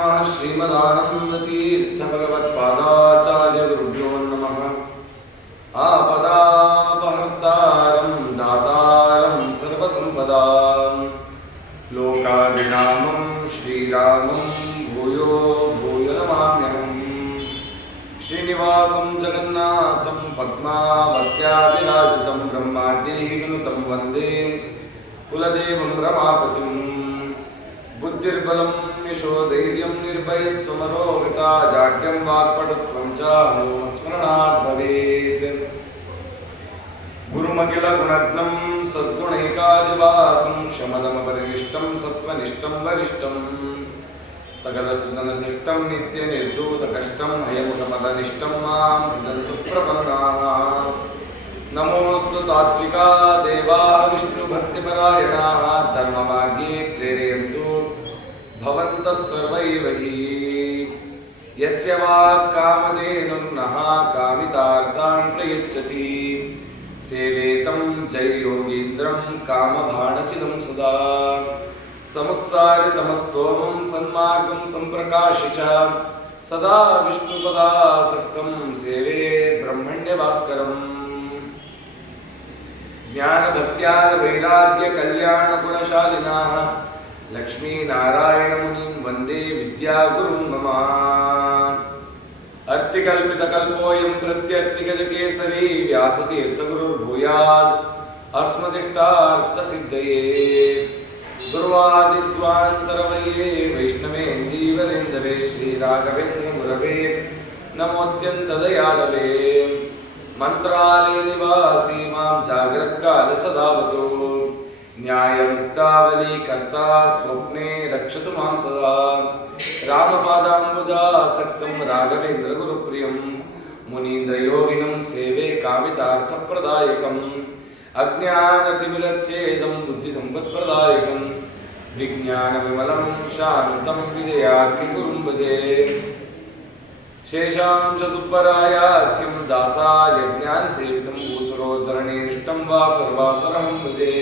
नमः श्रीमदानन्दतीर्थभगवत्पादाचार्यगुरुभ्यो नमः आपदामपहर्तारं दातारं सर्वसम्पदां लोकाभिरामं श्रीरामं भूयो भूयो नमाम्यहम् श्रीनिवासं जगन्नाथं पद्मावत्याभिराजितं ब्रह्माद्यैर्नुतं वन्दे कुलदेवं रमापतिं बुद्धिर्बलं यशोधैर्यं निर्भयत्वमरोगता जाड्यं वाक्पटुत्वं च हनुमत्स्मरणात् भवेत् गुरुमखिलगुणज्ञं सद्गुणैकादिवासं शमदमपरिनिष्टं सत्त्वनिष्ठं वरिष्ठं सकलसुजनशिष्टं नित्यनिर्धूतकष्टं हयमुखपदनिष्ठं मां भजन्तु प्रपन्नाः नमोऽस्तु तात्विका देवाः विष्णुभक्तिपरायणाः धर्ममार्गे प्रेरयन्तु भवन्तः सर्वैव हि यस्य वाक्कामधेनुं नः कामितार्थान् प्रयच्छति सेवेतं जययोगीन्द्रं कामभाणचिदं सदा समुत्सारितमस्तोमं सन्मार्गं सम्प्रकाश्य च सदा विष्णुपदासक्तं सेवे ब्रह्मण्यभास्करम् ज्ञानभक्त्याद वैराग्य कल्याण गुणशालिनाः लक्ष्मीनारायणमुनिं वन्दे विद्यागुरुं मम अर्तिकल्पितकल्पोऽयं प्रत्यर्तिगजकेसरी व्यासतीर्थगुरुर्भूयात् अस्मदिष्टार्थसिद्धये गुरुवादित्वान्तरवये वैष्णवेन्दीवरेन्दवे श्रीराघवेन्द्रगुरवे नमोऽत्यन्तदयालवे मंत्रालय निवासी मां जागृत्काल सदावतु न्यायमुक्तावली कर्ता स्वप्ने रक्षतु मां सदा रामपादाम्बुजासक्तं राघवेन्द्र गुरुप्रियं मुनीन्द्रयोगिनं सेवे कामितार्थप्रदायकम् अज्ञानतिमिरच्छेदं बुद्धिसम्पत्प्रदायकं विज्ञानविमलं शान्तं विजयाख्यगुरुं भजे शेषांशसुपरायाख्यं दासायज्ञानसेवितं भूसुरोद्धरणेष्टं वा सर्वासरं भजे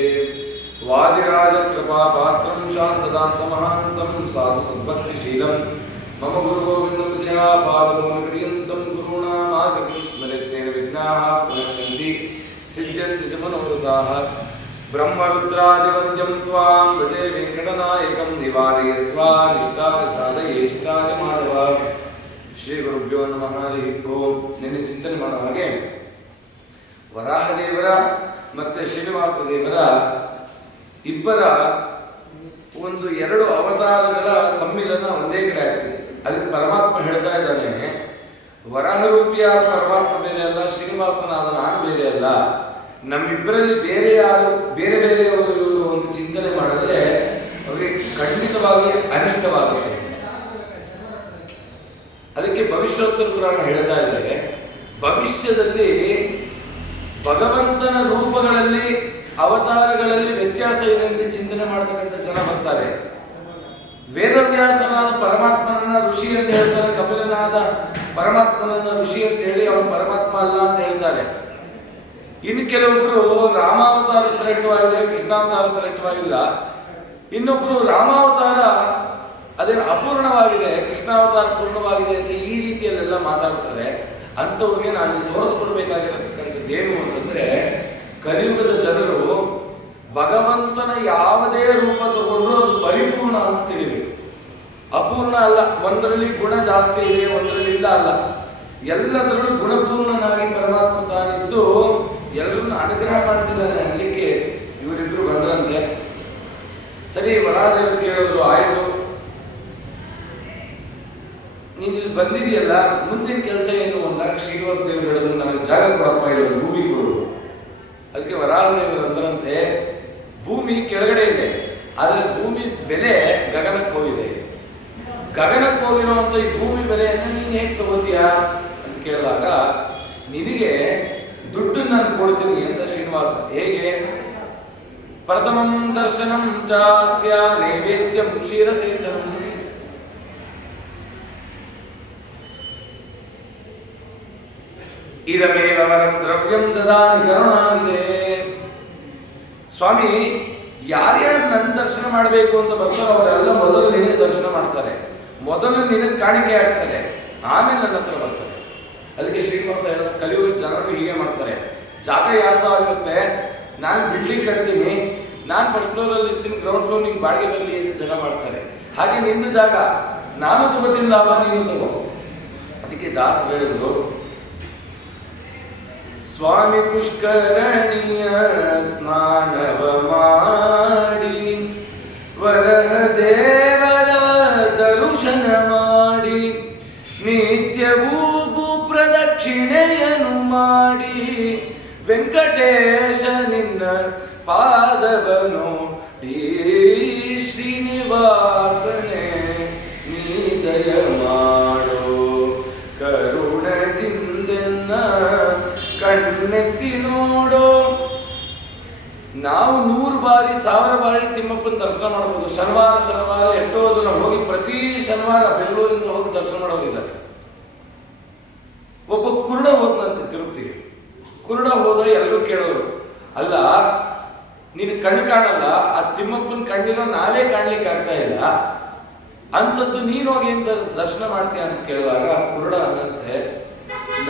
वादिराजकृपापात्रं शान्तदान्तमहान्तं साधुसम्पत्तिशीलं मम गुरुगोविन्दं विजयापादमूलपर्यन्तं गुरूणामागतिं स्मरेत्तेन विघ्नाः प्रणश्यन्ति सिद्ध्यन्ति च मनोरथाः ब्रह्मरुद्रादिवन्द्यं त्वां भजे वेङ्कटनायकं निवारयस्वानिष्टानि साधयेष्टानि माधव ಶ್ರೀ ಗುರುಭ್ಯೋ ನಮಃ ಹರಿ ಓಂ. ನಿನ್ನೆ ಚಿಂತನೆ ಮಾಡೋ ಹಾಗೆ ವರಾಹದೇವರ ಮತ್ತೆ ಶ್ರೀನಿವಾಸ ದೇವರ ಇಬ್ಬರ ಒಂದು ಎರಡು ಅವತಾರಗಳ ಸಮ್ಮಿಲನ ಒಂದೇ ಕಡೆ ಆಗ್ತದೆ. ಅದಕ್ಕೆ ಪರಮಾತ್ಮ ಹೇಳ್ತಾ ಇದ್ದಾನೆ, ವರಾಹರೂಪಿಯಾದ ಪರಮಾತ್ಮ ಬೇರೆ ಅಲ್ಲ, ಶ್ರೀನಿವಾಸನಾದ ನಾನು ಬೇರೆ ಅಲ್ಲ, ನಮ್ಮಿಬ್ಬರಲ್ಲಿ ಬೇರೆ ಯಾರು ಬೇರೆ ಬೇರೆಯವರು ಇವರು ಒಂದು ಚಿಂತನೆ ಮಾಡಿದ್ರೆ ಅವರಿಗೆ ಖಂಡಿತವಾಗಿ ಅನಿಷ್ಟವಾಗಿದೆ. ಅದಕ್ಕೆ ಭವಿಷ್ಯೋತ್ತರ ಪುರಾಣ ಹೇಳ್ತಾ ಇದ್ದಾರೆ, ಭವಿಷ್ಯದಲ್ಲಿ ಭಗವಂತನ ರೂಪಗಳಲ್ಲಿ ಅವತಾರಗಳಲ್ಲಿ ವ್ಯತ್ಯಾಸ ಇದೆ ಅಂತ ಚಿಂತನೆ ಮಾಡತಕ್ಕಂಥ ಜನ ಬರ್ತಾರೆ. ವೇದವ್ಯಾಸನಾದ ಪರಮಾತ್ಮನನ್ನ ಋಷಿ ಅಂತ ಹೇಳ್ತಾರೆ, ಕಪಿಲನಾದ ಪರಮಾತ್ಮನನ್ನ ಋಷಿ ಅಂತ ಹೇಳಿ ಅವನು ಪರಮಾತ್ಮ ಅಲ್ಲ ಅಂತ ಹೇಳ್ತಾರೆ. ಇನ್ನು ಕೆಲವೊಬ್ರು ರಾಮಾವತಾರ ಶ್ರೇಷ್ಠವಾಗಿದೆ, ಕೃಷ್ಣಾವತಾರ ಶ್ರೇಷ್ಠವಾಗಿಲ್ಲ, ಇನ್ನೊಬ್ರು ರಾಮಾವತಾರ ಅದೇನು ಅಪೂರ್ಣವಾಗಿದೆ, ಕೃಷ್ಣಾವತಾರ ಪೂರ್ಣವಾಗಿದೆ ಅಂತ ಈ ರೀತಿಯಲ್ಲೆಲ್ಲ ಮಾತಾಡ್ತಾರೆ. ಅಂಥವ್ರಿಗೆ ನಾನು ತೋರಿಸ್ಕೊಡ್ಬೇಕಾಗಿರತಕ್ಕಂಥದ್ದು ಏನು ಅಂತಂದ್ರೆ, ಕಲಿಯುಗದ ಜನರು ಭಗವಂತನ ಯಾವುದೇ ರೂಪ ತಗೊಂಡ್ರು ಅದು ಪರಿಪೂರ್ಣ ಅಂತ ತಿಳಿಬೇಕು. ಅಪೂರ್ಣ ಅಲ್ಲ, ಒಂದರಲ್ಲಿ ಗುಣ ಜಾಸ್ತಿ ಇದೆ, ಒಂದರಲ್ಲಿ ಇಲ್ಲ ಅಲ್ಲ, ಎಲ್ಲದರಲ್ಲೂ ಗುಣಪೂರ್ಣನಾಗಿ ಪರಮಾತ್ಮ ತಾನಿದ್ದು ಎಲ್ಲರನ್ನು ಅನುಗ್ರಹ ಮಾಡ್ತಿದ್ದಾನೆ ಅನ್ನಲಿಕ್ಕೆ ಇವರಿಬ್ರು ಬಂದ್ರಂತೆ. ಸರಿ, ವರಾಹದೇವರು ಕೇಳಿದ್ರು, ಆಯ್ತು ನೀನು ಇಲ್ಲಿ ಬಂದಿದೆಯಲ್ಲ, ಮುಂದಿನ ಕೆಲಸ ಏನು ಅಂದಾಗ ಶ್ರೀನಿವಾಸ ದೇವರು ಹೇಳಿದ್ರು, ನನಗೆ ಜಾಗ ಕೊಡಪ್ಪ, ಇರೋದು ಭೂಮಿ ಕೊಡು. ಅದಕ್ಕೆ ವರಾಹದೇವರು ಅಂದ್ರಂತೆ, ಭೂಮಿ ಕೆಳಗಡೆ ಇದೆ, ಆದರೆ ಭೂಮಿ ಬೆಲೆ ಗಗನಕ್ಕೆ ಹೋಗಿದೆ. ಗಗನಕ್ಕೆ ಹೋಗಿರುವಂತ ಈ ಭೂಮಿ ಬೆಲೆಯನ್ನು ನೀನು ಹೇಗೆ ತಗೋತೀಯಾ ಅಂತ ಕೇಳಿದಾಗ, ನಿನಗೆ ದುಡ್ಡು ನಾನು ಕೊಡ್ತೀನಿ ಅಂತ ಶ್ರೀನಿವಾಸ. ಹೇಗೆ? ಪ್ರಥಮಂ ದರ್ಶನಂ ಚಾಸ್ಯ ನೈವೇದ್ಯಂ ಕ್ಷೀರಸೇಚನಂ. ಇದಮೇವ ವರಂ ದ್ರವ್ಯಂ ದದಾಮಿ ಕರುಣಾನಿಧೇ. ಸ್ವಾಮಿ, ಯಾರ್ಯಾರು ನನ್ನ ದರ್ಶನ ಮಾಡಬೇಕು ಅಂತ ಬರ್ತಾರೋ ಅವರೆಲ್ಲ ಮೊದಲು ನಿನಗೆ ದರ್ಶನ ಮಾಡ್ತಾರೆ. ಮೊದಲು ನಿನಗೆ ಕಾಣಿಕೆ ಆಗ್ತದೆ, ಆಮೇಲೆ ನನ್ನ ಹತ್ರ ಬರ್ತದೆ. ಅದಕ್ಕೆ ಶ್ರೀನಿವಾಸ ಹೇಳಿದ, ಕಲಿಯುವ ಜನರು ಹೀಗೆ ಮಾಡ್ತಾರೆ. ಜಾಗ ಯಾವ್ದೋ ಆಗಿರುತ್ತೆ, ನಾನು ಬಿಲ್ಡಿಂಗ್ ಕಟ್ತೀನಿ, ನಾನು ಫಸ್ಟ್ ಫ್ಲೋರಲ್ಲಿ ಇರ್ತೀನಿ, ಗ್ರೌಂಡ್ ಫ್ಲೋರ್ ನಿಂಗೆ ಬಾಡಿಗೆ ಬರಲಿ ಅಂತ ಜನ ಮಾಡ್ತಾರೆ. ಹಾಗೆ ನಿನ್ನ ಜಾಗ ನಾನು ತಗೋತೀನಿ, ಲಾಭ ನೀನು ತಗೋ. ಅದಕ್ಕೆ ದಾಸ್ ಹೇಳಿದ್ರು, ಸ್ವಾಮಿ ಪುಷ್ಕರಣಿಯ ಸ್ನಾನವ ಮಾಡಿ ವರಹ ದೇವರ ದರ್ಶನ ಮಾಡಿ ನಿತ್ಯವೂ ಪ್ರದಕ್ಷಿಣೆಯನ್ನು ಮಾಡಿ ವೆಂಕಟೇಶ ನಿನ್ನ ಪಾದವನು ಶ್ರೀನಿವಾಸನೆ ನೀ ದಯ ಮಾಡೋ ಕರುಣದಿಂದೆನ್ನ ಕಣ್ಣೆತ್ತಿ ನೋಡೋ. ನಾವು 100 ಬಾರಿ 1000 ಬಾರಿ ತಿಮ್ಮಪ್ಪನ ದರ್ಶನ ಮಾಡ್ಬೋದು. ಶನಿವಾರ ಎಷ್ಟೋ ಜನ ಹೋಗಿ ಪ್ರತಿ ಶನಿವಾರ ಬೆಂಗಳೂರಿಂದ ಹೋಗಿ ದರ್ಶನ ಮಾಡೋರಿದ್ದಾರೆ. ಒಬ್ಬ ಕುರುಡ ಹೋದ್ನಂತೆ ತಿರುಪತಿಗೆ. ಕುರುಡ ಹೋದ ಎಲ್ಲರೂ ಕೇಳೋರು, ಅಲ್ಲ ನೀನು ಕಣ್ಣು ಕಾಣಲ್ಲ, ಆ ತಿಮ್ಮಪ್ಪನ ಕಣ್ಣಿನ ನಾವೇ ಕಾಣ್ಲಿಕ್ಕೆ ಆಗ್ತಾ ಇಲ್ಲ, ಅಂಥದ್ದು ನೀನು ಹೋಗಿ ಅಂತ ದರ್ಶನ ಮಾಡ್ತೀಯ ಅಂತ ಕೇಳುವಾಗ ಕುರುಡ ಅನ್ನಂತೆ,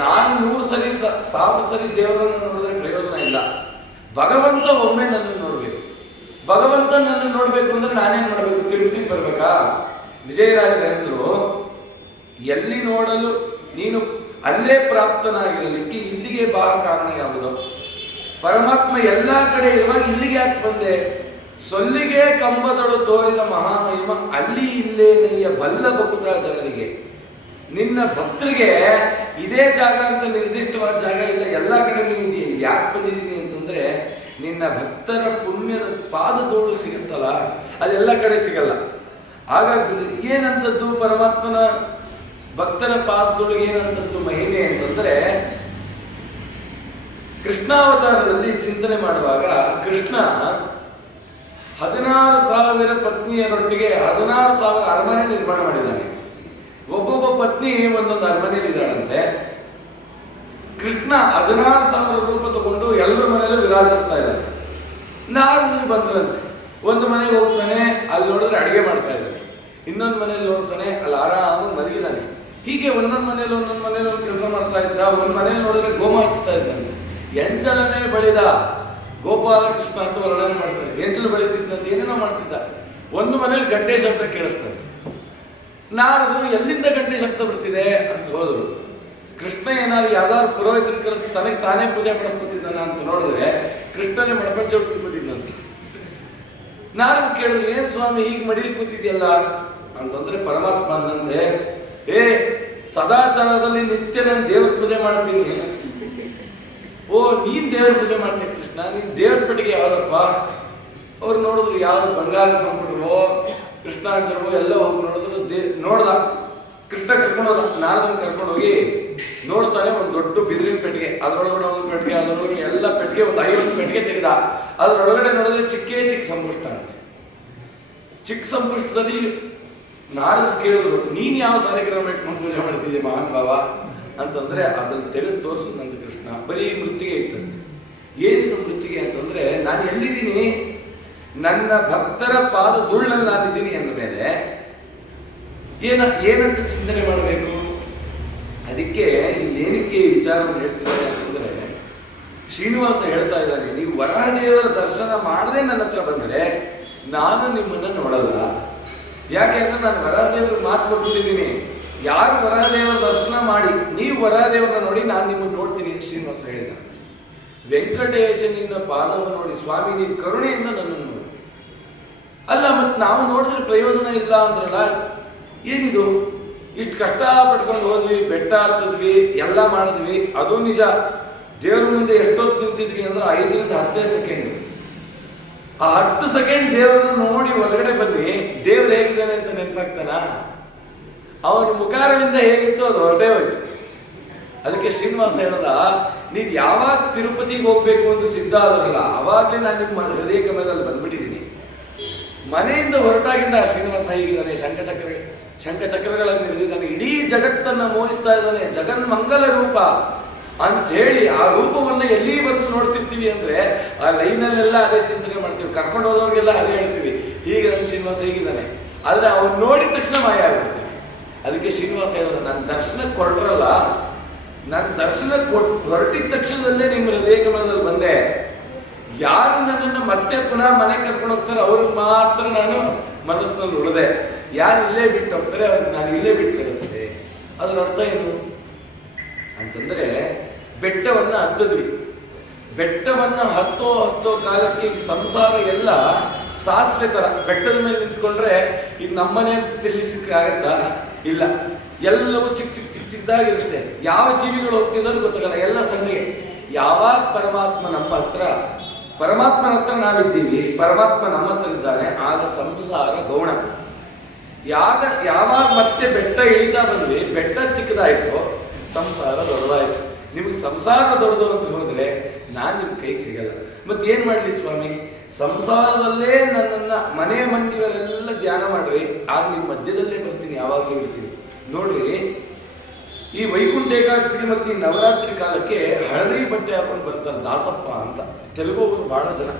ನಾನು 100 ಸರಿ 1000 ಸರಿ ದೇವರನ್ನು ನೋಡಿದ್ರೆ ಪ್ರಯೋಜನ ಇಲ್ಲ. ಭಗವಂತ ಒಮ್ಮೆ ನನ್ನನ್ನು ನೋಡ್ಬೇಕು. ಭಗವಂತ ನನ್ನನ್ನು ನೋಡ್ಬೇಕು ಅಂದ್ರೆ ನಾನೇನ್ ಮಾಡ್ಬೇಕು? ತಿರುಪತಿಗೆ ಬರ್ಬೇಕಾ? ವಿಜಯರಾಜರು ಎಲ್ಲಿ ನೋಡಲು ನೀನು ಅಲ್ಲೇ ಪ್ರಾಪ್ತನಾಗಿರಲಿಕ್ಕೆ ಇಲ್ಲಿಗೆ ಬಾ ಕಾರಣ ಯಾವುದು? ಪರಮಾತ್ಮ ಎಲ್ಲಾ ಕಡೆ ಇರುವಾಗ ಇಲ್ಲಿಗೆ ಯಾಕೆ ಬಂದೆ? ಸೊಲ್ಲಿಗೆ ಕಂಬದಳು ತೋರಿದ ಮಹಾಮಹಿಮ ಅಲ್ಲಿ ಇಲ್ಲೇ ನಯ್ಯ ಬಲ್ಲ ಬಹುತ ಜನರಿಗೆ. ನಿನ್ನ ಭಕ್ತರಿಗೆ ಇದೇ ಜಾಗ ಅಂತ ನಿರ್ದಿಷ್ಟವಾದ ಜಾಗ ಇಲ್ಲ, ಎಲ್ಲ ಕಡೆ ನೀನು ಯಾಕೆ ಬಂದಿದ್ದೀನಿ ಅಂತಂದ್ರೆ ನಿನ್ನ ಭಕ್ತರ ಪುಣ್ಯದ ಪಾದದೋಳು ಸಿಗುತ್ತಲ್ಲ, ಅದೆಲ್ಲ ಕಡೆ ಸಿಗಲ್ಲ. ಹಾಗಾಗಿ ಏನಂತದ್ದು ಪರಮಾತ್ಮನ ಭಕ್ತರ ಪಾದದೊಳಗೆ ಏನಂತದ್ದು ಮಹಿಮೆ ಅಂತಂದ್ರೆ, ಕೃಷ್ಣಾವತಾರದಲ್ಲಿ ಚಿಂತನೆ ಮಾಡುವಾಗ ಕೃಷ್ಣ 16,000 ಪತ್ನಿಯರೊಟ್ಟಿಗೆ 16,000 ಅರಮನೆ ನಿರ್ಮಾಣ ಮಾಡಿದ್ದಾನೆ. ಒಬ್ಬೊಬ್ಬ ಪತ್ನಿ ಒಂದೊಂದು ಅರಮನೆಯಲ್ಲಿ ಇದ್ದಾಳಂತೆ. ಕೃಷ್ಣ 16,000 ರೂಪ ತಗೊಂಡು ಎಲ್ಲರ ಮನೆಯಲ್ಲೂ ವಿರಾಜಿಸ್ತಾ ಇದ್ದಾನೆ. ನಾರದರು ಬಂದ್ರಂತೆ, ಒಂದು ಮನೆಗೆ ಹೋಗ್ತಾನೆ, ಅಲ್ಲಿ ನೋಡಿದ್ರೆ ಅಡಿಗೆ ಮಾಡ್ತಾ ಇದ್ದಾನೆ. ಇನ್ನೊಂದು ಮನೆಯಲ್ಲಿ ನೋಡ್ತಾನೆ, ಅಲ್ಲಿ ಆರಾಮ ಮಲಗಿದ್ದಾನೆ. ಹೀಗೆ ಒಂದೊಂದು ಮನೇಲಿ ಒಂದು ಕೆಲಸ ಮಾಡ್ತಾ ಇದ್ದ. ಒಂದು ಮನೇಲಿ ನೋಡಿದ್ರೆ ಗೋಮ ಹಚ್ತಾ ಇದ್ದಾನೆ. ಎಂಜಲನೇ ಬಳಿದ ಗೋಪಾಲಕೃಷ್ಣ ಅಂತ ವರ್ಣನೆ ಮಾಡ್ತಾರೆ. ಎಂಜಲು ಬಳಿದಿದ್ದಂತ ಏನೇನೋ ಮಾಡ್ತಿದ್ದ. ಒಂದು ಮನೇಲಿ ಗಂಟೆ ಶಬ್ದ ಕೇಳಿಸ್ತಾರೆ. ನಾರದು ಎಲ್ಲಿಂದ ಗಂಟೆ ಶಬ್ದ ಬರ್ತಿದೆ ಅಂತ ಹೋದ್ರು. ಕೃಷ್ಣ ಏನಾದ್ರು ಯಾವ್ದಾದ್ರು ಪುರೋಹಿತನ ಕಳಿಸಿ ತನಗೆ ತಾನೇ ಪೂಜೆ ಮಾಡಿಸ್ಕೊತಿದ್ದಾನ ಅಂತ ನೋಡಿದ್ರೆ ಕೃಷ್ಣನೇ ಮಡಪಂಚ ಕೂತಿದ್ದಂತೆ. ನಾರದು ಕೇಳಿದ್ರು, ಏನ್ ಸ್ವಾಮಿ ಹೀಗೆ ಮಡಿಲಿ ಕೂತಿದ್ಯಲ್ಲ ಅಂತಂದ್ರೆ ಪರಮಾತ್ಮ ಅನ್ನಂದೆ, ಸದಾಚಾರದಲ್ಲಿ ನಿತ್ಯ ನಾನು ದೇವ್ರ ಪೂಜೆ ಮಾಡ್ತೀನಿ. ಓ ನೀನ್ ದೇವ್ರ ಪೂಜೆ ಮಾಡ್ತೀನಿ ಕೃಷ್ಣ, ನೀನ್ ದೇವ್ರ ಪೆಟ್ಟಿಗೆ ಯಾವ್ದಪ್ಪ? ಅವ್ರು ನೋಡಿದ್ರು ಯಾವ್ದು ಬಂಗಾರ ಸಂಪುಟವೋ ಕೃಷ್ಣಾಂಜಲವೋ ಎಲ್ಲ ಹೋಗಿ ನೋಡಿದ್ರು. ನೋಡ್ದ ಕೃಷ್ಣ ಕರ್ಕೊಂಡು ಹೋದ. ನಾರದನ್ ಕರ್ಕೊಂಡು ಹೋಗಿ ನೋಡ್ತಾನೆ, ಒಂದು ದೊಡ್ಡ ಬಿದಿರಿನ ಪೆಟ್ಟಿಗೆ, ಅದ್ರೊಳಗಡೆ ಒಂದು ಪೆಟ್ಟಿಗೆ, ಅದ್ರೊಳಗಡೆ ಎಲ್ಲ ಪೆಟ್ಟಿಗೆ, ಒಂದು 50 ಪೆಟ್ಟಿಗೆ ತೆಗೆದ. ಅದ್ರೊಳಗಡೆ ನೋಡಿದ್ರೆ ಚಿಕ್ಕ ಸಂಪುಷ್ಟ ಅಂತ. ಚಿಕ್ಕ ಸಂಪುಷ್ಟದಲ್ಲಿ ನಾರದ್ರು ಕೇಳಿದ್ರು, ನೀನ್ ಯಾವ ಸಾಲಿಗ್ರಾಮ ಇಟ್ಕೊಂಡು ಪೂಜೆ ಮಾಡ್ತಿದ್ದೆ ಮಹಾನ್ ಭಾವ ಅಂತಂದ್ರೆ, ಅದನ್ನು ತೆಗೆದು ತೋರಿಸಿದಂತ ಕೃಷ್ಣ. ಬರೀ ಮೃತ್ತಿಗೆ ಇತ್ತಂತೆ. ಏನಿದು ಮೃತ್ತಿಗೆ ಅಂತಂದ್ರೆ, ನಾನು ಎಲ್ಲಿದ್ದೀನಿ? ನನ್ನ ಭಕ್ತರ ಪಾದ ಧೂಳಲ್ಲಿ ನಾನಿದ್ದೀನಿ ಅಂದ ಮೇಲೆ ಏನಂತ ಚಿಂತನೆ ಮಾಡಬೇಕು? ಅದಕ್ಕೆ ಏನಕ್ಕೆ ಈ ವಿಚಾರವನ್ನು ಹೇಳ್ತಾರೆ ಅಂತಂದ್ರೆ, ಶ್ರೀನಿವಾಸ ಹೇಳ್ತಾ ಇದ್ದಾನೆ, ನೀವು ವರಹದೇವರ ದರ್ಶನ ಮಾಡದೆ ನನ್ನ ಹತ್ರ ಬಂದರೆ ನಾನು ನಿಮ್ಮನ್ನ ನೋಡಲ್ಲ. ಯಾಕೆಂದ್ರೆ ನಾನು ವರಹದೇವರಿಗೆ ಮಾತು ಕೊಟ್ಟಿದ್ದೀನಿ, ಯಾರು ವರಹದೇವರ ದರ್ಶನ ಮಾಡಿ ನೀವು ವರಹದೇವರನ್ನ ನೋಡಿ ನಾನು ನಿಮ್ಮನ್ನು ನೋಡ್ತೀನಿ ಅಂತ ಶ್ರೀನಿವಾಸ ಹೇಳಿದ. ವೆಂಕಟೇಶ ನಿನ್ನ ಪಾದವನ್ನು ನೋಡಿ ಸ್ವಾಮಿ ನೀವು ಕರುಣೆಯಿಂದ ನನ್ನನ್ನು ನೋಡಿ. ಅಲ್ಲ ಮತ್ತೆ ನಾವು ನೋಡಿದ್ರೆ ಪ್ರಯೋಜನ ಇಲ್ಲ ಅಂದ್ರಲ್ಲ, ಏನಿದು? ಇಷ್ಟು ಕಷ್ಟ ಪಡ್ಕೊಂಡು ಹೋದ್ವಿ, ಬೆಟ್ಟ ಹತ್ತಿದ್ವಿ, ಎಲ್ಲ ಮಾಡಿದ್ವಿ, ಅದು ನಿಜ. ದೇವ್ರ ಮುಂದೆ ಎಷ್ಟೊತ್ತು ನಿಂತಿದ್ವಿ ಅಂದ್ರೆ 5 ರಿಂದ 10 ಸೆಕೆಂಡ್. ಆ 10 ಸೆಕೆಂಡ್ ದೇವರನ್ನು ನೋಡಿ ಹೊರಗಡೆ ಬನ್ನಿ, ದೇವ್ರು ಹೇಗಿದ್ದಾನೆ ಅಂತ ನೆನಪಾಗ್ತಾನ? ಅವನ ಮುಖಾರವಿಂದ ಹೇಗಿತ್ತು ಅದು ಹೊರಟೇ ಹೋಯ್ತು. ಅದಕ್ಕೆ ಶ್ರೀನಿವಾಸ ಹೇಳದ, ನೀವು ಯಾವಾಗ ತಿರುಪತಿಗೆ ಹೋಗ್ಬೇಕು ಅಂತ ಸಿದ್ಧ ಆದ್ರಲ್ಲ, ಅವಾಗಲೇ ನಾನು ನಿಮ್ಮ ಹೃದಯ ಕಮಲದಲ್ಲಿ ಬಂದ್ಬಿಟ್ಟಿದ್ದೀನಿ. ಮನೆಯಿಂದ ಹೊರಟಾಗಿಂದ ಶ್ರೀನಿವಾಸ ಹೀಗಿದ್ದಾನೆ, ಶಂಖಚಕ್ರಗಳನ್ನು ಹಿಡಿದಿದ್ದಾನೆ, ಇಡೀ ಜಗತ್ತನ್ನ ಮೋಹಿಸ್ತಾ ಇದ್ದಾನೆ, ಜಗನ್ಮಂಗಲ ರೂಪ ಅಂತ ಹೇಳಿ ಆ ರೂಪವನ್ನ ಎಲ್ಲಿ ಬಂದು ನೋಡ್ತಿರ್ತೀವಿ ಅಂದ್ರೆ ಆ ಲೈನಲ್ಲೆಲ್ಲ ಅದೇ ಚಿಂತನೆ ಮಾಡ್ತೀವಿ. ಕರ್ಕೊಂಡು ಹೋದವ್ರಿಗೆಲ್ಲ ಅದೇ ಹೇಳ್ತೀವಿ, ಹೀಗೆ ನನ್ನ ಶ್ರೀನಿವಾಸ ಹೀಗಿದ್ದಾನೆ. ಆದ್ರೆ ಅವ್ನು ನೋಡಿದ ತಕ್ಷಣ ಮಾಯ ಆಗ್ಬಿಡ್ತೀವಿ. ಅದಕ್ಕೆ ಶ್ರೀನಿವಾಸ ಹೇಳಿದ್ರು, ನನ್ನ ದರ್ಶನ ಕೊಡ್ರಲ್ಲ, ನಾನು ದರ್ಶನ ಹೊರಟಿದ ತಕ್ಷಣದಲ್ಲೇ ನಿಮ್ಮ ಹೃದಯ ಕಮಲದಲ್ಲಿ ಬಂದೆ. ಯಾರು ನನ್ನನ್ನು ಮತ್ತೆ ಪುನಃ ಮನೆ ಕರ್ಕೊಂಡು ಹೋಗ್ತಾರೆ ಅವ್ರಿಗೆ ಮಾತ್ರ ನಾನು ಮನಸ್ಸಿನಲ್ಲಿ ಉಳಿದೆ. ಯಾರು ಇಲ್ಲೇ ಬಿಟ್ಟು ಹೋಗ್ತಾರೆ ಅವ್ರಿಗೆ ನಾನು ಇಲ್ಲೇ ಬಿಟ್ಟು ಕಳಿಸಿದೆ. ಅದರ ಅರ್ಥ ಏನು ಅಂತಂದ್ರೆ, ಬೆಟ್ಟವನ್ನ ಹತ್ತಿದ್ವಿ. ಬೆಟ್ಟವನ್ನ ಹತ್ತೋ ಕಾಲಕ್ಕೆ ಈ ಸಂಸಾರ ಎಲ್ಲ ಸಾಸಿವೆ ತರ ಬೆಟ್ಟದ ಮೇಲೆ ನಿಂತ್ಕೊಂಡ್ರೆ ಈಗ ನಮ್ಮನೆ ತಿಳಿಸಕ್ಕಾಗತ್ತಾ? ಇಲ್ಲ. ಎಲ್ಲವೂ ಚಿಕ್ಕದಾಗಿರುತ್ತೆ. ಯಾವ ಜೀವಿಗಳು ಹೋಗ್ತಿದ್ರು ಗೊತ್ತಾಗಲ್ಲ, ಎಲ್ಲ ಸಣ್ಣಿಗೆ. ಯಾವಾಗ ಪರಮಾತ್ಮನ ಹತ್ರ ನಾವಿದ್ದೀವಿ, ಪರಮಾತ್ಮ ನಮ್ಮ ಹತ್ರ ಇದ್ದಾನೆ, ಆಗ ಸಂಸಾರ ಗೌಣ. ಯಾವಾಗ ಮತ್ತೆ ಬೆಟ್ಟ ಇಳಿತಾ ಬಂದ್ವಿ, ಬೆಟ್ಟ ಚಿಕ್ಕದಾಯ್ತು, ಸಂಸಾರ ದೊಡ್ಡದಾಯ್ತು. ನಿಮಗೆ ಸಂಸಾರ ದೊಡ್ಡದು ಅಂತ ಹೋದ್ರೆ ನಾನು ನಿಮ್ ಕೈಗೆ ಸಿಗಲ್ಲ. ಮತ್ತೆ ಏನ್ ಮಾಡ್ಲಿ ಸ್ವಾಮಿ? ಸಂಸಾರದಲ್ಲೇ ನನ್ನನ್ನ ಮನೆ ಮಂದಿಗಳೆಲ್ಲ ಧ್ಯಾನ ಮಾಡ್ರಿ, ಆಗ ನಿಮ್ ಮಧ್ಯದಲ್ಲೇ ಬರ್ತೀನಿ, ಯಾವಾಗಲೂ ಇರ್ತೀನಿ. ನೋಡ್ರಿ, ಈ ವೈಕುಂಠ ಏಕಾದಶಿ ಮತ್ತು ನವರಾತ್ರಿ ಕಾಲಕ್ಕೆ ಹಳದಿ ಬಟ್ಟೆ ಹಾಕೊಂಡು ಬರ್ತಾರೆ ದಾಸಪ್ಪ ಅಂತ. ತೆಲುಗು ಬಹಳ ಜನ.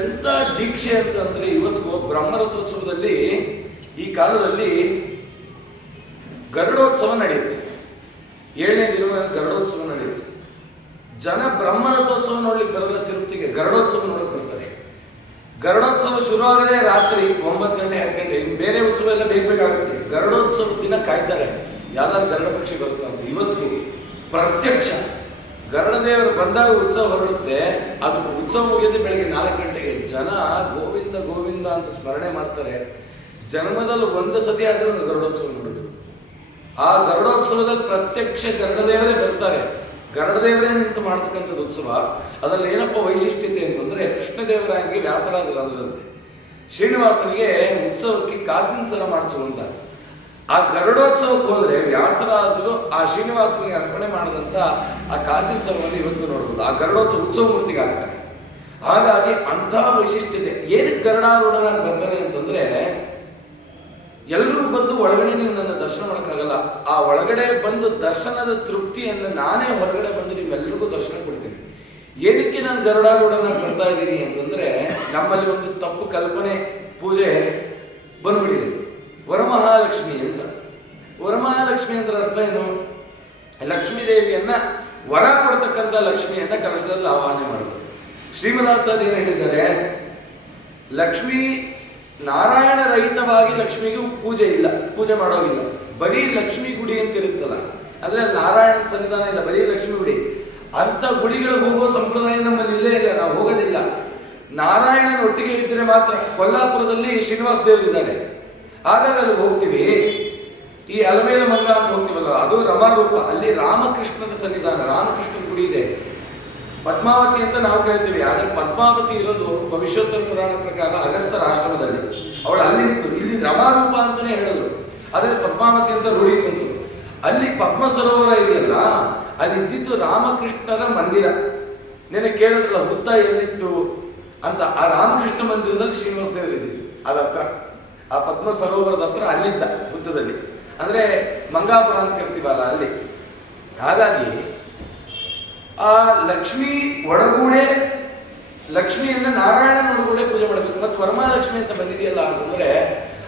ಎಂತ ದೀಕ್ಷೆ ಅಂತಂದ್ರೆ, ಇವತ್ತು ಬ್ರಹ್ಮರಥೋತ್ಸವದಲ್ಲಿ ಈ ಕಾಲದಲ್ಲಿ ಗರುಡೋತ್ಸವ ನಡೆಯುತ್ತೆ. 7ನೇ ದಿನ ಗರುಡೋತ್ಸವ ನಡೆಯುತ್ತೆ. ಜನ ಬ್ರಹ್ಮರಥೋತ್ಸವ ನೋಡ್ಲಿಕ್ಕೆ ಬರಲ್ಲ ತಿರುಪತಿಗೆ, ಗರುಡೋತ್ಸವ ನೋಡಕ್ ಬರ್ತಾರೆ. ಗರುಡೋತ್ಸವ ಶುರು ಆಗದೆ ರಾತ್ರಿ 9 ಗಂಟೆ 10 ಗಂಟೆ. ಇನ್ನು ಬೇರೆ ಉತ್ಸವ ಎಲ್ಲ ಬೇಕಾಗುತ್ತೆ. ಗರುಡೋತ್ಸವ ದಿನ ಕಾಯ್ತಾರೆ, ಯಾವ್ದಾದ್ರು ಗರುಡ ಪಕ್ಷಿ ಬರುತ್ತೆ ಅಂತ. ಇವತ್ತು ಪ್ರತ್ಯಕ್ಷ ಗರುಡದೇವರು ಬಂದಾಗ ಉತ್ಸವ ಹೊರಡುತ್ತೆ. ಅದು ಉತ್ಸವ ಮುಗಿಯುತ್ತೆ ಬೆಳಗ್ಗೆ 4 ಗಂಟೆಗೆ. ಜನ ಗೋವಿಂದ ಗೋವಿಂದ ಅಂತ ಸ್ಮರಣೆ ಮಾಡ್ತಾರೆ. ಜನ್ಮದಲ್ಲಿ ಒಂದು ಸತಿ ಆದ್ರೂ ಗರುಡೋತ್ಸವ ನೋಡಬೇಕು. ಆ ಗರುಡೋತ್ಸವದಲ್ಲಿ ಪ್ರತ್ಯಕ್ಷ ಗರುಡದೇವರೇ ಬರ್ತಾರೆ. ಗರುಡದೇವರೇ ನಿಂತು ಮಾಡ್ತಕ್ಕಂಥದ್ದು ಉತ್ಸವ. ಅದ್ರಲ್ಲಿ ಏನಪ್ಪ ವೈಶಿಷ್ಟ್ಯತೆ ಅಂತಂದ್ರೆ, ಕೃಷ್ಣದೇವರಾಯನಿಗೆ ವ್ಯಾಸರಾಜರಂದ್ರಂತೆ, ಶ್ರೀನಿವಾಸನಿಗೆ ಉತ್ಸವಕ್ಕೆ ಕಾಸಿನ ಸರ ಮಾಡಿಸುವಂತ. ಆ ಗರುಡೋತ್ಸವಕ್ಕೆ ಹೋದ್ರೆ ವ್ಯಾಸರಾಜರು ಆ ಶ್ರೀನಿವಾಸನಿಗೆ ಅರ್ಪಣೆ ಮಾಡಿದಂತ ಆ ಕಾಸಿನ ಸರವನ್ನು ಇವತ್ತಿಗೂ ನೋಡ್ಬೋದು. ಆ ಗರುಡೋತ್ಸವ ಉತ್ಸವ ಮೂರ್ತಿಗೆ ಆಗ್ತಾರೆ. ಹಾಗಾಗಿ ಅಂಥ ವೈಶಿಷ್ಟ್ಯತೆ. ಏನಕ್ಕೆ ಗರುಡಾರೂಢನಾಗಿ ಬರ್ತಾನೆ ಅಂತಂದ್ರೆ, ಎಲ್ಲರೂ ಬಂದು ಒಳಗಡೆ ನೀವು ನನ್ನ ದರ್ಶನ ಮಾಡೋಕ್ಕಾಗಲ್ಲ. ಆ ಒಳಗಡೆ ಬಂದು ದರ್ಶನದ ತೃಪ್ತಿಯನ್ನು ನಾನೇ ಹೊರಗಡೆ ಬಂದು ನಿಮ್ಮೆಲ್ಲರಿಗೂ ದರ್ಶನ ಕೊಡ್ತೀನಿ. ಏನಕ್ಕೆ ನಾನು ಗರುಡಾರೂಢನಾಗಿ ಬರ್ತಾ ಇದ್ದೀನಿ ಅಂತಂದ್ರೆ, ನಮ್ಮಲ್ಲಿ ಒಂದು ತಪ್ಪು ಕಲ್ಪನೆ, ಪೂಜೆ ಬಂದ್ಬಿಟ್ಟಿದೆ. ವರಮಹಾಲಕ್ಷ್ಮಿ ಅಂತ. ವರಮಹಾಲಕ್ಷ್ಮಿ ಅಂತ ಅರ್ಥ ಏನು? ಲಕ್ಷ್ಮೀ ದೇವಿಯನ್ನ ವರ ಕೊಡ್ತಕ್ಕಂಥ ಲಕ್ಷ್ಮಿಯನ್ನ ಕಲಶದಲ್ಲಿ ಆವಾಹನೆ ಮಾಡೋದು. ಶ್ರೀಮದಾಚಾರ್ಯ ಏನು ಹೇಳಿದ್ದಾರೆ, ಲಕ್ಷ್ಮೀ ನಾರಾಯಣ ರಹಿತವಾಗಿ ಲಕ್ಷ್ಮಿಗೂ ಪೂಜೆ ಇಲ್ಲ, ಪೂಜೆ ಮಾಡೋಗಿಲ್ಲ. ಬರೀ ಲಕ್ಷ್ಮೀ ಗುಡಿ ಅಂತ ಇರುತ್ತಲ್ಲ, ಅಂದ್ರೆ ನಾರಾಯಣನ ಸನ್ನಿಧಾನ ಇಲ್ಲ, ಬರೀ ಲಕ್ಷ್ಮೀ ಗುಡಿ. ಅಂತ ಗುಡಿಗಳಿಗೆ ಹೋಗೋ ಸಂಪ್ರದಾಯ ನಮ್ಮಲ್ಲಿ ಇಲ್ಲೇ ಇಲ್ಲ, ನಾವು ಹೋಗೋದಿಲ್ಲ. ನಾರಾಯಣನ ಒಟ್ಟಿಗೆ ಇದ್ರೆ ಮಾತ್ರ. ಕೊಲ್ಲಾಪುರದಲ್ಲಿ ಶ್ರೀನಿವಾಸ ದೇವರಿದ್ದಾರೆ, ಹಾಗಾಗಿ ಅಲ್ಲಿ ಹೋಗ್ತೀವಿ. ಈ ಅಲಮೇಲ ಮಂಗ ಅಂತ ಹೋಗ್ತೀವಲ್ಲ, ಅದು ರಮಾರೂಪ. ಅಲ್ಲಿ ರಾಮಕೃಷ್ಣನ ಸನ್ನಿಧಾನ, ರಾಮಕೃಷ್ಣನ ಗುಡಿ ಇದೆ. ಪದ್ಮಾವತಿ ಅಂತ ನಾವು ಕೇಳ್ತೀವಿ, ಆದ್ರೆ ಪದ್ಮಾವತಿ ಇರೋದು ಭವಿಷ್ಯೋತ್ತರ ಪುರಾಣ ಪ್ರಕಾರ ಅಗಸ್ತ್ಯರ ಆಶ್ರಮದಲ್ಲಿ. ಅವಳು ಅಲ್ಲಿ ಇಲ್ಲಿ ರಮಾರೂಪ ಅಂತಾನೆ ಹೇಳೋದು, ಆದ್ರೆ ಪದ್ಮಾವತಿ ಅಂತ ರೂಢಿ ಬಂತು. ಅಲ್ಲಿ ಪದ್ಮ ಸರೋವರ ಇದೆಯಲ್ಲ, ಅಲ್ಲಿ ಇದ್ದಿದ್ದು ರಾಮಕೃಷ್ಣರ ಮಂದಿರ. ನೆನೆ ಕೇಳಿದ್ರಲ್ಲ ಹುತ್ತ ಎಲ್ಲಿತ್ತು ಅಂತ, ಆ ರಾಮಕೃಷ್ಣ ಮಂದಿರದಲ್ಲಿ ಶ್ರೀನಿವಾಸ ದೇವರು ಇದ್ದಿದ್ದು. ಅದತ್ರ ಆ ಪದ್ಮ ಸರೋವರದ ಹತ್ರ ಅಲ್ಲಿದ್ದ ಹುತ್ತದಲ್ಲಿ, ಅಂದ್ರೆ ಮಂಗಾಪುರ ಅಂತ ಕರಿತೀವಲ್ಲ ಅಲ್ಲಿ. ಹಾಗಾಗಿ ಆ ಲಕ್ಷ್ಮಿ ಒಳಗೂಡೆ ಲಕ್ಷ್ಮಿಯನ್ನ ನಾರಾಯಣನ ಒಳಗೂಡೆ ಪೂಜೆ ಮಾಡಬೇಕು. ಮತ್ತು ವರಮಹಾಲಕ್ಷ್ಮಿ ಅಂತ ಬಂದಿದೆಯಲ್ಲ ಅಂತಂದ್ರೆ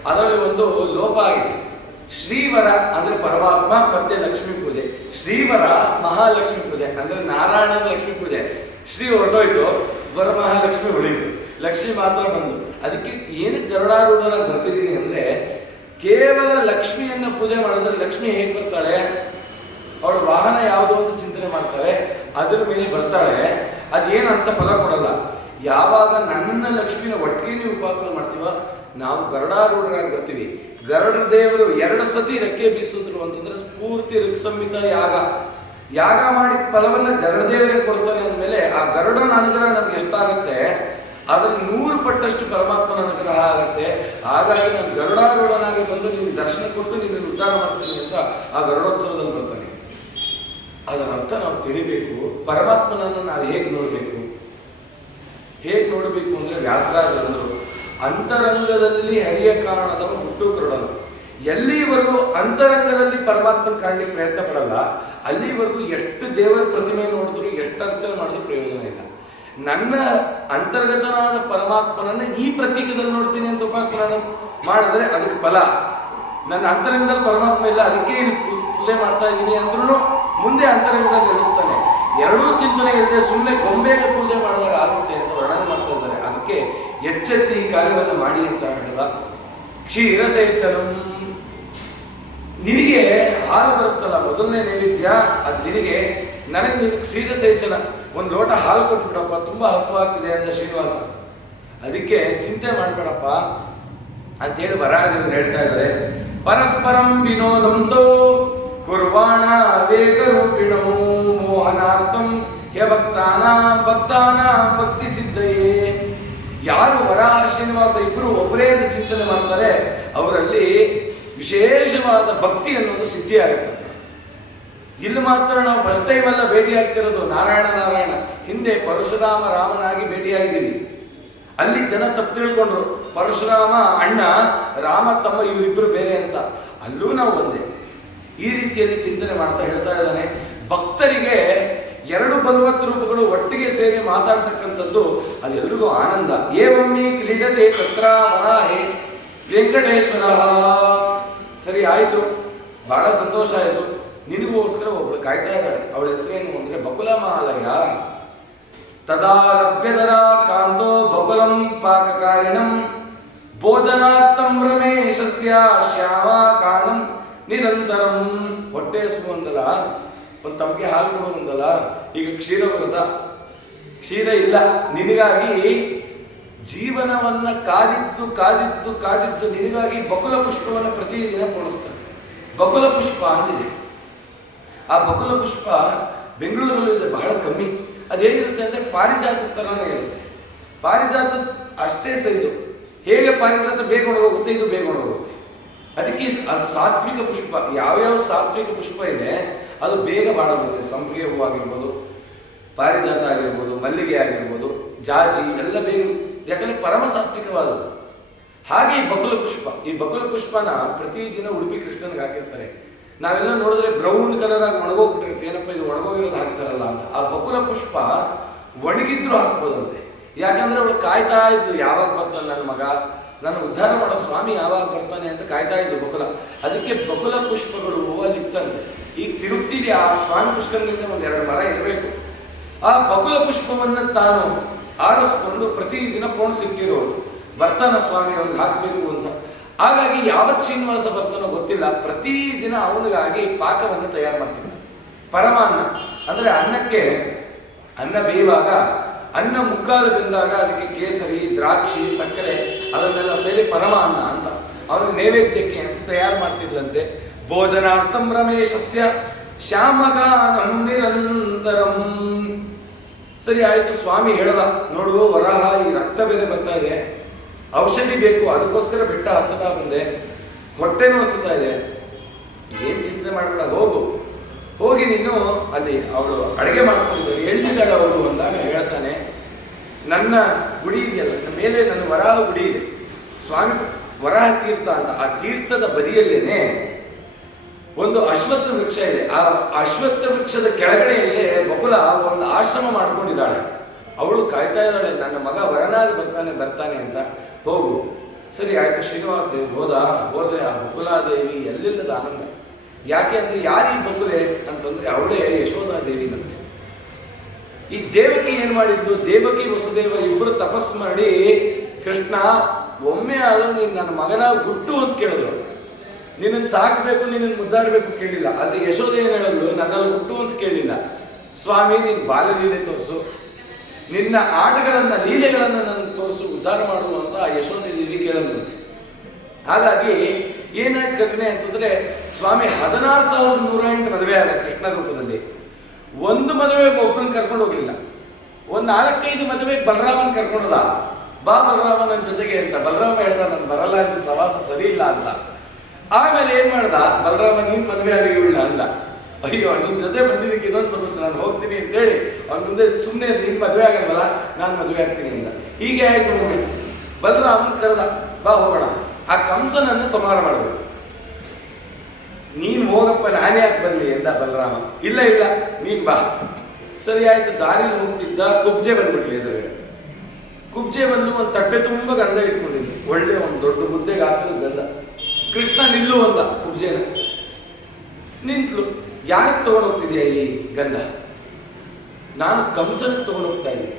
ಅದರಲ್ಲಿ ಒಂದು ಲೋಪ ಆಗಿದೆ. ಶ್ರೀವರ ಅಂದ್ರೆ ಪರಮಾತ್ಮ ಮತ್ತೆ ಲಕ್ಷ್ಮೀ ಪೂಜೆ. ಶ್ರೀವರ ಮಹಾಲಕ್ಷ್ಮಿ ಪೂಜೆ ಅಂದ್ರೆ ನಾರಾಯಣನ ಲಕ್ಷ್ಮೀ ಪೂಜೆ. ಶ್ರೀ ಹೊರಟೋಯ್ತು, ವರಮಹಾಲಕ್ಷ್ಮಿ ಉಳಿಯಿತು, ಲಕ್ಷ್ಮಿ ಮಾತ್ರ ಬಂದು. ಅದಕ್ಕೆ ಏನಕ್ಕೆ ಗರುಡಾರೂಢನಾಗಿ ಬರ್ತಿದ್ದೀನಿ ಅಂದ್ರೆ, ಕೇವಲ ಲಕ್ಷ್ಮಿಯನ್ನ ಪೂಜೆ ಮಾಡಿದ್ರೆ ಲಕ್ಷ್ಮಿ ಹೇಗೆ ಬರ್ತಾಳೆ? ಅವಳ ವಾಹನ ಯಾವುದು ಅಂತ ಚಿಂತನೆ ಮಾಡ್ತಾರೆ, ಅದ್ರ ಮೇಲೆ ಬರ್ತಾಳೆ. ಅದೇನಂತ ಫಲ ಕೊಡಲ್ಲ. ಯಾವಾಗ ನನ್ನನ್ನ ಲಕ್ಷ್ಮಿನ ಒಟ್ಟಿಗೆ ನೀವು ಉಪಾಸನೆ ಮಾಡ್ತೀವ, ನಾವು ಗರುಡಾರೂಢರಾಗಿ ಬರ್ತೀವಿ. ಗರುಡ ದೇವರು 2 ಸತಿ ರೆಕ್ಕೆ ಬೀಸಿದ್ರು ಅಂತಂದ್ರೆ ಸ್ಫೂರ್ತಿ ಋಕ್ಸಂಹಿತ ಯಾಗ ಮಾಡಿ ಫಲವನ್ನ ಗರುಡ ದೇವರೇ ಕೊಡ್ತಾರೆ ಅಂದಮೇಲೆ, ಆ ಗರುಡನ ಅನುಗ್ರಹ ನಮ್ಗೆ ಎಷ್ಟಾಗುತ್ತೆ ಅದ್ರ 100 ಪಟ್ಟಷ್ಟು ಪರಮಾತ್ಮನ ಅನುಗ್ರಹ ಆಗುತ್ತೆ. ಹಾಗಾಗಿ ನಾನು ಗರುಡಾರೂಢನಾಗಿ ಬಂದು ನೀವು ದರ್ಶನ ಕೊಟ್ಟು ನಿನ್ನ ಉದ್ಧಾರ ಮಾಡ್ತೀನಿ ಅಂತ ಆ ಗರುಡೋತ್ಸವದಲ್ಲಿ ಬರ್ತಾನೆ. ಅದರ ಅರ್ಥ ನಾವು ತಿಳಿಬೇಕು. ಪರಮಾತ್ಮನನ್ನು ನಾವು ಹೇಗೆ ನೋಡಬೇಕು ಅಂದ್ರೆ, ವ್ಯಾಸರಾಜರಂದರು ಅಂತರಂಗದಲ್ಲಿ ಹರಿಯ ಕಾರಣದವ ಹುಟ್ಟು ಕರುಡನು. ಎಲ್ಲಿವರೆಗೂ ಅಂತರಂಗದಲ್ಲಿ ಪರಮಾತ್ಮನ ಕಾಣಲಿಕ್ಕೆ ಪ್ರಯತ್ನ ಪಡಲ್ಲ, ಅಲ್ಲಿವರೆಗೂ ಎಷ್ಟು ದೇವರ ಪ್ರತಿಮೆ ನೋಡಿದ್ರು, ಎಷ್ಟು ಅರ್ಚನೆ ಮಾಡಿದ್ರು ಪ್ರಯೋಜನ ಇಲ್ಲ. ನನ್ನ ಅಂತರ್ಗತನಾದ ಪರಮಾತ್ಮನನ್ನ ಈ ಪ್ರತೀಕದಲ್ಲಿ ನೋಡ್ತೀನಿ ಅಂತ ಉಪಾಸನೆ ಮಾಡಿದ್ರೆ ಅದಕ್ಕೆ ಫಲ. ನನ್ನ ಅಂತರಂಗದಲ್ಲಿ ಪರಮಾತ್ಮ ಇಲ್ಲ, ಅದಕ್ಕೆ ಇಲ್ಲಿ ಪೂಜೆ ಮಾಡ್ತಾ ಇದ್ದೀನಿ ಅಂದ್ರೂ ಮುಂದೆ ಅಂತರಂಗದಲ್ಲಿ ನಿಲ್ಲಿಸ್ತಾನೆ. ಎರಡೂ ಚಿಂತನೆ ಇಲ್ಲದೆ ಸುಮ್ಮನೆ ಗೊಂಬೆಗೆ ಪೂಜೆ ಮಾಡಿದಾಗ ಆಗುತ್ತೆ ಅಂತ ವರ್ಣನೆ ಮಾಡ್ತಾ ಇದ್ದಾರೆ. ಅದಕ್ಕೆ ಎಚ್ಚೆತ್ತಿ ಈ ಕಾರ್ಯವನ್ನು ಮಾಡಿ ಅಂತ ಹೇಳಿದ. ಕ್ಷೀರಸೇಚನಂ, ನಿನಗೆ ಹಾಲು ಬರುತ್ತಲ್ಲ ಮೊದಲನೇ ನೈವೇದ್ಯ, ಅದು ನಿನಗೆ, ನಿನಗೆ ಕ್ಷೀರಸೇಚನ, ಒಂದು ಲೋಟ ಹಾಲು ಕೊಟ್ಬಿಡಪ್ಪ, ತುಂಬಾ ಹಸುವಾಗ್ತಿದೆ ಅಂತ ಶ್ರೀನಿವಾಸ. ಅದಕ್ಕೆ ಚಿಂತೆ ಮಾಡ್ಬೇಡಪ್ಪ ಅಂತೇಳಿ ವರಾಹದೇವರು ಹೇಳ್ತಾ ಇದ್ದಾರೆ. ಪರಸ್ಪರಂ ವಿನೋದಂತೋ ಕುರ್ವಾಣ ವೇಗರೂಪಿಣೋ ಮೋಹನಾರ್ಥಂ ಭಕ್ತಾನ ಭಕ್ತಿ ಸಿದ್ಧಯೇ. ಯಾರು ವರಾಹ ಶ್ರೀನಿವಾಸ ಇಬ್ಬರು ಒಬ್ಬರೇ ಅಂತ ಚಿಂತನೆ ಮಾಡ್ತಾರೆ, ಅವರಲ್ಲಿ ವಿಶೇಷವಾದ ಭಕ್ತಿ ಅನ್ನೋದು ಸಿದ್ಧಿಯಾಗುತ್ತೆ. ಇಲ್ಲಿ ಮಾತ್ರ ನಾವು ಫಸ್ಟ್ ಟೈಮ್ ಎಲ್ಲ ಭೇಟಿ ಆಗ್ತಿರೋದು ನಾರಾಯಣ. ಹಿಂದೆ ಪರಶುರಾಮ ರಾಮನಾಗಿ ಭೇಟಿಯಾಗಿದ್ದೀವಿ. ಅಲ್ಲಿ ಜನ ತಪ್ಪು ತಿಳ್ಕೊಂಡ್ರು, ಪರಶುರಾಮ ಅಣ್ಣ, ರಾಮ ತಮ್ಮ, ಇವರಿಬ್ಬರು ಬೇರೆ ಅಂತ. ಅಲ್ಲೂ ನಾವು ಒಂದೇ. ಈ ರೀತಿಯಲ್ಲಿ ಚಿಂತನೆ ಮಾಡ್ತಾ ಹೇಳ್ತಾ ಇದ್ದಾನೆ. ಭಕ್ತರಿಗೆ ಎರಡು ಭಗವತ್ ರೂಪಗಳು ಒಟ್ಟಿಗೆ ಸೇರಿ ಮಾತಾಡ್ತಕ್ಕಂಥದ್ದು ಅದೆಲ್ಲರಿಗೂ ಆನಂದ. ಏವಮ್ಮಿ ಕ್ರೀಡತೆ ತತ್ರ ವರಾಹೇ ವೆಂಕಟೇಶ್ವರ. ಸರಿ ಆಯಿತು, ಬಹಳ ಸಂತೋಷ ಆಯಿತು. ನಿನಗೋಸ್ಕರ ಒಬ್ಳು ಕಾಯ್ತಾ ಇದ್ದಾಳೆ. ಅವಳ ಹೆಸರೇನು ಅಂದ್ರೆ ಬಕುಲಮಾಲಯ. ತದಾ ಲಭ್ಯದರ ಕಾಂತೋ ಬಕುಲಂ ಪಾಕಕಾರಿಣಂ ಭೋಜನಾರ್ಥಂ ರಮೇಶಸ್ಯ ಶ್ಯಾಮಾಕಾನಂ ನಿರಂತರಂ. ಹೊಟ್ಟೆ ಹಸು ಅಂದಲ್ಲ, ಒಂದು ತಮಗೆ ಹಾಲು ಕೊಡು ಅಂದಲ್ಲ, ಈಗ ಕ್ಷೀರ ವ್ರತ, ಕ್ಷೀರ ಇಲ್ಲ. ನಿನಗಾಗಿ ಜೀವನವನ್ನ ಕಾದಿದ್ದು ನಿನಗಾಗಿ ಬಕುಲ ಪುಷ್ಪವನ್ನು ಪ್ರತಿದಿನ ಪೋಣಿಸ್ತಾರೆ. ಬಕುಲ ಪುಷ್ಪ ಅಂತಿದೆ. ಆ ಬಕುಲ ಪುಷ್ಪ ಬೆಂಗಳೂರಲ್ಲೂ ಇದೆ, ಬಹಳ ಕಮ್ಮಿ. ಅದೇನಿರುತ್ತೆ ಅಂದ್ರೆ ಪಾರಿಜಾತ ತರನೇ ಇರುತ್ತೆ. ಪಾರಿಜಾತ ಅಷ್ಟೇ ಸೈಜು. ಹೇಗೆ ಪಾರಿಜಾತ ಬೇಗ ಒಣಗೋಗುತ್ತೆ, ಇದು ಬೇಗ ಒಣಗೋಗುತ್ತೆ. ಅದಕ್ಕೆ ಅದು ಸಾತ್ವಿಕ ಪುಷ್ಪ. ಯಾವ್ಯಾವ ಸಾತ್ವಿಕ ಪುಷ್ಪ ಇದೆ ಅದು ಬೇಗ ಬಾಡೋಗುತ್ತೆ. ಸಂಪಿಗೆ ಹೂವು ಆಗಿರ್ಬೋದು, ಪಾರಿಜಾತ ಆಗಿರ್ಬೋದು, ಮಲ್ಲಿಗೆ ಆಗಿರ್ಬೋದು, ಜಾಜಿ ಎಲ್ಲ ಬೇಗ, ಯಾಕಂದ್ರೆ ಪರಮ ಸಾತ್ವಿಕವಾದದ್ದು. ಹಾಗೆ ಈ ಬಕುಲ ಪುಷ್ಪನ ಪ್ರತಿದಿನ ಉಡುಪಿ ಕೃಷ್ಣನ್ಗೆ ಹಾಕಿರ್ತಾರೆ. ನಾವೆಲ್ಲ ನೋಡಿದ್ರೆ ಬ್ರೌನ್ ಕಲರ್ ಆಗಿ ಒಣಗೋಗ್ಬಿಟ್ಟಿರುತ್ತೆ, ಏನಪ್ಪ ಇದು ಒಣಗೋಗಿರೋದು ಹಾಕ್ತಾರಲ್ಲ ಅಂತ. ಆ ಬಕುಲ ಪುಷ್ಪ ಒಣಗಿದ್ರು ಹಾಕ್ಬೋದಂತೆ. ಯಾಕಂದ್ರೆ ಅವಳು ಕಾಯ್ತಾ ಇದ್ಲು, ಯಾವಾಗ ಬರ್ತಾನೆ ನನ್ನ ಮಗ, ನನ್ನ ಉದ್ಧಾರ ಮಾಡೋ ಸ್ವಾಮಿ ಯಾವಾಗ ಬರ್ತಾನೆ ಅಂತ ಕಾಯ್ತಾ ಇದ್ಲು ಬಕುಲ. ಅದಕ್ಕೆ ಬಕುಲ ಪುಷ್ಪಗಳು ಅಲ್ಲಿ ಇತ್ತಂತೆ. ಈಗ ತಿರುಪ್ತಿಲಿ ಆ ಸ್ವಾಮಿ ಪುಷ್ಕರದಿಂದ ಒಂದೆರಡು ಮರ ಇರಬೇಕು. ಆ ಬಕುಲ ಪುಷ್ಪವನ್ನು ತಾನು ಆರಿಸ್ಕೊಂಡು ಪ್ರತಿದಿನ ಪೋಣಿಸಿಟ್ಟಿರೋರು, ಬರ್ತಾನ ಸ್ವಾಮಿ ಅವ್ನಿಗೆ ಹಾಕಬೇಕು ಅಂತ. ಹಾಗಾಗಿ ಯಾವತ್ ಶ್ರೀನಿವಾಸ ಬರ್ತಾನೋ ಗೊತ್ತಿಲ್ಲ, ಪ್ರತಿದಿನ ಅವನಿಗಾಗಿ ಪಾಕವನ್ನು ತಯಾರು ಮಾಡ್ತಿದ್ದ. ಪರಮಾನ್ನ ಅಂದ್ರೆ ಅನ್ನಕ್ಕೆ, ಅನ್ನ ಬೇಯುವಾಗ ಅನ್ನ ಮುಕ್ಕಾಲು ಬೆಂದಾಗ ಅದಕ್ಕೆ ಕೇಸರಿ, ದ್ರಾಕ್ಷಿ, ಸಕ್ಕರೆ ಅದನ್ನೆಲ್ಲ ಸೇರಿ ಪರಮಾನ್ನ ಅಂತ ಅವನಿಗೆ ನೈವೇದ್ಯಕ್ಕೆ ಅಂತ ತಯಾರು ಮಾಡ್ತಿದ್ಲಂತೆ. ಭೋಜನಾರ್ಥಂ ರಮೇಶಸ್ಯ ಶ್ಯಾಮಗಾನಂ ನಿರಂತರಂ. ಸರಿ ಆಯ್ತು, ಸ್ವಾಮಿ ಹೇಳ್ದ, ನೋಡು ವರಾಹ, ಈ ರಕ್ತ ಬೇರೆ ಬರ್ತಾ ಇದೆ, ಔಷಧಿ ಬೇಕು, ಅದಕ್ಕೋಸ್ಕರ ಬೆಟ್ಟ ಹತ್ತುತ್ತಾ ಬಂದೆ, ಹೊಟ್ಟೆನೂ ಹಸುತ್ತಾ ಇದೆ, ಏನ್ ಚಿಂತೆ ಮಾಡಬೇಡ, ಹೋಗಿ ನೀನು ಅಲ್ಲಿ ಅವಳು ಅಡುಗೆ ಮಾಡ್ಕೊಂಡಿದ್ದಾಳೆ, ಎಳ್ಳಿದ್ದಾಳೆ ಅವಳು ಅಂದಾಗ ಹೇಳ್ತಾನೆ, ನನ್ನ ಗುಡಿ ಇದೆಯಲ್ಲ, ನನ್ನ ಮೇಲೆ ನನ್ನ ವರಾಹ ಗುಡಿ ಇದೆ, ಸ್ವಾಮಿ ವರಾಹ ತೀರ್ಥ ಅಂತ. ಆ ತೀರ್ಥದ ಬದಿಯಲ್ಲೇನೆ ಒಂದು ಅಶ್ವತ್ಥ ವೃಕ್ಷ ಇದೆ. ಆ ಅಶ್ವತ್ಥ ವೃಕ್ಷದ ಕೆಳಗಡೆಯಲ್ಲೇ ಬಕುಲ ಒಂದು ಆಶ್ರಮ ಮಾಡ್ಕೊಂಡಿದ್ದಾಳೆ. ಅವಳು ಕಾಯ್ತಾ ಇದ್ದಾಳೆ, ನನ್ನ ಮಗ ವರನಾಗಿ ಬರ್ತಾನೆ ಅಂತ. ಹೋಗು. ಸರಿ ಆಯ್ತು, ಶ್ರೀನಿವಾಸ ದೇವಿ ಹೋದ್ರೆ ಆ ಬಕುಲಾದೇವಿ ಎಲ್ಲಿಲ್ಲದ ಆನಂದ. ಯಾಕೆ ಅಂದ್ರೆ ಯಾರೀ ಬಕುಲೆ ಅಂತಂದ್ರೆ ಅವಳೇ ಯಶೋಧಾದೇವಿನಂತೆ. ಈ ದೇವಕಿ ಏನ್ ಮಾಡಿದ್ಲು, ದೇವಕಿ ವಸುದೇವ ಇಬ್ಬರು ತಪಸ್ ಮಾಡಿ, ಕೃಷ್ಣ ಒಮ್ಮೆ ಆದ್ರೂ ನೀನು ನನ್ನ ಮಗನಾಗಿ ಹುಟ್ಟು ಅಂತ ಕೇಳಿದ್ರು, ನಿನ್ನನ್ನು ಸಾಕಬೇಕು, ನಿನ್ನನ್ನು ಮುದ್ದಾಡಬೇಕು ಕೇಳಿಲ್ಲ. ಅದು ಯಶೋಧ ಏನು ಹೇಳಿದ್ರು, ನನ್ನಲ್ಲಿ ಹುಟ್ಟು ಅಂತ ಕೇಳಿಲ್ಲ. ಸ್ವಾಮಿ ನೀನು ಬಾಲ್ಯಲೀಲೆ ತೋರಿಸು, ನಿನ್ನ ಆಟಗಳನ್ನ ಲೀಲೆಗಳನ್ನ ನನಗೆ ತೋರಿಸು, ಉದ್ಧಾರ ಮಾಡುವಂತ ಯಶೋಧ ದೇವಿ ಕೇಳಂತೆ. ಹಾಗಾಗಿ ಏನಾಯ್ತು ಘಟನೆ ಅಂತಂದ್ರೆ, ಸ್ವಾಮಿ 16,108 ಮದುವೆ ಆದ ಕೃಷ್ಣ ರೂಪದಲ್ಲಿ. ಒಂದು ಮದುವೆಗೆ ಒಬ್ಬರನ್ನ ಕರ್ಕೊಂಡು ಹೋಗಿಲ್ಲ, ಒಂದು 4-5 ಮದುವೆಗೆ ಬಲರಾಮನ್ ಕರ್ಕೊಂಡಲ್ಲ, ಬಾ ಬಲರಾಮ ನನ್ನ ಜೊತೆಗೆ ಅಂತ. ಬಲರಾಮ ಹೇಳ್ದ, ನಾನು ಬರಲ್ಲ, ನಿನ್ನ ಸವಾಸ ಸರಿ ಇಲ್ಲ ಅಂತ. ಆಮೇಲೆ ಏನ್ ಮಾಡ್ದ ಬಲರಾಮ, ನೀನ್ ಮದುವೆ ಆಗಿ ಇವಳ ಅಂದ. ಅಯ್ಯೋ, ನಿನ್ ಜೊತೆ ಬಂದಿದ್ದಕ್ಕೆ ಇದೊಂದು ಸಮಸ್ಯೆ, ನಾನು ಹೋಗ್ತೀನಿ ಅಂತೇಳಿ ಅವ್ನ ಮುಂದೆ ಸುಮ್ಮನೆ, ನೀನ್ ಮದುವೆ ಆಗಲ್ವಲ್ಲ, ನಾನು ಮದುವೆ ಆಗ್ತೀನಿ ಅಂತ. ಹೀಗೆ ಆಯ್ತು ನೋಡಿ. ಬಲರಾಮನ್ ಕರೆದ, ಬಾ ಹೋಗೋಣ, ಆ ಕಂಸನನ್ನು ಸಂಹಾರ ಮಾಡಬೇಕು, ನೀನ್ ಹೋಗಪ್ಪ, ನಾನೇ ಯಾಕೆ ಬರಲಿ ಎಂದ ಬಲರಾಮ. ಇಲ್ಲ ನೀನ್ ಬಾ. ಸರಿ ಆಯ್ತು, ದಾರಿಲಿ ಹೋಗ್ತಿದ್ದ ಕುಬ್ಜೆ ಬಂದ್ಬಿಡ್ಲಿ ಎದುರುಗಡೆ. ಕುಬ್ಜೆ ಬಂದು ಒಂದು ತಟ್ಟೆ ತುಂಬ ಗಂಧ ಇಟ್ಕೊಂಡಿದ್ವಿ, ಒಳ್ಳೆ ಒಂದು ದೊಡ್ಡ ಮುದ್ದೆಗೆ ಹಾಕಿದ ಗಂಧ. ಕೃಷ್ಣ ನಿಲ್ಲು ಅಂದ ಕುಬ್ಜೆನ. ನಿಂತ್ಲು. ಯಾರಿಗೆ ತಗೊಂಡು ಹೋಗ್ತಿದ್ಯಾ ಈ ಗಂಧ? ನಾನು ಕಂಸನಿಗೆ ತಗೊಂಡು ಹೋಗ್ತಾ ಇದ್ದೀನಿ.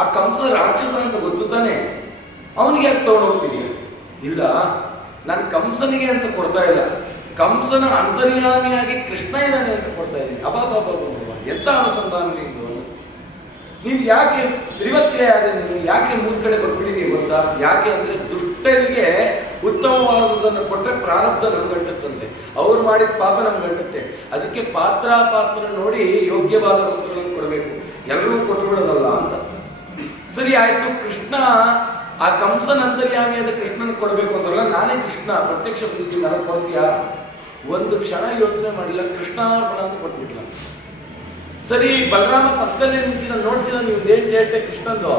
ಆ ಕಂಸ ರಾಕ್ಷಸ ಅಂತ ಗೊತ್ತು ತಾನೆ, ಅವನಿಗೆ ಯಾಕೆ ತಗೊಂಡು ಹೋಗ್ತಿದೀಯ? ಇಲ್ಲ, ನಾನು ಕಂಸನಿಗೆ ಅಂತ ಕೊಡ್ತಾ ಇಲ್ಲ, ಕಂಸನ ಅಂತರ್ಯಾಮಿಯಾಗಿ ಕೃಷ್ಣ ಇದ್ದಾನೆ ಅಂತ ಕೊಡ್ತಾ ಇದ್ದೀನಿ. ಅಬಾಬಾಬಾಬಾ, ಎಂತ ಅನುಸಂಧಾನ ನಿಂದು. ನೀನು ಯಾಕೆ ತ್ರಿವಕ್ರೆ ಆದ? ನೀನು ಯಾಕೆ ಮೂರು ಕಡೆ ಬರ್ಬಿಟ್ಟಿದೀಯ ಗೊತ್ತಾ? ಯಾಕೆ ಅಂದ್ರೆ ದುಷ್ಟರಿಗೆ ಉತ್ತಮವಾದದನ್ನು ಕೊಟ್ಟರೆ ಪ್ರಾರಬ್ಧ ನಮ್ಗಂಟುತ್ತಂತೆ, ಅವ್ರು ಮಾಡಿದ ಪಾಪ ನಮ್ಗಂಟುತ್ತೆ. ಅದಕ್ಕೆ ಪಾತ್ರ ನೋಡಿ ಯೋಗ್ಯವಾದ ವಸ್ತುಗಳನ್ನು ಕೊಡಬೇಕು, ಎಲ್ಲರೂ ಕೊಟ್ಬಿಡೋದಲ್ಲ ಅಂತ. ಸರಿ ಆಯ್ತು, ಕೃಷ್ಣ ಆ ಕಂಸನ ಅಂತರ್ಯಾಮಿಯಾದ ಕೃಷ್ಣನ ಕೊಡಬೇಕು ಅಂದ್ರಲ್ಲ, ನಾನೇ ಕೃಷ್ಣ ಪ್ರತ್ಯಕ್ಷ ಬಂದಿದ್ದೀನಿ, ನನಗೆ ಕೊಡ್ತೀಯಾ? ಒಂದು ಕ್ಷಣ ಯೋಚನೆ ಮಾಡಿಲ್ಲ, ಕೃಷ್ಣಾರ್ಪಣ ಅಂತ ಕೊಟ್ಬಿಟ್ಲ. ಸರಿ, ಬಲರಾಮ ಪಕ್ಕದಲ್ಲೇ ನಿಂತಿನ ನೋಡ್ತೀನ, ನೀವು ಏನ್ ಚೇಷ್ಟೆ ಕೃಷ್ಣಂದು.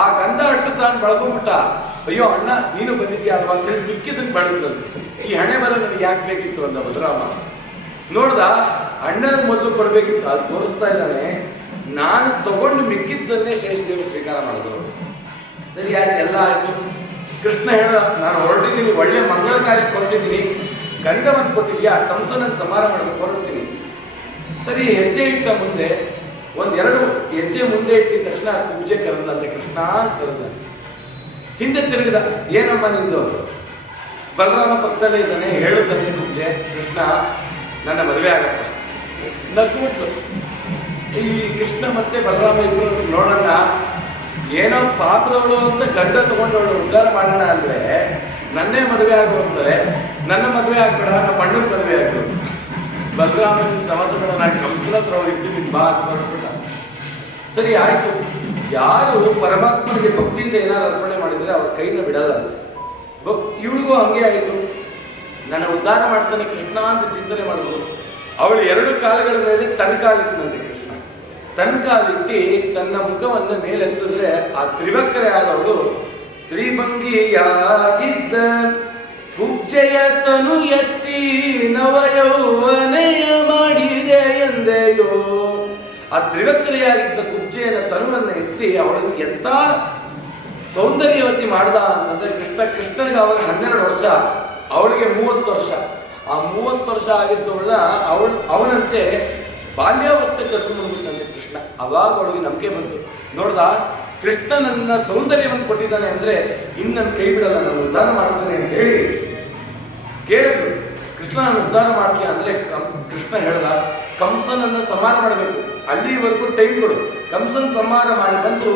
ಆ ಗಂಧ ಅಟ್ಟು ತಾನು ಬಳಕೊಂಡ್ಬಿಟ್ಟ. ಅಯ್ಯೋ ಅಣ್ಣ ನೀನು ಬಂದಿದ್ಯಾ ಅಲ್ವಾ ಅಂತ ಹೇಳಿ ಮಿಕ್ಕಿದ್ದನ್ನು ಬಳದಂತೆ. ಈ ಹಣೆ ಬರ ನನಗೆ ಯಾಕೆ ಬೇಕಿತ್ತು ಅಂದ ಬಲರಾಮ. ನೋಡ್ದ, ಅಣ್ಣನ ಮೊದಲು ಕೊಡ್ಬೇಕಿತ್ತು, ಅದು ತೋರಿಸ್ತಾ ಇದ್ದಾನೆ. ನಾನು ತಗೊಂಡು ಮಿಕ್ಕಿದ್ದನ್ನೇ ಶೇಷದೇವರು ಸ್ವೀಕಾರ ಮಾಡಿದವರು. ಸರಿ ಆಯ್ತು, ಎಲ್ಲ ಆಯ್ತು. ಕೃಷ್ಣ ಹೇಳ, ನಾನು ಹೊರಟಿದ್ದೀನಿ, ಒಳ್ಳೆ ಮಂಗಳ ಕಾರ್ಯಕ್ಕೆ ಹೊರಟಿದ್ದೀನಿ, ಗಂಧವನ್ನು ಕೊಟ್ಟಿದ್ಯಾ, ಕಂಸನನ್ನು ಸಂಹಾರ ಮಾಡಬೇಕು, ಹೊರಡ್ತೀನಿ. ಸರಿ, ಹೆಜ್ಜೆ ಇಟ್ಟ ಮುಂದೆ, ಒಂದೆರಡು ಹೆಜ್ಜೆ ಮುಂದೆ ಇಟ್ಟಿದ ತಕ್ಷಣ ಕುಬ್ಜೆ ಕರೆದಂತೆ, ಕೃಷ್ಣ ಅಂತ ಕರೆದ. ಹಿಂದೆ ತಿರುಗಿದ, ಏನಮ್ಮ ನಿಂದು? ಬಲರಾಮ ಪಕ್ಕದಲ್ಲೇ ಇದ್ದಾನೆ. ಹೇಳುದಂತೆ ಕುಬ್ಜೆ, ಕೃಷ್ಣ ನನ್ನ ಮದುವೆ ಆಗತ್ತ. ನಕ್ಬಿಟ್ಲು. ಈ ಕೃಷ್ಣ ಮತ್ತೆ ಬಲರಾಮ ಇಬ್ಬರು ನೋಡೋಣ, ಏನೋ ಪಾಪದವಳು ಅಂತ ಗಂಡ ತಗೊಂಡವಳು ಉದ್ಧಾರ ಮಾಡೋಣ ಅಂದ್ರೆ ನನ್ನೇ ಮದುವೆ ಆಗು ಅಂತಾರೆ. ನನ್ನ ಮದುವೆ ಆಗ್ಬೇಡ, ನಮ್ಮ ಅಣ್ಣನ ಮದುವೆ ಆಗು. ಬಲರಾಮ ನಿನ್ ಸಮಸ್ಯೆ ಬೇಡ, ನಾನು ಕಂಸನ ಹತ್ರ ಹೋಗಿದ್ದು ನಿನ್ ಬಾ ಅಂತ ಹೊರಟ್ಬಿಟ್ಟ. ಸರಿ ಆಯ್ತು, ಯಾರು ಪರಮಾತ್ಮನಿಗೆ ಭಕ್ತಿಯಿಂದ ಏನಾದ್ರು ಅರ್ಪಣೆ ಮಾಡಿದ್ರೆ ಅವ್ರ ಕೈನ ಬಿಡಲ್ಲ ಅಂತ. ಇವಳಿಗೂ ಹಂಗೆ ಆಯಿತು. ನನ್ನ ಉದ್ಧಾರ ಮಾಡ್ತಾನೆ ಕೃಷ್ಣ ಅಂತ ಚಿಂತನೆ ಮಾಡಿದ್ರು. ಅವಳು ಎರಡು ಕಾಲುಗಳ ಮೇಲೆ ತನ್ನ ಕಾಲಿಟ್ಟನಂತೆ ಕೃಷ್ಣ. ತನ್ನ ಕಾಲಿಟ್ಟು ತನ್ನ ಮುಖವನ್ನು ಮೇಲೆತ್ತಿದ್ರೆ ಆ ತ್ರಿವಕ್ರೆ ಆದವಳು ತ್ರಿಭಂಗಿಯಾಗಿದ್ದ ಕುಬ್ಜೆಯ ತನು ಎತ್ತಿ ನವಯೌವನೆಯ ಮಾಡಿದೆ ಎಂದೆಯೋ. ಆ ತ್ರಿವಕ್ರೆಯಾಗಿದ್ದ ಕುಬ್ಜೆಯ ತನುವನ್ನು ಎತ್ತಿ ಅವಳನ್ನು ಎಂತ ಸೌಂದರ್ಯವತಿ ಮಾಡ್ದ ಅಂತಂದ್ರೆ ಕೃಷ್ಣನಿಗೆ ಅವಾಗ 12 ವರ್ಷ, ಅವಳಿಗೆ 30 ವರ್ಷ. ಆ 30 ವರ್ಷ ಆಗಿದ್ದವಳ ಅವನಂತೆ ಬಾಲ್ಯಾವಸ್ಥೆ ಕರ್ಕೊಂಡು ಬಂದ್ಬಿಟ್ಟಂತೆ ಕೃಷ್ಣ. ಅವಾಗ ಅವಳಿಗೆ ನಂಬಿಕೆ ಬಂತು. ನೋಡ್ದ, ಕೃಷ್ಣ ನನ್ನ ಸೌಂದರ್ಯವನ್ನು ಕೊಟ್ಟಿದ್ದಾನೆ ಅಂದ್ರೆ ಇನ್ನು ನನ್ನ ಕೈ ಬಿಡಲ್ಲ, ನಾನು ಉದ್ಧಾರ ಮಾಡ್ತಾನೆ ಅಂತ ಹೇಳಿ ಕೇಳಿದ್ರು. ಕೃಷ್ಣ ನಾನು ಉದ್ಧಾರ ಮಾಡ್ತೀಯ ಅಂದ್ರೆ ಕೃಷ್ಣ ಹೇಳ್ದ, ಕಂಸನನ್ನ ಸಂಹಾರ ಮಾಡಬೇಕು, ಅಲ್ಲಿವರೆಗೂ ಟೈಮ್ ಕೊಡು, ಕಂಸನ್ ಸಂಹಾರ ಮಾಡಿ ಬಂದು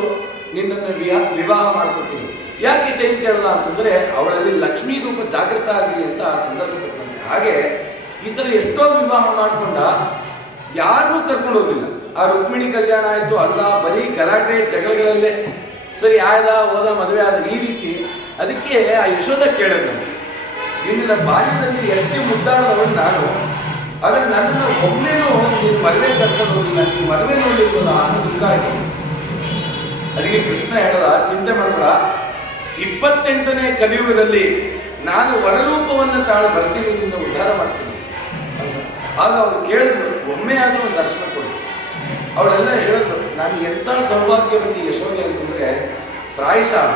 ನಿನ್ನನ್ನು ವಿವಾಹ ಮಾಡ್ಕೊತೀನಿ. ಯಾಕೆ ಟೈಮ್ ಕೇಳಲ್ಲ ಅಂತಂದ್ರೆ ಅವಳಲ್ಲಿ ಲಕ್ಷ್ಮೀ ರೂಪ ಜಾಗೃತ ಆಗಲಿ ಅಂತ ಆ ಸಂದರ್ಭ ಕೊಟ್ಟಂತೆ. ಹಾಗೆ ಈ ಥರ ಎಷ್ಟೋ ವಿವಾಹ ಮಾಡ್ಕೊಂಡ, ಯಾರನ್ನೂ ಕರ್ಕೊಂಡು ಹೋಗಿಲ್ಲ. ಆ ರುಕ್ಮಿಣಿ ಕಲ್ಯಾಣ ಆಯ್ತು, ಅಲ್ಲ ಬರೀ ಗಲಾಟೆ ಜಗಳಗಳಲ್ಲೇ. ಸರಿ ಆಯ್ದ, ಹೋದ, ಮದುವೆ ಆದ, ಈ ರೀತಿ. ಅದಕ್ಕೆ ಆ ಯಶೋಧ ಕೇಳಿದ್ರು, ನಿನ್ನ ಬಾಲ್ಯದಲ್ಲಿ ಎತ್ತಿ ಮುದ್ದಾಡದವಳು ನಾನು, ಆದ್ರೆ ನನ್ನನ್ನು ಒಮ್ಮೆನೂ ನೀನು ಮದುವೆ ಕರ್ಕೊಂಡು ಹೋಗಿಲ್ಲ, ನೀನು ಮದುವೆ ನೋಡಿರ್ಬೋದ ಅನ್ನೋ ದುಃಖ ಆಯ್ತು. ಅದಕ್ಕೆ ಕೃಷ್ಣ ಹೇಳದ, ಚಿಂತೆ ಮಾಡಬೇಡ, 28ನೇ ಕಲಿಯುಗದಲ್ಲಿ ನಾನು ವರರೂಪವನ್ನು ತಾಳು ಬರ್ತೀನಿ, ನಿನ್ನ ಉದ್ಧಾರ ಮಾಡ್ತೀನಿ ಅಂತ. ಆಗ ಅವಳು ಕೇಳಿದ್ರು, ಒಮ್ಮೆ ಆದರೂ ಒಂದು ದರ್ಶನ ಕೊಡು. ಅವಳೆಲ್ಲ ಹೇಳಿದ್ರು, ನಾನು ಎಂಥ ಸೌಭಾಗ್ಯವತಿ ಯಶೋಧೆ ಅಂತಂದ್ರೆ, ಪ್ರಾಯಶಃ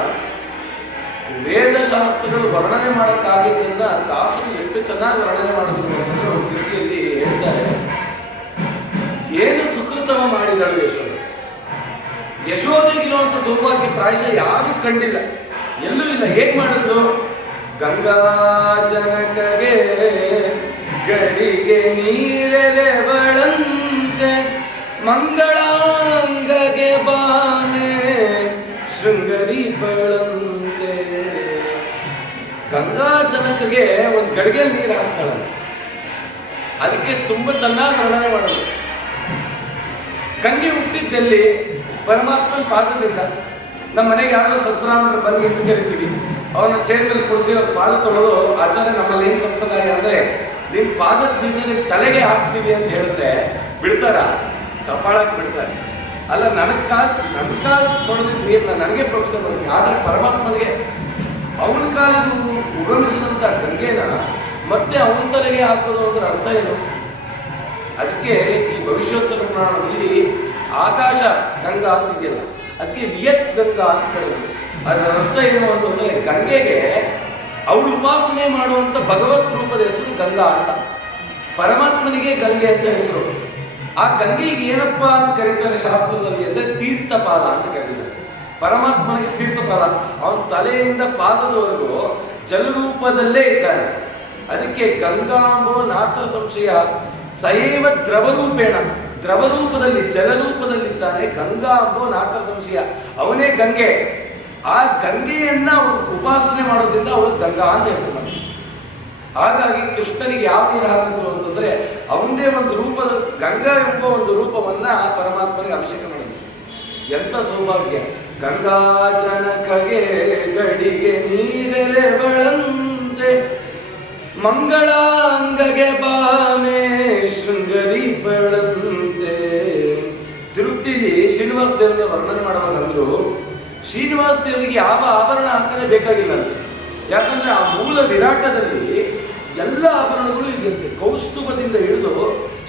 ವೇದಶಾಸ್ತ್ರಗಳು ವರ್ಣನೆ ಮಾಡೋಕ್ಕಾಗಿದ್ದನ್ನ ದಾಸರು ಎಷ್ಟು ಚೆನ್ನಾಗಿ ವರ್ಣನೆ ಮಾಡಿದ್ರು ಅಂತಂದ್ರೆ ಒಂದು ಕೃತಿಯಲ್ಲಿ ಹೇಳ್ತಾರೆ, ಏನು ಸುಕೃತವ ಮಾಡಿದಳು ಯಶೋಧೆ. ಯಶೋಧೆಗಿರುವಂಥ ಸೌಭಾಗ್ಯ ಪ್ರಾಯಶಃ ಯಾರೂ ಕಂಡಿಲ್ಲ, ಎಲ್ಲೂ ಇಲ್ಲ. ಹೇಗೆ ಮಾಡಿದ್ರು? ಗಂಗಾ ಜನಕಗೆ ಗಡಿಗೆ ನೀರೆರೆವಳಂತೆ, ಮಂಗಳಾಂಗಗೆ ಬಾಮೆ ಶೃಂಗರಿ ಬಳಂತೆ. ಗಂಗಾ ಜನಕಗೆ ಒಂದು ಗಡಿಗೆ ನೀರು ಹಾಕ್ತಾಳಂತೆ. ಅದಕ್ಕೆ ತುಂಬಾ ಚೆನ್ನಾಗಿ ವರ್ಣನೆ ಮಾಡೋದು. ಗಂಗೆ ಹುಟ್ಟಿದ್ದೆಲ್ಲಿ? ಪರಮಾತ್ಮನ ಪಾದದಿಂದ. ನಮ್ಮ ಮನೆಗೆ ಯಾರೋ ಸದ್ಬ್ರಾಹ್ಮಣರು ಬನ್ನಿ ಅಂತ ಕರಿತೀವಿ, ಅವ್ರನ್ನ ಚೇರ್ ಮೇಲೆ ಕೂರಿಸಿ ಅವ್ರ ಪಾದ ತೊಳೆದು, ಆಚಾರ್ಯ ನಮ್ಮಲ್ಲಿ ಏನು ಸಂಪ್ರದಾಯ ಅಂದರೆ ನಿಮ್ಮ ಪಾದದಿಂದ ನಿಮ್ಮ ತಲೆಗೆ ಹಾಕ್ತೀವಿ ಅಂತ ಹೇಳಿದ್ರೆ ಬಿಡ್ತಾರ? ಕಪಾಳಕ್ಕೆ ಬಿಡ್ತಾರೆ. ಅಲ್ಲ, ನನ್ನ ಕಾಲ ತೊಳೆದಿದ್ದ ನೀರನ್ನ ನನಗೆ ಪ್ರಶ್ನೆ ಬರ್ತೀನಿ, ಆದರೆ ಪರಮಾತ್ಮನಿಗೆ ಅವನ ಕಾಲದು ಉಗಮಿಸಿದಂಥ ಗಂಗೆನ ಮತ್ತೆ ಅವನ ತಲೆಗೆ ಹಾಕೋದು ಅಂದ್ರೆ ಅರ್ಥ ಏನು? ಅದಕ್ಕೆ ಈ ಭವಿಷ್ಯೋತ್ತರ ಪುರಾಣದಲ್ಲಿ ಆಕಾಶ ಗಂಗಾ ಅಂತಿದೆಯಲ್ಲ, ಅದಕ್ಕೆ ವಿಯತ್ ಗಂಗಾ ಅಂತ ಕರೆಯೋದು. ಅದರ ಅರ್ಥ ಏನು ಅಂತಂದ್ರೆ, ಗಂಗೆಗೆ ಅವಳು ಉಪಾಸನೆ ಮಾಡುವಂತ ಭಗವತ್ ರೂಪದ ಹೆಸರು ಗಂಗಾ ಅಂತ. ಪರಮಾತ್ಮನಿಗೆ ಗಂಗೆ ಅಂತ ಹೆಸರು. ಆ ಗಂಗೆಗೆ ಏನಪ್ಪಾ ಅಂತ ಕರೀತಾರೆ ಶಾಸ್ತ್ರದಲ್ಲಿ ಅಂದ್ರೆ ತೀರ್ಥಪಾದ ಅಂತ ಕರೀತಾರೆ. ಪರಮಾತ್ಮನಿಗೆ ತೀರ್ಥಪಾದ, ಅವನ ತಲೆಯಿಂದ ಪಾದದವರೆಗೂ ಜಲರೂಪದಲ್ಲೇ ಇದ್ದಾನೆ. ಅದಕ್ಕೆ ಗಂಗಾಂಬೋ ನಾತ್ರ ಸಂಶಯ ಸಯೇವ ದ್ರವರೂಪೇಣ, ದ್ರವರೂಪದಲ್ಲಿ ಜಲರೂಪದಲ್ಲಿದ್ದಾನೆ. ಗಂಗಾಂಬೋ ನಾತ್ರ ಸಂಶಯ, ಅವನೇ ಗಂಗೆ. ಆ ಗಂಗೆಯನ್ನ ಉಪಾಸನೆ ಮಾಡೋದ್ರಿಂದ ಅವಳು ಗಂಗಾ ಅಂತ ಹೆಸರು ಮಾಡಿ. ಹಾಗಾಗಿ ಕೃಷ್ಣನಿಗೆ ಯಾವ ನೀರು ಹಾಕಬೇಕು ಅಂತಂದ್ರೆ ಅವನದೇ ಒಂದು ರೂಪದ ಗಂಗಾ ಎಂಬ ಒಂದು ರೂಪವನ್ನ ಪರಮಾತ್ಮನಿಗೆ ಅಭಿಷೇಕ ಮಾಡಿದ್ರು. ಎಂತ ಸೌಭಾಗ್ಯ! ಗಂಗಾ ಜನಕಗೆ ಗಡಿಗೆ ನೀರೆಲೆ ಬಳಂತೆ, ಮಂಗಳಾಂಗಗೆ ಬಾಮೆ ಶೃಂಗರಿ ಬಳಂತೆ. ತಿರುಪ್ತಿಲಿ ಶ್ರೀನಿವಾಸ ದೇವರಿಗೆ ವರ್ಣನೆ ಮಾಡುವಾಗ ಅಂದ್ರು, ಶ್ರೀನಿವಾಸ ದೇವರಿಗೆ ಯಾವ ಆಭರಣ ಹಾಕಲೇ ಬೇಕಾಗಿಲ್ಲ ಅಂತ. ಯಾಕಂದ್ರೆ ಆ ಮೂಲ ವಿರಾಟದಲ್ಲಿ ಎಲ್ಲ ಆಭರಣಗಳು ಇದೆಯಂತೆ. ಕೌಸ್ತುಭದಿಂದ ಹಿಡಿದು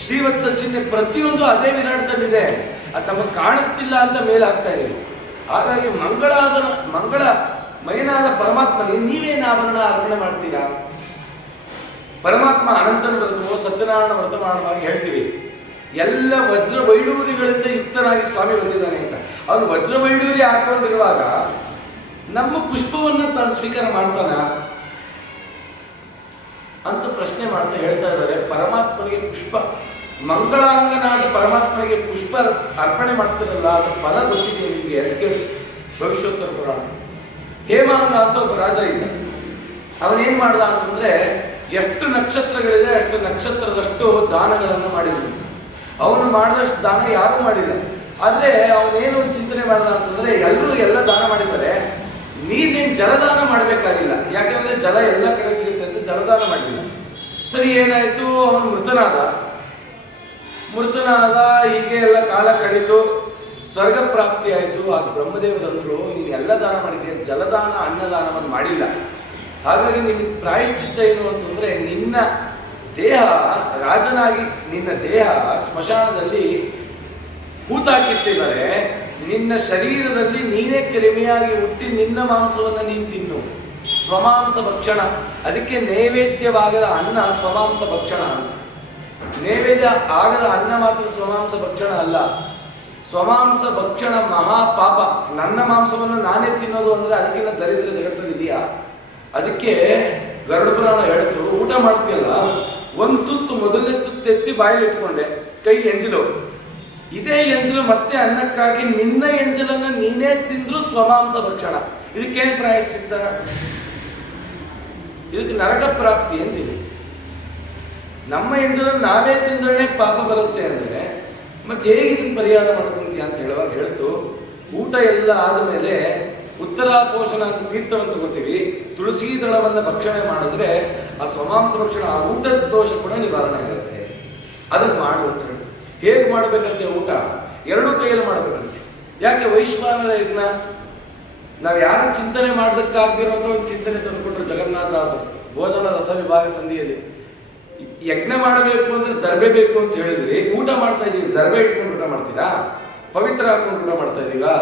ಶ್ರೀವತ್ಸ ಚಿಹ್ನೆ ಪ್ರತಿಯೊಂದು ಅದೇ ವಿರಾಟದಲ್ಲಿದೆ. ಅದು ನಮಗೆ ಕಾಣಿಸ್ತಿಲ್ಲ ಅಂತ ಮೇಲೆ ಹಾಕ್ತಾ ಇದೀವಿ. ಹಾಗಾಗಿ ಮಂಗಳ ಮಯನಾದ ಪರಮಾತ್ಮನಿಗೆ ನೀವೇನು ಆಭರಣ ಅರ್ಪಣೆ ಮಾಡ್ತೀರಾ? ಪರಮಾತ್ಮ ಅನಂತನ ವ್ರತವೋ ಸತ್ಯನಾರಾಯಣ ವ್ರತ ಮಾಡುವಾಗ ಹೇಳ್ತೀವಿ, ಎಲ್ಲ ವಜ್ರ ವೈಡೂರಿಗಳಿಂದ ಯುಕ್ತನಾಗಿ ಸ್ವಾಮಿ ಬಂದಿದ್ದಾನೆ ಅಂತ. ಅವನು ವಜ್ರ ವೈಡೂರಿ ಹಾಕೊಂಡಿರುವಾಗ ನಮ್ಮ ಪುಷ್ಪವನ್ನು ತಾನು ಸ್ವೀಕಾರ ಮಾಡ್ತಾನ ಅಂತ ಪ್ರಶ್ನೆ ಮಾಡ್ತಾ ಹೇಳ್ತಾ ಇದ್ದಾರೆ. ಪರಮಾತ್ಮನಿಗೆ ಪುಷ್ಪ, ಮಂಗಳಾಂಗನಾದ ಪರಮಾತ್ಮನಿಗೆ ಪುಷ್ಪ ಅರ್ಪಣೆ ಮಾಡ್ತಿರಲ್ಲ, ಅದು ಫಲ ಗೊತ್ತಿದೆ ನಿಮಗೆ ಅಂತ ಕೇಳಿ ಭವಿಷ್ಯೋತ್ತರ ಪುರಾಣ. ಹೇಮಾಂಗ ಅಂತ ಒಬ್ಬ ರಾಜ ಇದ್ದ. ಅವನೇನ್ ಮಾಡ್ದ ಅಂತಂದ್ರೆ ಎಷ್ಟು ನಕ್ಷತ್ರಗಳಿದೆ ಅಷ್ಟು ನಕ್ಷತ್ರದಷ್ಟು ದಾನಗಳನ್ನು ಮಾಡಿದ್ರು. ಅವನು ಮಾಡಿದಷ್ಟು ದಾನ ಯಾರು ಮಾಡಿಲ್ಲ. ಆದ್ರೆ ಅವನೇನು ಚಿಂತನೆ ಮಾಡ್ದ ಅಂತಂದ್ರೆ ಎಲ್ಲರೂ ಎಲ್ಲ ದಾನ ಮಾಡಿದ್ದಾರೆ, ನೀನೇನು ಜಲದಾನ ಮಾಡಬೇಕಾಗಿಲ್ಲ, ಯಾಕಂದ್ರೆ ಜಲ ಎಲ್ಲ ಕಡೆ ಸಿಗುತ್ತೆ ಅಂತ ಜಲದಾನ ಮಾಡಲಿಲ್ಲ. ಸರಿ, ಏನಾಯ್ತು? ಅವನು ಮೃತನಾದ ಹೀಗೆ ಎಲ್ಲ ಕಾಲ ಕಳೀತು, ಸ್ವರ್ಗ ಪ್ರಾಪ್ತಿ ಆಯಿತು. ಆಗ ಬ್ರಹ್ಮದೇವರಂದ್ರು, ನೀನು ಎಲ್ಲ ದಾನ ಮಾಡಿದ್ದೀಯ, ಜಲದಾನ ಅನ್ನದಾನವನ್ನು ಮಾಡಿಲ್ಲ. ಹಾಗಾಗಿ ನಿನ್ನ ಪ್ರಾಯಶ್ಚಿತ್ತ ಏನು ಅಂತಂದ್ರೆ ನಿನ್ನ ದೇಹ ರಾಜನಾಗಿ ನಿನ್ನ ದೇಹ ಸ್ಮಶಾನದಲ್ಲಿ ಹೂತಾಕಿಟ್ಟಿದ್ದಾರೆ, ನಿನ್ನ ಶರೀರದಲ್ಲಿ ನೀನೇ ಕ್ರಿಮಿಯಾಗಿ ಹುಟ್ಟಿ ನಿನ್ನ ಮಾಂಸವನ್ನು ನೀನು ತಿನ್ನು. ಸ್ವಮಾಂಸ ಭಕ್ಷಣ. ಅದಕ್ಕೆ ನೈವೇದ್ಯವಾಗದ ಅನ್ನ ಸ್ವಮಾಂಸ ಭಕ್ಷಣ ಅಂತ. ನೈವೇದ್ಯ ಆಗದ ಅನ್ನ ಮಾತ್ರ ಸ್ವಮಾಂಸ ಭಕ್ಷಣ ಅಲ್ಲ. ಸ್ವಮಾಂಸ ಭಕ್ಷಣ ಮಹಾಪಾಪ. ನನ್ನ ಮಾಂಸವನ್ನು ನಾನೇ ತಿನ್ನೋದು ಅಂದ್ರೆ ಅದಕ್ಕಿಂತ ದರಿದ್ರ ಜಗತ್ತಲ್ಲಿ ಇದೆಯಾ? ಅದಕ್ಕೆ ಗರುಡ ಪುರಾಣ ಹೇಳ್ತು, ಊಟ ಮಾಡ್ತೀಯಲ್ಲ ಒಂದು ತುತ್ತು ಮೊದಲನೇ ತುತ್ತು ಎತ್ತಿ ಬಾಯಲ್ಲಿ ಇಟ್ಕೊಂಡೆ, ಕೈ ಎಂಜಲು, ಇದೇ ಎಂಜಲು ಮತ್ತೆ ಅನ್ನಕ್ಕಾಗಿ ನಿನ್ನ ಎಂಜಲನ್ನ ನೀನೇ ತಿಂದ್ರು ಸ್ವಮಾಂಸ ಭಕ್ಷಣ. ಇದಕ್ಕೇನು ಪ್ರಾಯಶ್ಚಿತ್ತ? ಇದಕ್ಕೆ ನರಕ ಪ್ರಾಪ್ತಿ ಅಂತಿದೆ. ನಮ್ಮ ಎಂಜಲನ್ನು ನಾವೇ ತಿಂದ್ರೆ ಪಾಪ ಬರುತ್ತೆ ಅಂದ್ರೆ ಮತ್ತೆ ಹೇಗೆ ಇದನ್ನು ಪರಿಹಾರ ಮಾಡ್ಕೊಂತೀಯ ಅಂತ ಹೇಳುವಾಗ ಹೇಳ್ತು, ಊಟ ಎಲ್ಲ ಆದಮೇಲೆ ಉತ್ತರಾಪೋಷಣ ಅಂತ ತೀರ್ಥವನ್ನು ತಗೋತೀವಿ, ತುಳಸಿ ದಳವನ್ನು ಭಕ್ಷಣೆ ಮಾಡಿದ್ರೆ ಆ ಸ್ವಮಾಂಸ ಭಕ್ಷಣ, ಆ ಊಟದ ದೋಷ ಕೂಡ ನಿವಾರಣೆ ಆಗುತ್ತೆ. ಅದನ್ನು ಮಾಡು ಅಂತ ಹೇಳ್ತು. ಹೇಗೆ ಮಾಡಬೇಕಂತೆ ಊಟ? ಎರಡೂ ಕೈಯಲ್ಲಿ ಮಾಡಬೇಕಂತೆ. ಯಾಕೆ? ವೈಶ್ವಾನರ ಯಜ್ಞ ನಾವು ಯಾರು ಚಿಂತನೆ ಮಾಡೋದಕ್ಕಾಗ್ದಿರೋಂಥ ಒಂದು ಚಿಂತನೆ ತಂದುಕೊಂಡ್ರು ಜಗನ್ನಾಥದಾಸರು ಭೋಜನ ರಸ ವಿಭಾಗ ಸಂಧಿಯಲ್ಲಿ. ಯಜ್ಞ ಮಾಡಬೇಕು ಅಂದ್ರೆ ದರ್ಬೆ ಬೇಕು ಅಂತ ಹೇಳಿದ್ರಿ, ಊಟ ಮಾಡ್ತಾ ಇದೀವಿ, ದರ್ಬೆ ಇಟ್ಕೊಂಡು ಊಟ ಮಾಡ್ತೀರಾ? ಪವಿತ್ರ ಹಾಕೊಂಡು ಊಟ ಮಾಡ್ತಾ ಇದೀವಾ?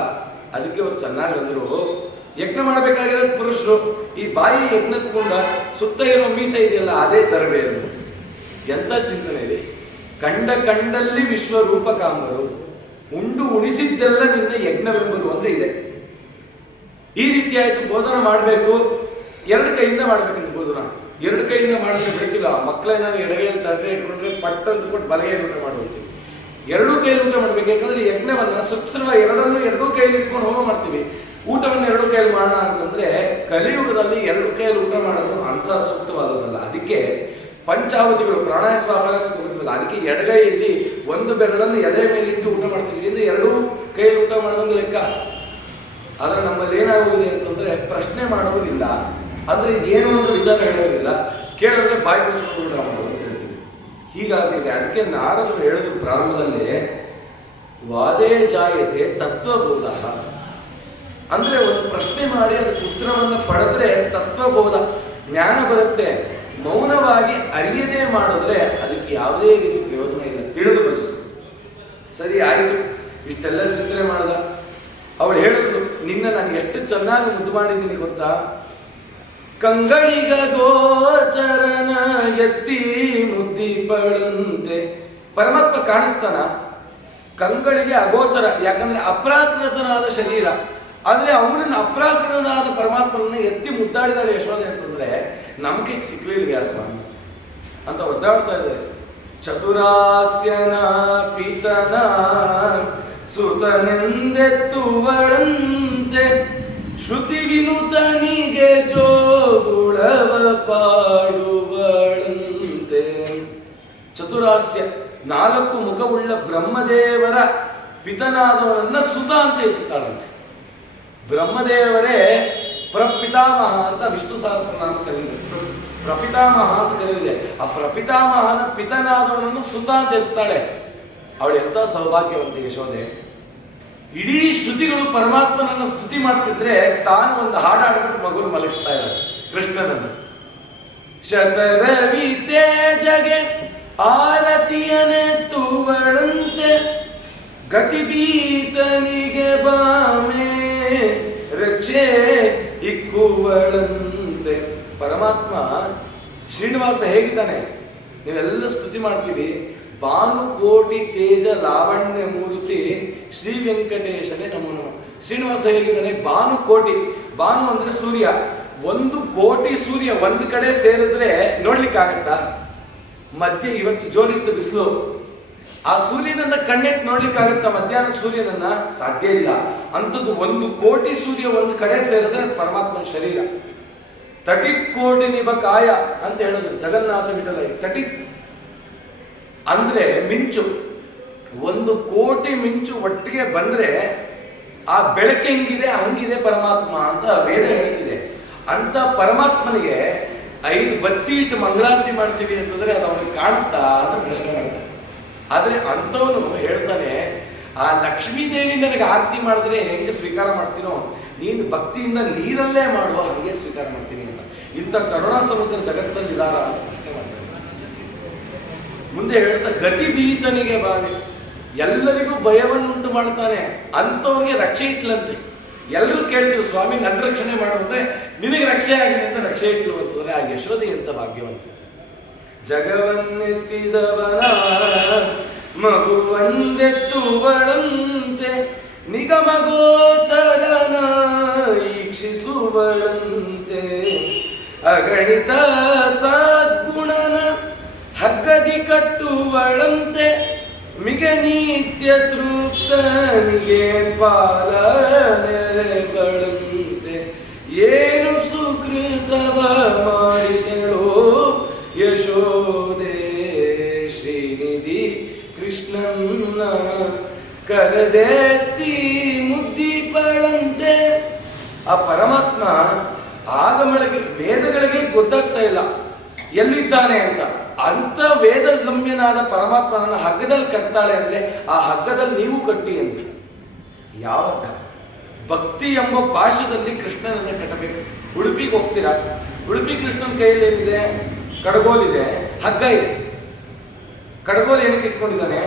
ಅದಕ್ಕೆ ಅವ್ರು ಚೆನ್ನಾಗಿ ಅಂದ್ರು, ಯಜ್ಞ ಮಾಡಬೇಕಾಗಿರೋದು ಪುರುಷರು, ಈ ಬಾಯಿ ಯಜ್ಞ ತಗೊಂಡ ಸುತ್ತ ಇರೋ ಮೀಸೆ ಇದೆಯಲ್ಲ ಅದೇ ದರ್ಬೆ ಅದು. ಎಂತ ಚಿಂತನೆ ಇದೆ! ಕಂಡಲ್ಲಿ ವಿಶ್ವರೂಪ ಕಾಮರು, ಉಂಡು ಉಣಿಸಿದ್ದೆಲ್ಲ ನಿನ್ನ ಯಜ್ಞವೆಂಬರು ಅಂದ್ರೆ ಇದೆ. ಈ ರೀತಿ ಆಯ್ತು. ಭೋಜನ ಮಾಡಬೇಕು, ಎರಡು ಕೈಯಿಂದ ಮಾಡ್ಬೇಕಂತ ಭೋಜನ. ಎರಡು ಕೈಯಿಂದ ಮಾಡಿದ್ರೆ ಬಿಡ್ತಿಲ್ಲ. ಮಕ್ಕಳೇನಾದ್ರು ಎಡಗೈಯಲ್ಲಿ ತಂದ್ರೆ ಇಟ್ಕೊಂಡ್ರೆ ಪಟ್ಟ ಅಂತ ಕೊಟ್ಟು ಬಲಗೈಯಲ್ಲಿ ಊಟ ಮಾಡುವಂತೀವಿ. ಎರಡೂ ಕೈಯಲ್ಲಿ ಊಟ ಮಾಡ್ಬೇಕು. ಯಾಕಂದ್ರೆ ಯಜ್ಞವನ್ನ ಸುಕ್ಷರ್ವ ಎರಡೂ ಕೈಯಲ್ಲಿ ಇಟ್ಕೊಂಡು ಹೋಮ ಮಾಡ್ತೀವಿ. ಊಟವನ್ನು ಎರಡು ಕೈಯಲ್ಲಿ ಮಾಡೋಣ ಅಂತಂದ್ರೆ ಕಲಿಯುಗದಲ್ಲಿ ಎರಡು ಕೈಯಲ್ಲಿ ಊಟ ಮಾಡೋದು ಅಂತ ಸೂಕ್ತವಾದದ್ದಲ್ಲ. ಅದಕ್ಕೆ ಪಂಚಾವತಿಗಳು ಪ್ರಾಣಾಯ ಸ್ವಾಭಾಸ, ಅದಕ್ಕೆ ಎಡಗೈಯಲ್ಲಿ ಒಂದು ಬೆರಳನ್ನು ಎದೆ ಮೇಲಿಟ್ಟು ಊಟ ಮಾಡ್ತಿದ್ವಿ ಅಂದ್ರೆ ಎರಡೂ ಕೈಯಲ್ಲಿ ಊಟ ಮಾಡೋದಂಗೆ ಲೆಕ್ಕ. ಆದ್ರೆ ನಮ್ಮಲ್ಲಿ ಏನಾಗುವುದು ಅಂತಂದ್ರೆ ಪ್ರಶ್ನೆ ಮಾಡೋದಿಲ್ಲ, ಅಂದ್ರೆ ಇದೇನು ಅಂದ್ರೆ ವಿಚಾರ ಹೇಳೋದಿಲ್ಲ, ಕೇಳಿದ್ರೆ ಬಾಯಿ ಮುಚ್ಕೊಂಡು ಊಟ ಮಾಡೋದು ಅಂತ ಹೇಳ್ತೀವಿ. ಹೀಗಾಗಿದೆ. ಅದಕ್ಕೆ ನಾರದರು ಹೇಳಿದ್ರು ಪ್ರಾರಂಭದಲ್ಲಿ, ವಾದೇ ಜಾಯತೆ ತತ್ವಬೋಧ. ಅಂದ್ರೆ ಒಂದು ಪ್ರಶ್ನೆ ಮಾಡಿ ಅದಕ್ಕೆ ಉತ್ತರವನ್ನು ಪಡೆದ್ರೆ ತತ್ವಬೋಧ ಜ್ಞಾನ ಬರುತ್ತೆ. ಮೌನವಾಗಿ ಅರಿಯದೇ ಮಾಡಿದ್ರೆ ಅದಕ್ಕೆ ಯಾವುದೇ ರೀತಿ ಪ್ರಯೋಜನ ಇಲ್ಲ. ತಿಳಿದು ಬಯಸು. ಸರಿ ಆಯ್ತು, ಇಷ್ಟೆಲ್ಲ ಚಿಂತನೆ ಮಾಡ್ದ. ಅವಳು ಹೇಳಿದ್ರು, ನಿನ್ನ ನಾನು ಎಷ್ಟು ಚೆನ್ನಾಗಿ ಮುದ್ದು ಮಾಡಿದ್ದೀನಿ ಗೊತ್ತಾ, ಕಂಗಳಿಗ ಗೋಚರನ ಎತ್ತಿ ಮುದ್ದಿಪಳಂತೆ. ಪರಮಾತ್ಮ ಕಾಣಿಸ್ತಾನ? ಕಂಗಳಿಗೆ ಅಗೋಚರ, ಯಾಕಂದ್ರೆ ಅಪ್ರಾಕೃತನಾದ ಶರೀರ. ಆದ್ರೆ ಅವನನ್ನು ಅಪ್ರಾಕೃತನಾದ ಪರಮಾತ್ಮನನ್ನ ಎತ್ತಿ ಮುದ್ದಾಡಿದಾಳೆ ಯಶೋದೆ ಅಂತಂದ್ರೆ ನಮಗೆ ಸಿಕ್ಲಿಲ್ವೇ ಆ ಸ್ವಾಮಿ ಅಂತ ಒದ್ದಾಡ್ತಾ ಇದ್ದಾರೆ. ಚತುರಾಸ್ಯನ ಪಿತನ ಸುತನೆಂದೆತ್ತುವಳಂತೆ ಶ್ರುತಿ ವಿನುತನಿಗೆ ಜೋಗುಳವ ಪಾಡುವಳಂತೆ. ಚತುರಾಸ್ಯ, 4 ಮುಖವುಳ್ಳ ಬ್ರಹ್ಮದೇವರ ಪಿತನಾದವನನ್ನ ಸುತ ಅಂತ ಎತ್ತುತ್ತಾಳಂತೆ. ಬ್ರಹ್ಮದೇವರೇ ಪ್ರಪಿತಾಮಹ ಅಂತ ವಿಷ್ಣು ಸಹಸ್ರನಾಮ ಕರೆದಿದೆ. ಪ್ರಪಿತಾಮಹ ಅಂತ ಕರೆದಿದೆ. ಆ ಪ್ರಪಿತಾಮಹನ ಪಿತನಾದವನನ್ನು ಸುತ ಅಂತ ಎತ್ತಾಳೆ. ಅವಳು ಎಂತ ಸೌಭಾಗ್ಯವಂತ ಯಶೋದೆ. ಇಡೀ ಶ್ರುತಿಗಳು ಪರಮಾತ್ಮನನ್ನು ಸ್ತುತಿ ಮಾಡ್ತಿದ್ರೆ ತಾನು ಒಂದು ಹಾಡಾಡ್ಬಿಟ್ಟು ಮಗುರು ಮಲಗಿಸ್ತಾ ಇದ್ದಾರೆ ಕೃಷ್ಣನನ್ನು. ಶತರವಿ ತೇಜಗೆ ಆರತಿಯನೆತ್ತುವಳಂತೆ ಗತಿಬೀತನಿಗೆ ಬಾಮೆ ರಕ್ಷೆ ಇಕ್ಕುವಳಂತೆ. ಪರಮಾತ್ಮ ಶ್ರೀನಿವಾಸ ಹೇಗಿದ್ದಾನೆ ನೀವೆಲ್ಲ ಸ್ತುತಿ ಮಾಡ್ತೀವಿ. ಭಾನುಕೋಟಿ ತೇಜ ಲಾವಣ್ಯ ಮೂರ್ತಿ ಶ್ರೀ ವೆಂಕಟೇಶನೇ ನಮೋ ನಮಃ. ಶ್ರೀನಿವಾಸ ಹೇಗಿದ್ದಾನೆ? ಭಾನುಕೋಟಿ, ಭಾನು ಅಂದ್ರೆ ಸೂರ್ಯ. 1 ಕೋಟಿ ಸೂರ್ಯ ಒಂದು ಕಡೆ ಸೇರಿದ್ರೆ ನೋಡ್ಲಿಕ್ಕಾಗತ್ತಾ? ಮಧ್ಯೆ ಇವತ್ತು ಜೋರಿತ್ತು ಬಿಸಿಲು, ಆ ಸೂರ್ಯನನ್ನ ಕಣ್ಣೆತ್ತು ನೋಡ್ಲಿಕ್ಕಾಗತ್ತಾ? ಮಧ್ಯಾಹ್ನದ ಸೂರ್ಯನನ್ನ ಸಾಧ್ಯ ಇಲ್ಲ. ಅಂಥದ್ದು 1 ಕೋಟಿ ಸೂರ್ಯ ಒಂದು ಕಡೆ ಸೇರಿದ್ರೆ ಅದು ಪರಮಾತ್ಮನ ಶರೀರ. ತಟಿತ್ ಕೋಟಿ ನಿಭ ಕಾಯ ಅಂತ ಹೇಳೋದು ಜಗನ್ನಾಥ ವಿಠಲರಿಗೆ. ತಟಿತ್ ಅಂದ್ರೆ ಮಿಂಚು, 1 ಕೋಟಿ ಮಿಂಚು ಒಟ್ಟಿಗೆ ಬಂದ್ರೆ ಆ ಬೆಳಕು ಹೆಂಗಿದೆ ಹಂಗಿದೆ ಪರಮಾತ್ಮ ಅಂತ ವೇದ ಹೇಳ್ತಿದೆ. ಅಂತ ಪರಮಾತ್ಮನಿಗೆ 5 ಬತ್ತಿ ಇಟ್ಟು ಮಂಗಳಾರತಿ ಮಾಡ್ತೀವಿ ಅಂತಂದ್ರೆ ಅದು ಅವನಿಗೆ ಕಾಣುತ್ತಾ ಅಂತ ಪ್ರಶ್ನೆ ಮಾಡ್ತಾರೆ. ಆದ್ರೆ ಅಂಥವನು ಹೇಳ್ತಾನೆ, ಆ ಲಕ್ಷ್ಮೀ ದೇವಿ ನನಗೆ ಆರತಿ ಮಾಡಿದ್ರೆ ಹೆಂಗೆ ಸ್ವೀಕಾರ ಮಾಡ್ತೀನೋ, ನೀನು ಭಕ್ತಿಯಿಂದ ನೀರಲ್ಲೇ ಮಾಡುವ ಹಂಗೆ ಸ್ವೀಕಾರ ಮಾಡ್ತೀನಿ ಅಂತ. ಇಂಥ ಕರುಣಾ ಸಮುದ್ರ ಜಗತ್ತಲ್ಲಿ ಇದಾರ ಅಂತ ಪ್ರಶ್ನೆ ಮಾಡ್ತಾರೆ. ಮುಂದೆ ಹೇಳ್ತಾ ಗತಿ ಭೀತನಿಗೆ ಬಾವಿ, ಎಲ್ಲರಿಗೂ ಭಯವನ್ನುಂಟು ಮಾಡ್ತಾನೆ ಅಂಥವನಿಗೆ ರಕ್ಷೆ ಇಟ್ಲಂತೆ. ಎಲ್ಲರೂ ಕೇಳ್ತೀವಿ ಸ್ವಾಮಿ ನನ್ನ ರಕ್ಷಣೆ ಮಾಡುವಂದ್ರೆ ನಿನಗೆ ರಕ್ಷೆ ಆಗಲಿ ಅಂತ ರಕ್ಷೆ ಇಟ್ಲು ಅಂತಂದ್ರೆ ಆ ಯಶೋದೆ ಎಂತ ಭಾಗ್ಯವಂತ. ಜಗವನ್ನೆತ್ತಿದವನ ಮಗುವಂದೆತ್ತುವಳಂತೆ ನಿಗಮಗೋಚರನ ಈಕ್ಷಿಸುವಳಂತೆ ಅಗಣಿತ ಸದ್ಗುಣನ ಹಗ್ಗದಿ ಕಟ್ಟುವಳಂತೆ ಮಿಗ ನಿತ್ಯ ತೃಪ್ತನಿಗೆ ಪಾಲನೆಗಳಂತೆ ಏನು ಸುಕೃತವ ಮಾಡಿದಳೋ ಯಶೋದೆ ಶ್ರೀನಿಧಿ ಕೃಷ್ಣನ್ನ ಕರೆದೆತ್ತಿ ಮುದ್ದಿಪಳಂತೆ. ಆ ಪರಮಾತ್ಮ ಆಗಮಗಳಿಗೆ ವೇದಗಳಿಗೆ ಗೊತ್ತಾಗ್ತಾ ಇಲ್ಲ ಎಲ್ಲಿದ್ದಾನೆ ಅಂತ. ಅಂತ ವೇದಗಮ್ಯನಾದ ಪರಮಾತ್ಮನನ್ನ ಹಗ್ಗದಲ್ಲಿ ಕಟ್ತಾಳೆ ಅಂದ್ರೆ ಆ ಹಗ್ಗದಲ್ಲಿ ನೀವು ಕಟ್ಟಿ ಅಂತ. ಯಾವಾಗ ಭಕ್ತಿ ಎಂಬ ಪಾಶದಲ್ಲಿ ಕೃಷ್ಣನನ್ನ ಕಟ್ಟಬೇಕು. ಉಡುಪಿಗೆ ಹೋಗ್ತೀರಾ, ಉಡುಪಿ ಕೃಷ್ಣನ ಕೈಯಲ್ಲಿ ಏನಿದೆ? ಕಡಗೋಲಿದೆ, ಹಗ್ಗ ಇದೆ. ಕಡಗೋಲು ಏನಕ್ಕೆ ಇಟ್ಕೊಂಡಿದ್ದಾನೆ?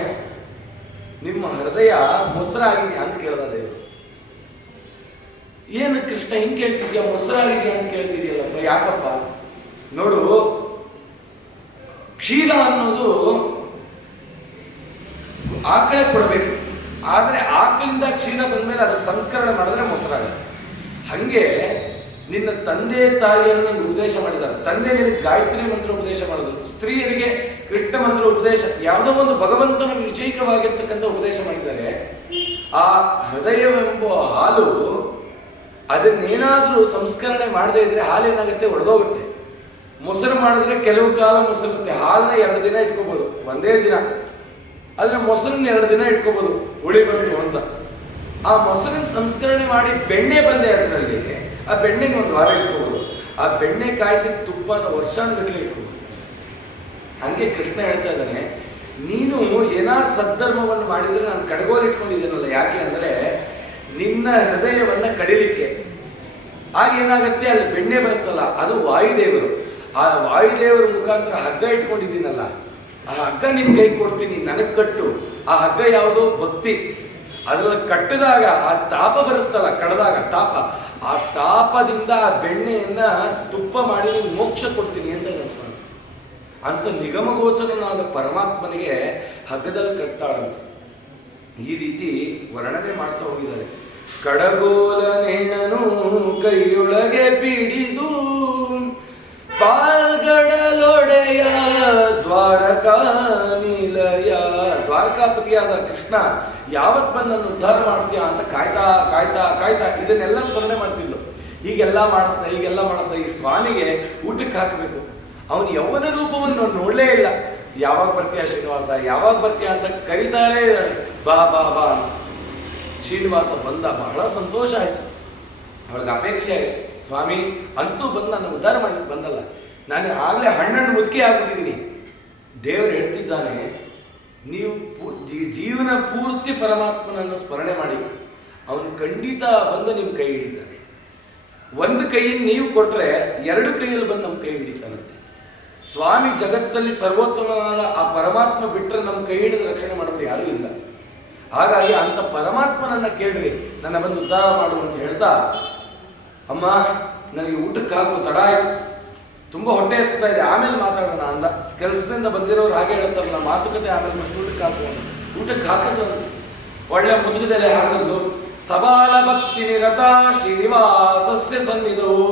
ನಿಮ್ಮ ಹೃದಯ ಮೊಸರಾಗಿದೆಯಾ ಅಂತ ಕೇಳ್ದ ದೇವರು. ಏನು ಕೃಷ್ಣ ಹಿಂಗೆ ಕೇಳ್ತಿದ್ಯಾ, ಮೊಸರಾಗಿದೆಯಾ ಅಂತ ಕೇಳ್ತಿದ್ಯಲ್ಲಪ್ಪ, ಯಾಕಪ್ಪ? ನೋಡು, ಕ್ಷೀರ ಅನ್ನೋದು ಆಕಳೆ ಕೊಡಬೇಕು. ಆದರೆ ಆಕಳಿಂದ ಕ್ಷೀರ ಬಂದ್ಮೇಲೆ ಅದಕ್ಕೆ ಸಂಸ್ಕರಣೆ ಮಾಡಿದ್ರೆ ಮೊಸರಾಗುತ್ತೆ. ಹಾಗೆ ನಿನ್ನ ತಂದೆ ತಾಯಿಯನ್ನು ನಿನಗೆ ಉಪದೇಶ ಮಾಡಿದ್ದಾರೆ. ತಂದೆ ನಿನಗೆ ಗಾಯತ್ರಿ ಮಂತ್ರ ಉಪದೇಶ ಮಾಡಿದ್ರು, ಸ್ತ್ರೀಯರಿಗೆ ಕೃಷ್ಣ ಮಂತ್ರ ಉಪದೇಶ, ಯಾವುದೋ ಒಂದು ಭಗವಂತನ ವಿಷಯಿಕವಾಗಿರ್ತಕ್ಕಂಥ ಉಪದೇಶ ಮಾಡಿದ್ದಾರೆ. ಆ ಹೃದಯವೆಂಬ ಹಾಲು ಅದನ್ನೇನಾದ್ರೂ ಸಂಸ್ಕರಣೆ ಮಾಡದೇ ಇದ್ರೆ ಹಾಲೇನಾಗುತ್ತೆ? ಒಡೆದೋಗುತ್ತೆ. ಮೊಸರು ಮಾಡಿದ್ರೆ ಕೆಲವು ಕಾಲ ಮೊಸರುತ್ತೆ. ಹಾಲನ್ನ 2 ದಿನ ಇಟ್ಕೋಬಹುದು, ಒಂದೇ ದಿನ. ಆದ್ರೆ ಮೊಸರನ್ನ 2 ದಿನ ಇಟ್ಕೋಬಹುದು, ಹುಳಿ ಬಂತು ಅಂತ. ಆ ಮೊಸರನ್ನ ಸಂಸ್ಕರಣೆ ಮಾಡಿ ಬೆಣ್ಣೆ ಬಂದೆ ಅದರಲ್ಲಿ, ಆ ಬೆಣ್ಣೆನ 1 ವಾರ ಇಟ್ಕೋಬಹುದು. ಆ ಬೆಣ್ಣೆ ಕಾಯಿಸಿದ ತುಪ್ಪನ ವರ್ಷಾನುಗಟ್ಟಲೆ ಇಟ್ಕೋಬಹುದು. ಹಂಗೆ ಕೃಷ್ಣ ಹೇಳ್ತಾ ಇದ್ದಾನೆ, ನೀನು ಏನಾದ್ರು ಸದ್ಧರ್ಮವನ್ನು ಮಾಡಿದ್ರೆ ನಾನು ಕಡಗೋಲು ಇಟ್ಕೊಂಡಿದ್ದೀನಲ್ಲ. ಯಾಕೆ ಅಂದ್ರೆ ನಿನ್ನ ಹೃದಯವನ್ನ ಕಡಿಲಿಕ್ಕೆ. ಆಗೇನಾಗತ್ತೆ, ಅಲ್ಲಿ ಬೆಣ್ಣೆ ಬರುತ್ತಲ್ಲ, ಅದು ವಾಯುದೇವರು. ಆ ವಾಯುದೇವರ ಮುಖಾಂತರ ಹಗ್ಗ ಇಟ್ಕೊಂಡಿದ್ದೀನಲ್ಲ, ಆ ಹಗ್ಗ ನಿನ್ ಕೈ ಕೊಡ್ತೀನಿ, ನನಗೆ ಕಟ್ಟು. ಆ ಹಗ್ಗ ಯಾವುದೋ ಭಕ್ತಿ. ಅದ್ರಲ್ಲಿ ಕಟ್ಟಿದಾಗ ಆ ತಾಪ ಬರುತ್ತಲ್ಲ, ಕಡ್ದಾಗ ತಾಪ, ಆ ತಾಪದಿಂದ ಆ ಬೆಣ್ಣೆಯನ್ನ ತುಪ್ಪ ಮಾಡಿ ಮೋಕ್ಷ ಕೊಡ್ತೀನಿ ಅಂತ ಅನ್ಸ್ಕೊಂಡು ಅಂತ ನಿಗಮಗೋಚರನಾದ ಪರಮಾತ್ಮನಿಗೆ ಹಗ್ಗದಲ್ಲಿ ಕಟ್ತಾಳಂತೆ. ಈ ರೀತಿ ವರ್ಣನೆ ಮಾಡ್ತಾ ಹೋಗಿದ್ದಾರೆ. ಕಡಗೋಲನೇಣನು ಕೈಯೊಳಗೆ ಪಿಡಿದು ಪಾಲ್ಗಡಲೊಡೆಯ ದ್ವಾರಕಾ ನಿಲಯ. ದ್ವಾರಕಾಪತಿಯಾದ ಕೃಷ್ಣ ಯಾವತ್ ಬಂದನ್ನು ಉದ್ಧಾರ ಮಾಡ್ತೀಯ ಅಂತ ಕಾಯ್ತಾ ಕಾಯ್ತಾ ಕಾಯ್ತಾ ಇದನ್ನೆಲ್ಲ ಸ್ಮರಣೆ ಮಾಡ್ತಿದ್ಲು. ಹೀಗೆಲ್ಲ ಮಾಡಿಸ್ತಾ ಈ ಸ್ವಾಮಿಗೆ ಊಟಕ್ಕೆ ಹಾಕಬೇಕು. ಅವನು ಯೌವನ ರೂಪವನ್ನು ನೋಡಲೇ ಇಲ್ಲ. ಯಾವಾಗ ಬರ್ತೀಯ ಶ್ರೀನಿವಾಸ, ಯಾವಾಗ ಬರ್ತೀಯ ಅಂತ ಕರೀತಾಳೆ ಇದ್ದಾಳೆ. ಬಾ ಬಾ ಬಾ ಅಂತ. ಶ್ರೀನಿವಾಸ ಬಂದ. ಬಹಳ ಸಂತೋಷ ಆಯ್ತು. ಅವಳಿಗೆ ಅಪೇಕ್ಷೆ ಆಯ್ತು, ಸ್ವಾಮಿ ಅಂತೂ ಬಂದು ನನ್ನ ಉದ್ಧಾರ ಮಾಡಿ ಬಂದಲ್ಲ, ನಾನು ಆಗಲೇ ಹಣ್ಣನ್ನು ಮುದುಕಿ ಆಗಿಬಿಟ್ಟಿದ್ದೀನಿ. ದೇವರು ಹೇಳ್ತಿದ್ದಾನೆ, ನೀವು ಜೀವನ ಪೂರ್ತಿ ಪರಮಾತ್ಮನನ್ನು ಸ್ಮರಣೆ ಮಾಡಿ, ಅವನು ಖಂಡಿತ ಬಂದು ನಿಮ್ಮ ಕೈ ಹಿಡಿತಾನೆ. ಒಂದು ಕೈಯನ್ನು ನೀವು ಕೊಟ್ಟರೆ 2 ಕೈಯಲ್ಲಿ ಬಂದು ನಮ್ಮ ಕೈ ಹಿಡಿತಾನಂತೆ. ಸ್ವಾಮಿ ಜಗತ್ತಲ್ಲಿ ಸರ್ವೋತ್ತಮನಾದ ಆ ಪರಮಾತ್ಮ ಬಿಟ್ಟರೆ ನಮ್ಮ ಕೈ ಹಿಡಿದು ರಕ್ಷಣೆ ಮಾಡೋರು ಯಾರೂ ಇಲ್ಲ. ಹಾಗಾಗಿ ಅಂತ ಪರಮಾತ್ಮನನ್ನ ಕೇಳ್ರಿ, ನನ್ನ ಬಂದು ಉದ್ಧಾರ ಮಾಡು ಅಂತ ಹೇಳ್ತಾ, ಅಮ್ಮ ನನಗೆ ಊಟಕ್ಕೆ ಹಾಕೋ ತಡ ಆಯ್ತು, ತುಂಬ ಹೊಟ್ಟೆ ಹಸ್ತಾ ಇದೆ, ಆಮೇಲೆ ಮಾತಾಡೋಣ ಅಂದ. ಕೆಲಸದಿಂದ ಬಂದಿರೋರು ಹಾಗೆ ಹೇಳ್ತಾರಲ್ಲ, ಮಾತುಕತೆ ಆಮೇಲೆ ಮತ್ತೆ ಊಟಕ್ಕೆ ಹಾಕೋದು ಅಂತ ಒಳ್ಳೆ ಮುದುಕದೆಲೆ ಹಾಕೋದು. ಸಬಾಲ ಭಕ್ತಿ ನಿರತ ಶ್ರೀನಿವಾಸಸ್ಯ ಸನ್ನಿಧವು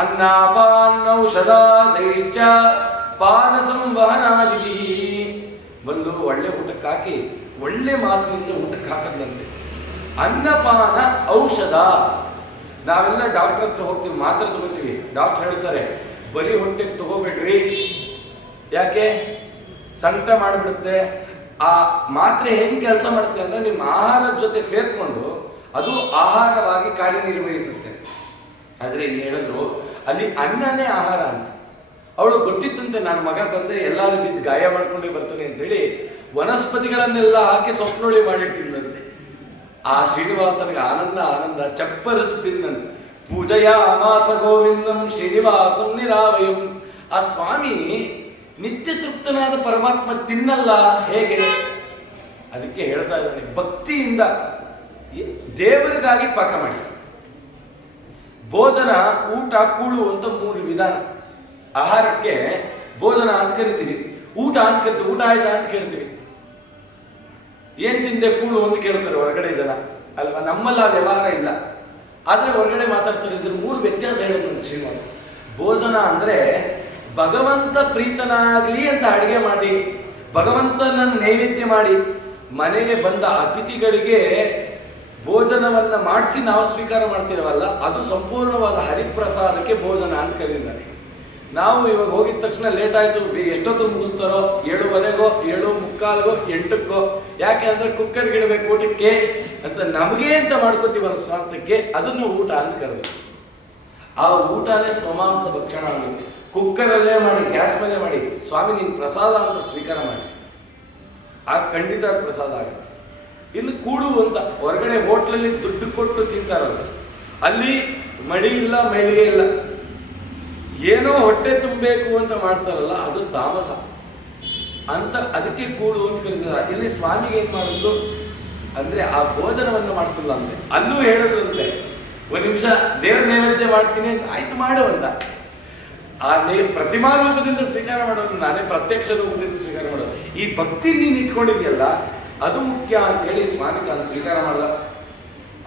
ಅನ್ನಪಾನೌಷಧಾದೈಶ್ಚ ಪಾನ ಸಂವಹನಾದಿಭಿ. ಬಂದು ಒಳ್ಳೆ ಊಟಕ್ಕೆ ಹಾಕಿ ಒಳ್ಳೆ ಮಾತಿನಿಂದ ಊಟಕ್ಕೆ ಹಾಕದಂತೆ. ಅನ್ನಪಾನ ಔಷಧ. ನಾವೆಲ್ಲ ಡಾಕ್ಟರ್ ಹತ್ರ ಹೋಗ್ತೀವಿ, ಮಾತ್ರೆ ತಗೋತೀವಿ. ಡಾಕ್ಟರ್ ಹೇಳ್ತಾರೆ ಬರೀ ಹೊಟ್ಟೆಗೆ ತಗೋಬೇಡ್ರಿ, ಯಾಕೆ ಸಂಕಟ ಮಾಡಿಬಿಡುತ್ತೆ. ಆ ಮಾತ್ರೆ ಹೆಂಗೆ ಕೆಲಸ ಮಾಡುತ್ತೆ ಅಂದರೆ ನಿಮ್ಮ ಆಹಾರದ ಜೊತೆ ಸೇರ್ಕೊಂಡು ಅದು ಆಹಾರವಾಗಿ ಕಾರ್ಯನಿರ್ವಹಿಸುತ್ತೆ. ಆದರೆ ಇಲ್ಲಿ ಹೇಳಿದ್ರು ಅಲ್ಲಿ ಅನ್ನನೇ ಆಹಾರ ಅಂತ. ಅವಳು ಗೊತ್ತಿತ್ತಂತೆ, ನನ್ನ ಮಗ ಬಂದರೆ ಎಲ್ಲರೂ ಬಿದ್ದು ಗಾಯ ಮಾಡ್ಕೊಂಡೇ ಬರ್ತಾನೆ ಅಂತೇಳಿ ವನಸ್ಪತಿಗಳನ್ನೆಲ್ಲ ಹಾಕಿ ಸ್ವಪ್ನೊಳಿ ಮಾಡಿಟ್ಟಿಲ್ಲಂತೆ. ಆ ಶ್ರೀನಿವಾಸನಿಗೆ ಆನಂದ ಚಪ್ಪರಿಸ್ತಿದ್ದಂತೆ. ಪೂಜೆಯ ಅಮಾಸ ಗೋವಿಂದಂ ಶ್ರೀನಿವಾಸಂ ನಿರಾವಯಂ. ಆ ಸ್ವಾಮಿ ನಿತ್ಯ ತೃಪ್ತನಾದ ಪರಮಾತ್ಮ ತಿನ್ನಲ್ಲ ಹೇಗೆ? ಅದಕ್ಕೆ ಹೇಳ್ತಾ ಇದ್ದಾನೆ, ಭಕ್ತಿಯಿಂದ ದೇವರಿಗಾಗಿ ಪಾಕ ಮಾಡಿ. ಭೋಜನ, ಊಟ, ಕೂಳು ಅಂತ 3 ವಿಧಾನ. ಆಹಾರಕ್ಕೆ ಭೋಜನ ಅಂತ ಕರಿತೀವಿ, ಊಟ ಅಂತ ಕರಿತೀವಿ, ಊಟ ಆಯ್ತಾ ಅಂತ ಕೇಳ್ತೀವಿ. ಏನ್ ತಿಂದೆ ಕೂಳು ಅಂತ ಕೇಳ್ತಾರೆ ಹೊರಗಡೆ ಜನ ಅಲ್ವಾ? ನಮ್ಮಲ್ಲ ಆ ವ್ಯವಹಾರ ಇಲ್ಲ, ಆದ್ರೆ ಹೊರಗಡೆ ಮಾತಾಡ್ತಾರೆ. ಇದ್ರ 3 ವ್ಯತ್ಯಾಸ ಹೇಳಿದ್ರು ಶ್ರೀನಿವಾಸ. ಭೋಜನ ಅಂದ್ರೆ ಭಗವಂತ ಪ್ರೀತನಾಗ್ಲಿ ಅಂತ ಅಡಿಗೆ ಮಾಡಿ, ಭಗವಂತನ ನೈವೇದ್ಯ ಮಾಡಿ, ಮನೆಗೆ ಬಂದ ಅತಿಥಿಗಳಿಗೆ ಭೋಜನವನ್ನ ಮಾಡಿಸಿ ನಾವು ಸ್ವೀಕಾರ ಮಾಡ್ತಿರವಲ್ಲ, ಅದು ಸಂಪೂರ್ಣವಾದ ಹರಿಪ್ರಸಾದಕ್ಕೆ ಭೋಜನ ಅಂತ ಕರೀತಾರೆ. ನಾವು ಇವಾಗ ಹೋಗಿದ ತಕ್ಷಣ ಲೇಟ್ ಆಯ್ತು, ಎಷ್ಟೊತ್ತು ಮುಗಿಸ್ತಾರೋ, 7:15ಗೋ 7:45ಗೋ 8ಕ್ಕೋ, ಯಾಕೆ ಅಂದ್ರೆ ಕುಕ್ಕರ್ಗೆ ಇಡಬೇಕು ಊಟಕ್ಕೆ ಅಂತ ನಮಗೆ ಅಂತ ಮಾಡ್ಕೋತೀವಲ್ಲ ಸ್ವಾರ್ಥಕ್ಕೆ, ಅದನ್ನು ಊಟ ಅಂತ ಕರೆದು. ಆ ಊಟನೇ ಸ್ವಮಾಂಸ ಭಕ್ಷಣ ಆಗುತ್ತೆ. ಕುಕ್ಕರಲ್ಲೇ ಮಾಡಿ, ಗ್ಯಾಸ್ ಮೇಲೆ ಮಾಡಿ, ಸ್ವಾಮಿ ನಿನ್ನ ಪ್ರಸಾದ ಅಂತ ಸ್ವೀಕಾರ ಮಾಡಿ, ಆಗ ಖಂಡಿತ ಪ್ರಸಾದ ಆಗುತ್ತೆ. ಇನ್ನು ಕೂಡು ಅಂತ ಹೊರಗಡೆ ಹೋಟ್ಲಲ್ಲಿ ದುಡ್ಡು ಕೊಟ್ಟು ತಿಂತಾರಲ್ಲ, ಅಲ್ಲಿ ಮಡಿ ಇಲ್ಲ, ಮೈಲಿಗೆ ಇಲ್ಲ, ಏನೋ ಹೊಟ್ಟೆ ತುಂಬಬೇಕು ಅಂತ ಮಾಡ್ತಾರಲ್ಲ, ಅದು ತಾಮಸ ಅಂತ. ಅದಕ್ಕೆ ಕೂಡು ಅಂತ ಕರೀತಾರೆ. ಇಲ್ಲಿ ಸ್ವಾಮಿಗೆ ಏನ್ ಮಾಡಿದ್ರು ಅಂದ್ರೆ ಆ ಭೋಜನವನ್ನು ಮಾಡಿಸಲ್ಲ ಅಂದ್ರೆ, ಅಲ್ಲೂ ಹೇಳಿದ್ರಂತೆ 1 ನಿಮಿಷ ದೇವ್ರ ನೈವೇದ್ಯ ಮಾಡ್ತೀನಿ ಅಂತ. ಆಯ್ತು ಮಾಡುವಂತ. ಆ ಪ್ರತಿಮಾ ರೂಪದಿಂದ ಸ್ವೀಕಾರ ಮಾಡೋದು, ನಾನೇ ಪ್ರತ್ಯಕ್ಷ ರೂಪದಿಂದ ಸ್ವೀಕಾರ ಮಾಡೋದು. ಈ ಭಕ್ತಿ ನೀನು ಇಟ್ಕೊಂಡಿದ್ಯಲ್ಲ ಅದು ಮುಖ್ಯ ಅಂತ ಹೇಳಿ ಸ್ವಾಮಿ ನಾನು ಸ್ವೀಕಾರ ಮಾಡ್ದ.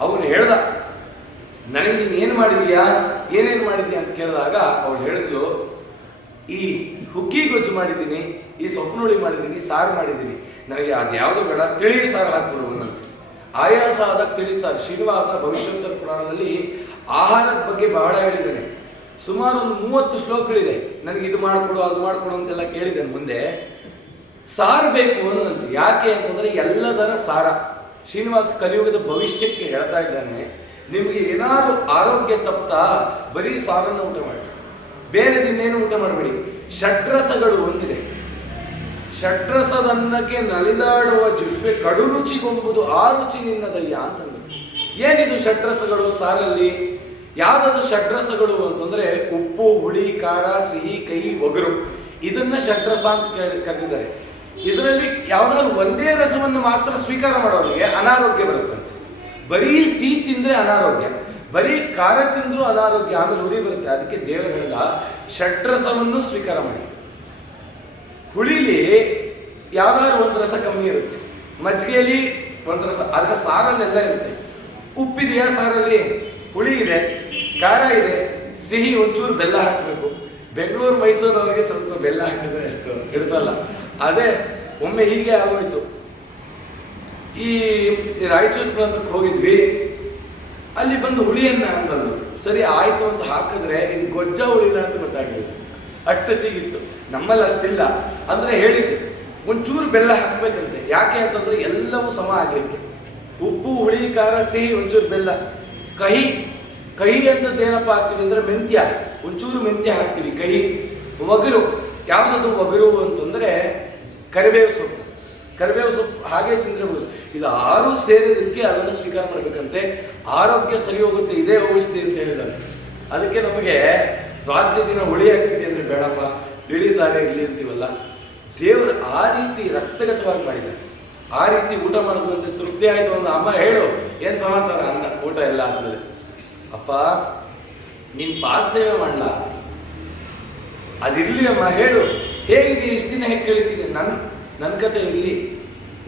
ಅವನು ಹೇಳ್ದ, ನನಗೆ ನೀನು ಏನು ಮಾಡಿದೀಯಾ, ಏನೇನು ಮಾಡಿದ್ಯಾ ಅಂತ ಕೇಳಿದಾಗ ಅವಳು ಹೇಳಿದ್ಲು, ಈ ಹುಗ್ಗಿ ಗೊಜ್ಜು ಮಾಡಿದ್ದೀನಿ, ಈ ಸೊಪ್ಪುನೋಳಿ ಮಾಡಿದ್ದೀನಿ, ಸಾರು ಮಾಡಿದ್ದೀನಿ, ನನಗೆ ಅದು ಯಾವುದು ಬೇಡ, ತಿಳಿ ಸಾರು ಹಾಕ್ಬಿಡುವನ್ನಂತ. ಆಯಾಸ ಆದಾಗ ತಿಳಿ ಸಾರು. ಶ್ರೀನಿವಾಸ ಭವಿಷ್ಯೋತ್ತರ ಪುರಾಣದಲ್ಲಿ ಆಹಾರದ ಬಗ್ಗೆ ಬಹಳ ಹೇಳಿದ್ದಾನೆ. ಸುಮಾರು ಒಂದು 30 ಶ್ಲೋಕಗಳಿದೆ. ನನಗೆ ಇದು ಮಾಡಿಕೊಡು, ಅದು ಮಾಡಿಕೊಡು ಅಂತೆಲ್ಲ ಕೇಳಿದ್ದೇನೆ. ಮುಂದೆ ಸಾರು ಬೇಕು ಅನ್ನಂತ. ಯಾಕೆ ಅಂತಂದ್ರೆ ಎಲ್ಲದರ ಸಾರ. ಶ್ರೀನಿವಾಸ ಕಲಿಯುಗದ ಭವಿಷ್ಯಕ್ಕೆ ಹೇಳ್ತಾ ಇದ್ದಾನೆ, ನಿಮಗೆ ಏನಾದ್ರು ಆರೋಗ್ಯ ತಪ್ತಾ ಬರೀ ಸಾರನ್ನು ಊಟ ಮಾಡಿ, ಬೇರೆ ದಿನೇನು ಊಟ ಮಾಡಬೇಡಿ. ಷಡ್ರಸಗಳು ಅಂತಿದೆ. ಷಡ್ರಸದನ್ನಕ್ಕೆ ನಲಿದಾಡುವ ಜಿಹ್ವೆ ಕಡು ರುಚಿಗೊಂಬುದು ಆ ರುಚಿ ನಿನ್ನದಯ್ಯ ಅಂತಂದ್ರು. ಏನಿದು ಷಡ್ರಸಗಳು ಸಾರಲ್ಲಿ? ಯಾವ್ದಾದ್ರು ಷಡ್ರಸಗಳು ಅಂತಂದ್ರೆ ಉಪ್ಪು, ಹುಳಿ, ಖಾರ, ಸಿಹಿ, ಕಹಿ, ಒಗರು, ಇದನ್ನ ಷಡ್ರಸ ಅಂತ ಕರೆದಿದ್ದಾರೆ. ಇದರಲ್ಲಿ ಯಾವ್ದಾದ್ರು ಒಂದೇ ರಸವನ್ನು ಮಾತ್ರ ಸ್ವೀಕಾರ ಮಾಡೋರಿಗೆ ಅನಾರೋಗ್ಯ ಬರುತ್ತಂತೆ. ಬರೀ ಸಿಹಿ ತಿಂದ್ರೆ ಅನಾರೋಗ್ಯ, ಬರೀ ಖಾರ ತಿಂದ್ರೂ ಅನಾರೋಗ್ಯ, ಆಮೇಲೆ ಉರಿ ಬರುತ್ತೆ. ಅದಕ್ಕೆ ದೇವರು ಹೇಳಿದ ಷಡ್ರಸವನ್ನು ಸ್ವೀಕಾರ ಮಾಡಿ. ಹುಳಿಲಿ ಯಾವ್ದಾದ್ರು ಒಂದು ರಸ ಕಮ್ಮಿ ಇರುತ್ತೆ, ಮಜ್ಜಿಗೆಯಲ್ಲಿ ಒಂದು ರಸ, ಅದರ ಸಾರಲ್ಲೆಲ್ಲ ಇರುತ್ತೆ. ಉಪ್ಪಿದೆಯಾ ಸಾರಲ್ಲಿ? ಹುಳಿ ಇದೆ, ಖಾರ ಇದೆ, ಸಿಹಿ, ಒಂಚೂರು ಬೆಲ್ಲ ಹಾಕಬೇಕು. ಬೆಂಗಳೂರು ಮೈಸೂರು ಅವರಿಗೆ ಸ್ವಲ್ಪ ಬೆಲ್ಲ ಹಾಕಿದ್ರೆ ಅಷ್ಟು ಹಿಡಿಸಲ್ಲ. ಅದೇ ಒಮ್ಮೆ ಹೀಗೆ ಆಗೋಯ್ತು. ಈ ರಾಯಚೂರು ಪ್ರಾಂತಕ್ಕೆ ಹೋಗಿದ್ವಿ, ಅಲ್ಲಿ ಬಂದು ಹುಳಿಯನ್ನ ಅಂದದ್ದು. ಸರಿ ಆಯ್ತು ಅಂತ ಹಾಕಿದ್ರೆ ಇದು ಗೊಜ್ಜ ಹುಳಿನ ಅಂತ ಗೊತ್ತಾಗ್ಲಿಲ್ಲ, ಅಷ್ಟು ಸಿಗಿತ್ತು. ನಮ್ಮಲ್ಲಿ ಅಷ್ಟಿಲ್ಲ ಅಂದ್ರೆ ಹೇಳಿದ್ದು ಒಂಚೂರು ಬೆಲ್ಲ ಹಾಕ್ಬೇಕಂತೆ. ಯಾಕೆ ಅಂತಂದ್ರೆ ಎಲ್ಲವೂ ಸಮ ಆಗ್ಲಿಕ್ಕೆ. ಉಪ್ಪು, ಹುಳಿ, ಖಾರ, ಸಿಹಿ, ಒಂಚೂರು ಬೆಲ್ಲ. ಕಹಿ ಕಹಿ ಅಂತದ್ದು ಏನಪ್ಪ ಹಾಕ್ತೀವಿ ಅಂದ್ರೆ ಮೆಂತ್ಯ, ಒಂಚೂರು ಮೆಂತ್ಯ ಹಾಕ್ತೀವಿ. ಕಹಿ. ಒಗರು, ಯಾವ್ದದು ಒಗರು ಅಂತಂದ್ರೆ ಕರಿಬೇವು ಸೊಪ್ಪು. ಕರಿಬೇವು ಸೊಪ್ಪು ಹಾಗೆ ತಿಂದ್ರೆ ಇದು 6 ಸೇರಿದಕ್ಕೆ ಅದನ್ನು ಸ್ವೀಕಾರ ಮಾಡ್ಬೇಕಂತೆ. ಆರೋಗ್ಯ ಸರಿ ಹೋಗುತ್ತೆ, ಇದೇ ಔಷಧಿ ಅಂತ ಹೇಳಿದ್ದಾರೆ. ಅದಕ್ಕೆ ನಮಗೆ ದ್ವಾದಶಿ ದಿನ ಹುಳಿ ಹಾಕ್ತೀವಿ ಅಂದ್ರೆ ಬೇಡಪ್ಪ, ಬಿಳಿ ಸಾರೇ ಇರಲಿ ಅಂತೀವಲ್ಲ. ದೇವರು ಆ ರೀತಿ ರಕ್ತಗತವಾಗಿ ಮಾಡಿದ್ದಾರೆ. ಆ ರೀತಿ ಊಟ ಮಾಡೋದಂತೆ ತೃಪ್ತಿ ಆಯ್ತು. ಒಂದು ಅಮ್ಮ ಹೇಳು ಏನ್ ಸಮಾಚಾರ ಅಂದ ಊಟ ಎಲ್ಲ ಆದ್ಮೇಲೆ. ಅಪ್ಪ ನೀನ್ ಪಾದ ಸೇವೆ ಮಾಡಲ, ಅದಿರ್ಲಿ ಅಮ್ಮ ಹೇಳು, ಹೇಗಿದೆ ಇಷ್ಟು ದಿನ ಹೇಗೆ ಕೇಳ್ತಿದ್ದೆ, ನನ್ನ ಕತೆ ಇರಲಿ,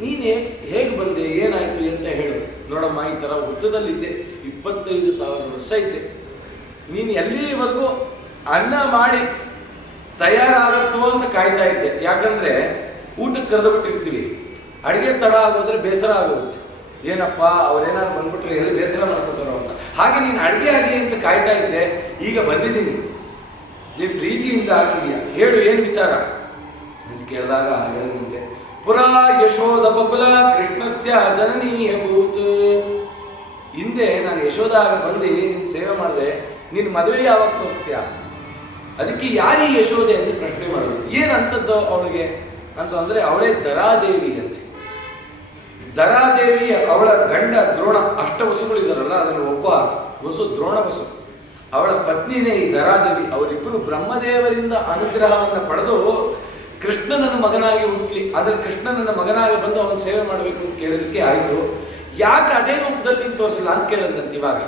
ನೀನೇ ಹೇಗೆ ಬಂದೆ, ಏನಾಯ್ತು ಅಂತ ಹೇಳು. ನೋಡಮ್ಮ, ಈ ಥರ ಹುತ್ತದಲ್ಲಿದ್ದೆ, 25,000 ವರ್ಷ ಇದ್ದೆ. ನೀನು ಎಲ್ಲಿವರೆಗೂ ಅನ್ನ ಮಾಡಿ ತಯಾರಾಗತ್ತೋ ಅಂತ ಕಾಯ್ತಾ ಇದ್ದೆ. ಯಾಕಂದ್ರೆ ಊಟಕ್ಕೆ ಕರೆದು ಬಿಟ್ಟಿರ್ತೀವಿ, ಅಡಿಗೆ ತಡ ಆಗೋದ್ರೆ ಬೇಸರ ಆಗೋಗುತ್ತೆ. ಏನಪ್ಪ ಅವ್ರೇನಾದ್ರು ಬಂದ್ಬಿಟ್ರೆ ಎಲ್ಲಿ ಬೇಸರ ಮಾಡ್ಕೊತಾರೋ ಅಂತ. ಹಾಗೆ ನೀನು ಅಡಿಗೆ ಆಗಲಿ ಅಂತ ಕಾಯ್ತಾ ಇದ್ದೆ, ಈಗ ಬಂದಿದ್ದೀನಿ. ನೀನು ಪ್ರೀತಿಯಿಂದ ಹಾಕಿದೀಯ, ಹೇಳು ಏನು ವಿಚಾರ ಅಂತ ಕೇಳಿದಾಗ ಹೇಳಿದಂತೆ, ಪುರಾ ಯಶೋಧ ಬಕುಲ ಕೃಷ್ಣಸ್ಯ ಜನನೀಯ ಭೂತ್. ಹಿಂದೆ ನಾನು ಯಶೋದಾಗ ಬಂದು ನಿನ್ನ ಸೇವೆ ಮಾಡಿದೆ, ನಿನ್ನ ಮದುವೆ ಯಾವಾಗ ತೋರಿಸ್ತೀಯ? ಅದಕ್ಕೆ ಯಾರೀ ಯಶೋದೆ ಅಂತ ಪ್ರಶ್ನೆ ಮಾಡೋದು. ಏನಂತದ್ದು ಅವಳಿಗೆ ಅಂತಂದ್ರೆ ಅವಳೇ ದರಾದೇವಿ ಅಂತ. ದರಾದೇವಿ ಅವಳ ಗಂಡ ದ್ರೋಣ, ಅಷ್ಟವಸುಗಳಿದಾರಲ್ಲ ಅದರಲ್ಲಿ ಒಬ್ಬ ವಸು ದ್ರೋಣ ವಸು, ಅವಳ ಪತ್ನಿನೇ ಈ ದರಾದೇವಿ. ಅವರಿಬ್ಬರು ಬ್ರಹ್ಮದೇವರಿಂದ ಅನುಗ್ರಹವನ್ನು ಪಡೆದು ಕೃಷ್ಣನನ್ನ ಮಗನಾಗಿ ಹುಟ್ಲಿ, ಆದ್ರೆ ಕೃಷ್ಣನನ್ನ ಮಗನಾಗಿ ಬಂದು ಅವನ ಸೇವೆ ಮಾಡಬೇಕು ಅಂತ ಕೇಳೋದಕ್ಕೆ ಆಯ್ತು. ಯಾಕೆ ಅದೇ ರೂಪದಲ್ಲಿ ನೀನು ತೋರಿಸಿಲ್ಲ ಅಂತ ಕೇಳಿದಂತೆ. ಇವಾಗ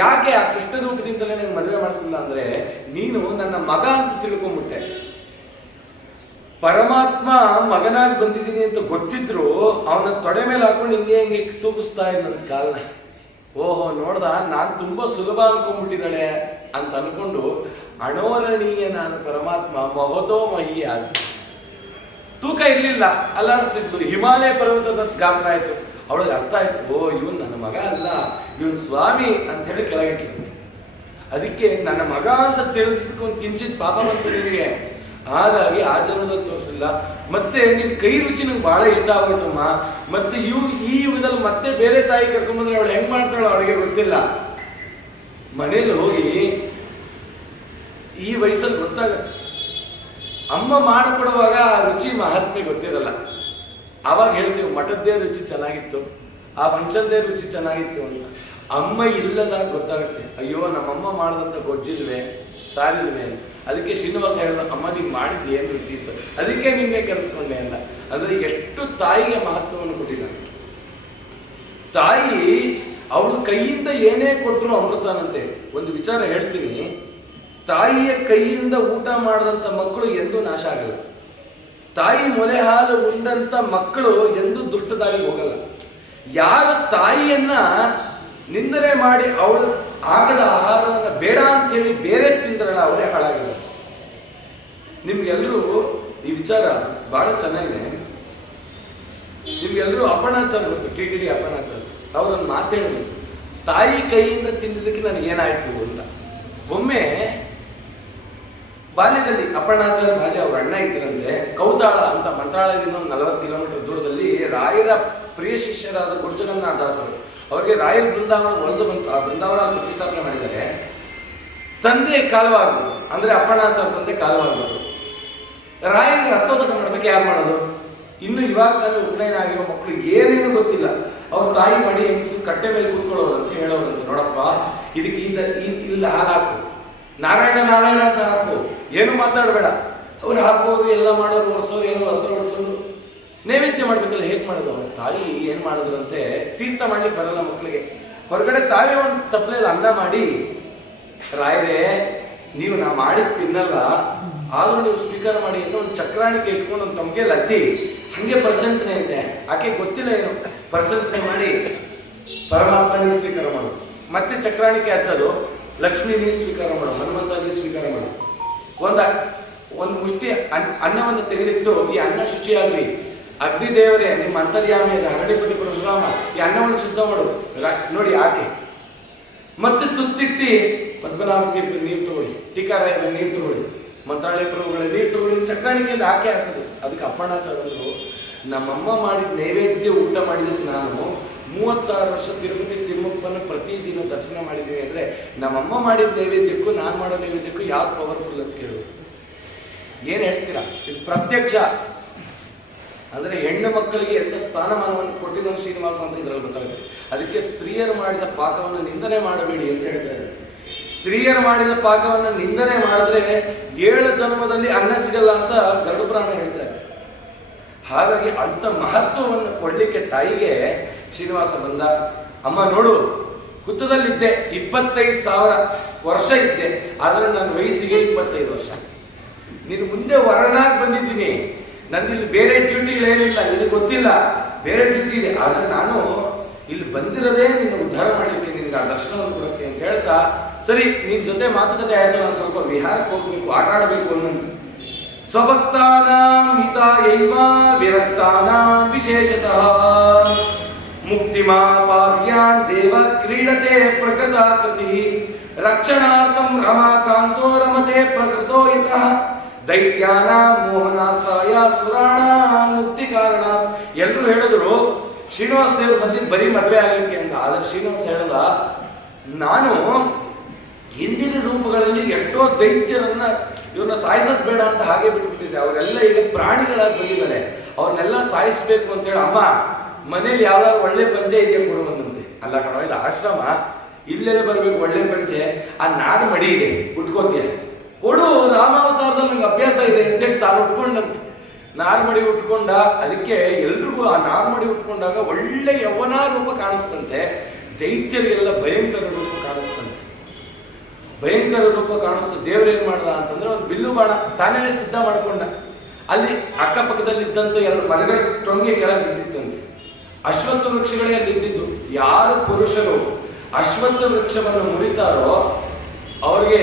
ಯಾಕೆ ಆ ಕೃಷ್ಣ ರೂಪದಿಂದಲೇ ನನಗೆ ಮದುವೆ ಮಾಡಿಸಿಲ್ಲ ಅಂದ್ರೆ, ನೀನು ನನ್ನ ಮಗ ಅಂತ ತಿಳ್ಕೊಂಡ್ಬಿಟ್ಟೆ. ಪರಮಾತ್ಮ ಮಗನಾಗಿ ಬಂದಿದ್ದೀನಿ ಅಂತ ಗೊತ್ತಿದ್ರು ಅವನ ತೊಡೆ ಮೇಲೆ ಹಾಕೊಂಡು ಹಿಂಗೆ ತೂಗಿಸ್ತಾ ಇದ್ದಂತ ಕಾರಣ. ಓಹೋ ನೋಡ್ದ, ನಾನು ತುಂಬಾ ಸುಲಭ ಅನ್ಕೊಂಡ್ಬಿಟ್ಟಿದ್ದಾಳೆ ಅಂತ ಅನ್ಕೊಂಡು ಅಣೋರಣೀಯ ನಾನು ಪರಮಾತ್ಮ ಮಹೋದೋ ಮಹಿ ಆದ. ತೂಕ ಇರ್ಲಿಲ್ಲ, ಅಲ್ಲಾಡಿಸಿದ್ರು. ಹಿಮಾಲಯ ಪರ್ವತದ ಗಾತ್ರ ಆಯ್ತು. ಅವಳಿಗೆ ಅರ್ಥ ಆಯ್ತು, ಓ ಇವನ್ ನನ್ನ ಮಗ ಅಲ್ಲ, ಇವನ್ ಸ್ವಾಮಿ ಅಂತ ಹೇಳಿ ಕೆಳಗಿಟ್ಲು. ಅದಕ್ಕೆ ನನ್ನ ಮಗ ಅಂತ ತಿಳಿದುಕೊಂಡು ಕಿಂಚಿತ್ ಪಾಪ ಬಂತು ನಿನಗೆ, ಹಾಗಾಗಿ ಆ ಜನ್ಮದಲ್ಲಿ ತೋರಿಸಲಿಲ್ಲ. ಮತ್ತೆ ನಿನ್ ಕೈ ರುಚಿ ನಂಗೆ ಬಹಳ ಇಷ್ಟ ಆಗೋಯ್ತಮ್ಮ. ಮತ್ತೆ ಈ ಯುಗದಲ್ಲಿ ಮತ್ತೆ ಬೇರೆ ತಾಯಿ ಕರ್ಕೊಂಡ್ಬಂದ್ರೆ ಅವಳು ಹೆಂಗ್ ಮಾಡ್ತಾಳೋ ಅವಳಿಗೆ ಗೊತ್ತಿಲ್ಲ. ಮನೇಲಿ ಹೋಗಿ ಈ ವಯಸ್ಸಲ್ಲಿ ಗೊತ್ತಾಗತ್ತೆ. ಅಮ್ಮ ಮಾಡಿಕೊಡುವಾಗ ಆ ರುಚಿ ಮಹಾತ್ಮೆ ಗೊತ್ತಿರಲ್ಲ. ಆವಾಗ ಹೇಳ್ತೀವಿ ಮಠದ್ದೇ ರುಚಿ ಚೆನ್ನಾಗಿತ್ತು, ಆ ಫಂಕ್ಷನ್ದೇ ರುಚಿ ಚೆನ್ನಾಗಿತ್ತು ಅಂತ. ಅಮ್ಮ ಇಲ್ಲದಾಗ ಗೊತ್ತಾಗುತ್ತೆ, ಅಯ್ಯೋ ನಮ್ಮಮ್ಮ ಮಾಡಿದಂಥ ಗೊಜ್ಜಿಲ್ವೇ, ಸಾರಿಲ್ವೇ ಅಂತ. ಅದಕ್ಕೆ ಶ್ರೀನಿವಾಸ ಹೇಳಿದ, ಅಮ್ಮ ನೀನು ಮಾಡಿದ್ದು ಏನು ರುಚಿ ಇತ್ತು, ಅದಕ್ಕೆ ನಿನ್ನೆ ಕರೆಸ್ಕೊಂಡೆ ಅಲ್ಲ. ಅಂದ್ರೆ ಎಷ್ಟು ತಾಯಿಗೆ ಮಹತ್ವವನ್ನು ಕೊಟ್ಟಿದ್ದಾನೆ. ತಾಯಿ ಅವಳ ಕೈಯಿಂದ ಏನೇ ಕೊಟ್ಟರು ಅಮೃತನಂತೆ. ಒಂದು ವಿಚಾರ ಹೇಳ್ತೀನಿ, ತಾಯಿಯ ಕೈಯಿಂದ ಊಟ ಮಾಡಿದಂಥ ಮಕ್ಕಳು ಎಂದೂ ನಾಶ ಆಗಲ್ಲ. ತಾಯಿ ಮೊಲೆ ಹಾಲು ಉಂಡಂತ ಮಕ್ಕಳು ಎಂದೂ ದುಷ್ಟದಾರಿಗೆ ಹೋಗಲ್ಲ. ಯಾರು ತಾಯಿಯನ್ನ ನಿಂದನೆ ಮಾಡಿ ಅವಳು ಆಗದ ಆಹಾರವನ್ನು ಬೇಡ ಅಂತೇಳಿ ಬೇರೆ ತಿಂದ್ರಲ್ಲ ಅವರೇ ಹಾಳಾಗಿಲ್ಲ. ನಿಮ್ಗೆಲ್ಲರೂ ಈ ವಿಚಾರ ಬಹಳ ಚೆನ್ನಾಗಿದೆ. ನಿಮ್ಗೆಲ್ಲರೂ ಅಪ್ಪಣಾಚಾರ ಗೊತ್ತು, TTD ಅಪ್ಪಣಾಚಾರ. ಅವರನ್ನು ಮಾತೇಳಿ ತಾಯಿ ಕೈಯಿಂದ ತಿಂದಿದ್ದಕ್ಕೆ ನನಗೇನಾಯ್ತು ಅಂತ. ಒಮ್ಮೆ ಬಾಲ್ಯದಲ್ಲಿ ಅಪ್ಪಣಾಚಾರ ಬಾಲ್ಯ ಅವ್ರ ಅಣ್ಣ ಇದ್ರಂದ್ರೆ ಕೌತಾಳ ಅಂತ ಮಂತ್ರಾಲಯದಿಂದ 40 ಕಿಲೋಮೀಟರ್ ದೂರದಲ್ಲಿ ರಾಯರ ಪ್ರಿಯ ಶಿಷ್ಯರಾದ ಗುರುಜಗನ್ನಾಥ ದಾಸರು, ಅವರಿಗೆ ರಾಯರ ಬೃಂದಾವನ ಒಲ್ದು ಬಂತು. ಆ ಬೃಂದಾವನ ಪ್ರತಿಷ್ಠಾಪನೆ ಮಾಡಿದ್ದಾರೆ. ತಂದೆ ಕಾಲವಾಗ್ಬೋದು ಅಂದ್ರೆ ಅಪ್ಪಣಾಚಾರ ತಂದೆ ಕಾಲವಾಗ್ಬೋದು. ರಾಯರಿಗೆ ಹಸ್ತೋದಕ ಮಾಡ್ಬೇಕು, ಯಾರು ಮಾಡೋದು? ಇನ್ನು ಇವಾಗ ತಾನೇ ಉಪನಯನ ಆಗಿರೋ ಮಕ್ಕಳು ಏನೇನು ಗೊತ್ತಿಲ್ಲ. ಅವ್ರ ತಾಯಿ ಮಾಡಿ ಹೆಂಗಸು ಕಟ್ಟೆ ಮೇಲೆ ಕೂತ್ಕೊಳ್ಳೋರು ಅಂತ ಹೇಳೋರಂತೆ, ನೋಡಪ್ಪ ಇದಕ್ಕೆ ಇಲ್ಲ ಹಾಲು ಹಾಕು, ನಾರಾಯಣ ನಾರಾಯಣ ಅಂತ ಹಾಕು, ಏನು ಮಾತಾಡಬೇಡ. ಅವ್ರು ಹಾಕೋರು ಎಲ್ಲ ಮಾಡೋರು, ಒರೆಸೋರು, ಏನು ವಸ್ತ್ರ ಒರೆಸೋರು, ನೈವೇದ್ಯ ಮಾಡ್ಬೇಕಲ್ಲ. ಹೇಗೆ ಮಾಡೋದು? ಅವ್ರ ತಾಯಿ ಏನ್ ಮಾಡಿದ್ರಂತೆ, ತೀರ್ಥ ಮಾಡ್ಲಿಕ್ಕೆ ಬರಲ್ಲ ಮಕ್ಕಳಿಗೆ. ಹೊರಗಡೆ ತಾವೇ ಒಂದು ತಪ್ಪಲೆಯಲ್ಲಿ ಅನ್ನ ಮಾಡಿ, ರಾಯರೇ ನೀವು ನಾ ಮಾಡಿದ್ ತಿನ್ನಲ್ಲ, ಆದ್ರೂ ನೀವು ಸ್ವೀಕಾರ ಮಾಡಿ ಅಂತ ಒಂದು ಚಕ್ರಾಣಿಕೆ ಇಟ್ಕೊಂಡು ಒಂದು ತಮಗೆ ಲದ್ದಿ ಹಂಗೆ ಪ್ರಶಂಸನೆ ಇದೆ. ಆಕೆ ಗೊತ್ತಿಲ್ಲ ಏನು ಪ್ರಶಂಸನೆ ಮಾಡಿ ಪರಮಾತ್ಮ ನೀ ಸ್ವೀಕಾರ ಮಾಡು, ಮತ್ತೆ ಚಕ್ರಾಣಿಕೆ ಹತ್ತದು ಲಕ್ಷ್ಮೀ ನೀ ಸ್ವೀಕಾರ ಮಾಡು, ಹನುಮಂತ ನೀ ಸ್ವೀಕಾರ ಮಾಡು. ಒಂದು ಮುಷ್ಟಿ ಅನ್ನವನ್ನು ತೆಗೆದಿಟ್ಟು ಈ ಅನ್ನ ಶುಚಿಯಾಗಲಿ, ಅಗ್ನಿ ದೇವರೇ ನಿಮ್ಮ ಅಂತರ್ಯಾಮಿ ಹರಡಿಪತಿ ಪರಶುರಾಮ ಈ ಅನ್ನವನ್ನು ಶುದ್ಧ ಮಾಡು ನೋಡಿ ಆಕೆ. ಮತ್ತೆ ತುತ್ತಿಟ್ಟಿ ಪದ್ಮನಾಭ ತೀರ್ಥ ನೀರು ತಗೊಳ್ಳಿ, ಟೀಕಾರಾಯರ ನೀರು ತಗೊಳ್ಳಿ, ಮಂತ್ರಾಲಯ ಪ್ರಭುಗಳ ನೀರು ತಗೊಳ್ಳಿ, ಚಕ್ರಾಣಿಕೆಯಿಂದ ಆಕೆ ಹಾಕೋದು. ಅದಕ್ಕೆ ಅಪ್ಪಣ್ಣಾಚಾರ್ಯರು ನಮ್ಮಮ್ಮ ಮಾಡಿದ ನೈವೇದ್ಯ ಊಟ ಮಾಡಿದ್ದಕ್ಕೆ ನಾನು 36 ವರ್ಷ ತಿರುಪತಿ ತಿಮ್ಮಪ್ಪನ ಪ್ರತಿದಿನ ದರ್ಶನ ಮಾಡಿದ್ದೀನಿ ಅಂದರೆ ನಮ್ಮಮ್ಮ ಮಾಡಿದ ನೈವೇದ್ಯಕ್ಕೂ ನಾನು ಮಾಡೋ ನೈವೇದ್ಯಕ್ಕೂ ಯಾವ್ದು ಪವರ್ಫುಲ್ ಅಂತ ಕೇಳೋದು. ಏನು ಹೇಳ್ತೀರಾ? ಇದು ಪ್ರತ್ಯಕ್ಷ. ಅಂದರೆ ಹೆಣ್ಣು ಮಕ್ಕಳಿಗೆ ಎಂಥ ಸ್ಥಾನಮಾನವನ್ನು ಕೊಟ್ಟಿದ್ದನು ಶ್ರೀನಿವಾಸ ಅಂತ ಇದ್ರಲ್ಲಿ ಗೊತ್ತಾಗುತ್ತೆ. ಅದಕ್ಕೆ ಸ್ತ್ರೀಯರು ಮಾಡಿದ ಪಾಕವನ್ನು ನಿಂದನೆ ಮಾಡಬೇಡಿ ಅಂತ ಹೇಳ್ತಾರೆ. ಸ್ತ್ರೀಯರು ಮಾಡಿದ ಪಾಕವನ್ನು ನಿಂದನೆ ಮಾಡಿದ್ರೆ 7 ಜನ್ಮದಲ್ಲಿ ಅನ್ನ ಸಿಗಲ್ಲ ಅಂತ ಗರುಡ ಪುರಾಣ ಹೇಳ್ತಾರೆ. ಹಾಗಾಗಿ ಅಂಥ ಮಹತ್ವವನ್ನು ಕೊಡಲಿಕ್ಕೆ ತಾಯಿಗೆ ಶ್ರೀನಿವಾಸ ಬಂದ. ಅಮ್ಮ ನೋಡು, ಹುತ್ತದಲ್ಲಿದ್ದೆ 25,000 ವರ್ಷ ಇದ್ದೆ, ಆದರೆ ನನ್ನ ವಯಸ್ಸಿಗೆ 25 ವರ್ಷ. ನೀನು ಮುಂದೆ ವರನಾಗಿ ಬಂದಿದ್ದೀನಿ, ನಂದಿಲ್ಲಿ ಬೇರೆ ಡ್ಯೂಟಿಗಳೇನಿಲ್ಲ, ನಿನಗೆ ಗೊತ್ತಿಲ್ಲ, ಬೇರೆ ಡ್ಯೂಟಿ ಇದೆ. ಆದರೆ ನಾನು ಇಲ್ಲಿ ಬಂದಿರೋದೇ ನಿನ್ನ ಉದ್ಧಾರ ಮಾಡಲಿಕ್ಕೆ, ನಿನಗೆ ಆ ದರ್ಶನವನ್ನು ಕೊಡೋಕ್ಕೆ ಅಂತ ಹೇಳ್ತಾ, ಸರಿ ನಿನ್ನ ಜೊತೆ ಮಾತುಕತೆ ಆಯಿತು, ನಾನು ಸ್ವಲ್ಪ ವಿಹಾರಕ್ಕೆ ಹೋಗ್ಬೇಕು, ಆಟ ಆಡಬೇಕು ಅನ್ನಂತ. ಸ್ವಭಕ್ತಾನಾಂ ಹಿತಾಯೈವ ವಿರಕ್ತಾನಾಂ ವಿಶೇಷತಃ ಮುಕ್ತಿಮಾಪಾದ್ಯಾನ್ ದೇವ ಕ್ರೀಡತೆ ಪ್ರಕೃತಾಕೃತಿ ರಕ್ಷಣಾರ್ಥಂ ರಮಾಕಾಂತೋ ರಮತೆ ಪ್ರಕೃತೋ ಯತಃ ದೈತ್ಯಾನಾಂ ಮೋಹನಾರ್ಥಾಯ ಸುರಾಣಾಂ ಮುಕ್ತಿ ಕಾರಣಾತ್. ಎಲ್ಲರೂ ಹೇಳಿದ್ರು ಶ್ರೀನಿವಾಸ ದೇವರು ಬಂದಿದ್ದು ಬರೀ ಮದುವೆ ಆಗಲಿಕ್ಕೆ ಅಂತ. ಆದರೆ ಶ್ರೀನಿವಾಸ ಹೇಳಲ್ಲ, ನಾನು ಹಿಂದಿನ ರೂಪಗಳಲ್ಲಿ ಎಷ್ಟೋ ದೈತ್ಯರನ್ನ ಇವ್ರನ್ನ ಸಾಯಿಸೋದು ಬೇಡ ಅಂತ ಹಾಗೆ ಬಿಟ್ಬಿಟ್ಟಿದ್ದೆ. ಅವರೆಲ್ಲ ಈಗ ಪ್ರಾಣಿಗಳಾಗಿ ಬಂದಿದ್ದಾರೆ, ಅವ್ರನ್ನೆಲ್ಲ ಸಾಯಿಸ್ಬೇಕು ಅಂತೇಳಿ ಅಮ್ಮ ಮನೇಲಿ ಯಾವ್ದಾದ್ರು ಒಳ್ಳೆ ಪಂಚೆ ಇದೆಯಾ ಕೊಡುವಂತೆ. ಅಲ್ಲ ಕಣ, ಇದು ಆಶ್ರಮ, ಇಲ್ಲೆಲ್ಲ ಬರಬೇಕು ಒಳ್ಳೆ ಪಂಚೆ, ಆ ನಾರು ಮಡಿ ಇದೆ ಉಟ್ಕೋತೀಯ ಕೊಡು, ರಾಮಾವತಾರದಲ್ಲಿ ನಂಗೆ ಅಭ್ಯಾಸ ಇದೆ ಅಂತೇಳಿ ತಾನು ಉಟ್ಕೊಂಡಂತೆ. ನಾರ್ಮಡಿ ಉಟ್ಕೊಂಡ. ಅದಕ್ಕೆ ಎಲ್ರಿಗೂ ಆ ನಾರ್ಮಡಿ ಉಟ್ಕೊಂಡಾಗ ಒಳ್ಳೆ ಯೌವನ ರೂಪ ಕಾಣಿಸ್ತಂತೆ, ದೈತ್ಯರಿಗೆಲ್ಲ ಭಯಂಕರ ರೂಪ ಕಾಣಿಸ್ತಂತೆ. ಭಯಂಕರ ರೂಪ ಕಾಣಿಸ್ತು. ದೇವ್ರೇನ್ ಮಾಡ್ದ ಅಂತಂದ್ರೆ ಒಂದು ಬಿಲ್ಲು ಬಾಣ ತಾನೇ ಸಿದ್ಧ ಮಾಡ್ಕೊಂಡ. ಅಲ್ಲಿ ಅಕ್ಕಪಕ್ಕದಲ್ಲಿ ಇದ್ದಂತ 2 ಮರಗಳ ಟೊಂಗೆ ಕೆಳಗೆ ಬಿದ್ದಿತ್ತಂತೆ. ಅಶ್ವತ್ಥ ವೃಕ್ಷಗಳೇ ಅಲ್ಲಿದ್ದು. ಯಾರು ಪುರುಷರು ಅಶ್ವತ್ಥ ವೃಕ್ಷವನ್ನು ಮುರಿತಾರೋ ಅವ್ರಿಗೆ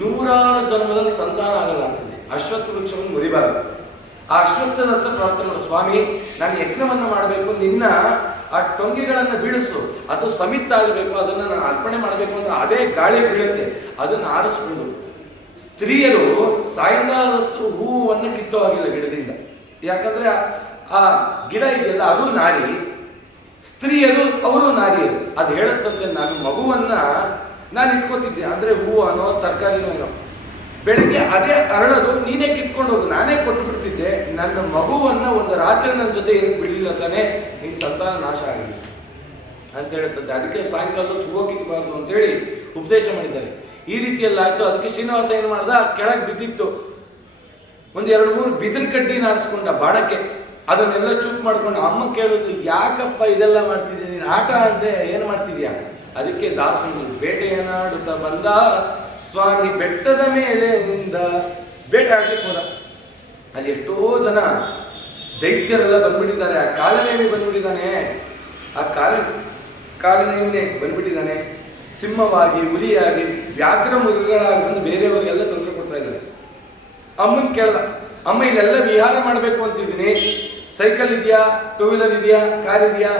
106 ಜನ್ಮದಲ್ಲಿ ಸಂತಾನ ಆಗಲ್ಲ ಅಂತದೆ. ಅಶ್ವತ್ಥ ವೃಕ್ಷವನ್ನು ಮುರಿಬಾರದು. ಆ ಅಶ್ವತ್ಥದ ಹತ್ರ ಪ್ರಾರ್ಥನೆ ಮಾಡು, ಸ್ವಾಮಿ ನಾನು ಯಜ್ಞವನ್ನು ಮಾಡಬೇಕು, ನಿನ್ನ ಆ ಟೊಂಗೆಗಳನ್ನು ಬೀಳಿಸು, ಅದು ಸಮಿತ್ತಾಗಬೇಕು, ಅದನ್ನು ನಾನು ಅರ್ಪಣೆ ಮಾಡಬೇಕು ಅಂತ. ಅದೇ ಗಾಳಿ ಬೀಳುತ್ತೆ, ಅದನ್ನು ಆರಿಸ್ಬೋದು. ಸ್ತ್ರೀಯರು ಸಾಯಂಕಾಲ ಹೊತ್ತು ಹೂವನ್ನು ಕಿತ್ತೋ ಆಗಿಲ್ಲ ಗಿಡದಿಂದ, ಯಾಕಂದ್ರೆ ಆ ಗಿಡ ಇದೆಯಲ್ಲ ಅದು ನಾರಿ, ಸ್ತ್ರೀಯರು ಅವರು ನಾರಿಯರು. ಅದು ಹೇಳುತ್ತಂತೆ, ನಾನು ಮಗುವನ್ನ ನಾನು ಇಟ್ಕೋತಿದ್ದೆ, ಅಂದ್ರೆ ಹೂ ಅನ್ನೋ ತರಕಾರಿನೋ ಬೆಳಿಗ್ಗೆ ಅದೇ ಅರಳೋದು, ನೀನೇ ಕಿತ್ಕೊಂಡು ಹೋಗು, ನಾನೇ ಕೊಟ್ಟು ಬಿಡ್ತಿದ್ದೆ, ನನ್ನ ಮಗುವನ್ನ ಒಂದು ರಾತ್ರಿ ನನ್ನ ಜೊತೆ ಏನಕ್ಕೆ ಬಿಡಲಿಲ್ಲ ತಾನೆ, ನಿನ್ ಸಂತಾನ ನಾಶ ಆಗಿದೆ ಅಂತ ಹೇಳುತ್ತದೆ. ಅದಕ್ಕೆ ಸಾಯಂಕಾಲದ ಹೂವು ಕಿತ್ಬಾರ್ದು ಅಂತೇಳಿ ಉಪದೇಶ ಮಾಡಿದ್ದಾರೆ. ಈ ರೀತಿಯಲ್ಲ ಆಯ್ತು. ಅದಕ್ಕೆ ಶ್ರೀನಿವಾಸ ಏನು ಮಾಡ್ದ, ಕೆಳಗೆ ಬಿದ್ದಿತ್ತು, ಒಂದು 2-3 ಬಿದಿರು ಕಡ್ಡಿ ನಾಡಿಸ್ಕೊಂಡ ಬಾಣಕ್ಕೆ, ಅದನ್ನೆಲ್ಲ ಚೂಪ್ ಮಾಡ್ಕೊಂಡು. ಅಮ್ಮ ಕೇಳೋದು, ಯಾಕಪ್ಪ ಇದೆಲ್ಲ ಮಾಡ್ತಿದ್ಯಾ ನೀನು, ಆಟ ಅಂತೆ ಏನು ಮಾಡ್ತಿದ್ಯಾ? ಅದಕ್ಕೆ ದಾಸನು ಬೇಟೆಯನ್ನಾಡುತ್ತಾ ಬಂದ ಸ್ವಾಮಿ ಬೆಟ್ಟದ ಮೇಲೆ ನಿಂದ ಬೇಟೆ ಆಡ್ಲಿಕ್ಕೆ ಹೋದ. ಅಲ್ಲಿ ಎಷ್ಟೋ ಜನ ದೈತ್ಯರೆಲ್ಲ ಬಂದ್ಬಿಟ್ಟಿದ್ದಾರೆ. ಆ ಕಾಲನೇಮಿ ಬಂದ್ಬಿಟ್ಟಿದ್ದಾನೆ, ಆ ಕಾಲನೇಮಿನೇ ಬಂದ್ಬಿಟ್ಟಿದ್ದಾನೆ. ಸಿಂಹವಾಗಿ, ಹುಲಿಯಾಗಿ, ವ್ಯಾಘ್ರ ಮೃಗಗಳಾಗಿ ಬಂದು ಬೇರೆಯವರಿಗೆಲ್ಲ ತೊಂದರೆ ಕೊಡ್ತಾ ಇದ್ದಾರೆ. ಅಮ್ಮನ್ ಕೇಳ್ದ, ಅಮ್ಮ ಇಲ್ಲೆಲ್ಲ ವಿಹಾರ ಮಾಡಬೇಕು ಅಂತಿದ್ದೀನಿ, ಸೈಕಲ್ ಇದೆಯಾ, 2 ವೀಲರ್ ಇದೆಯಾ, ಕಾರ್ ಇದೆಯಾ?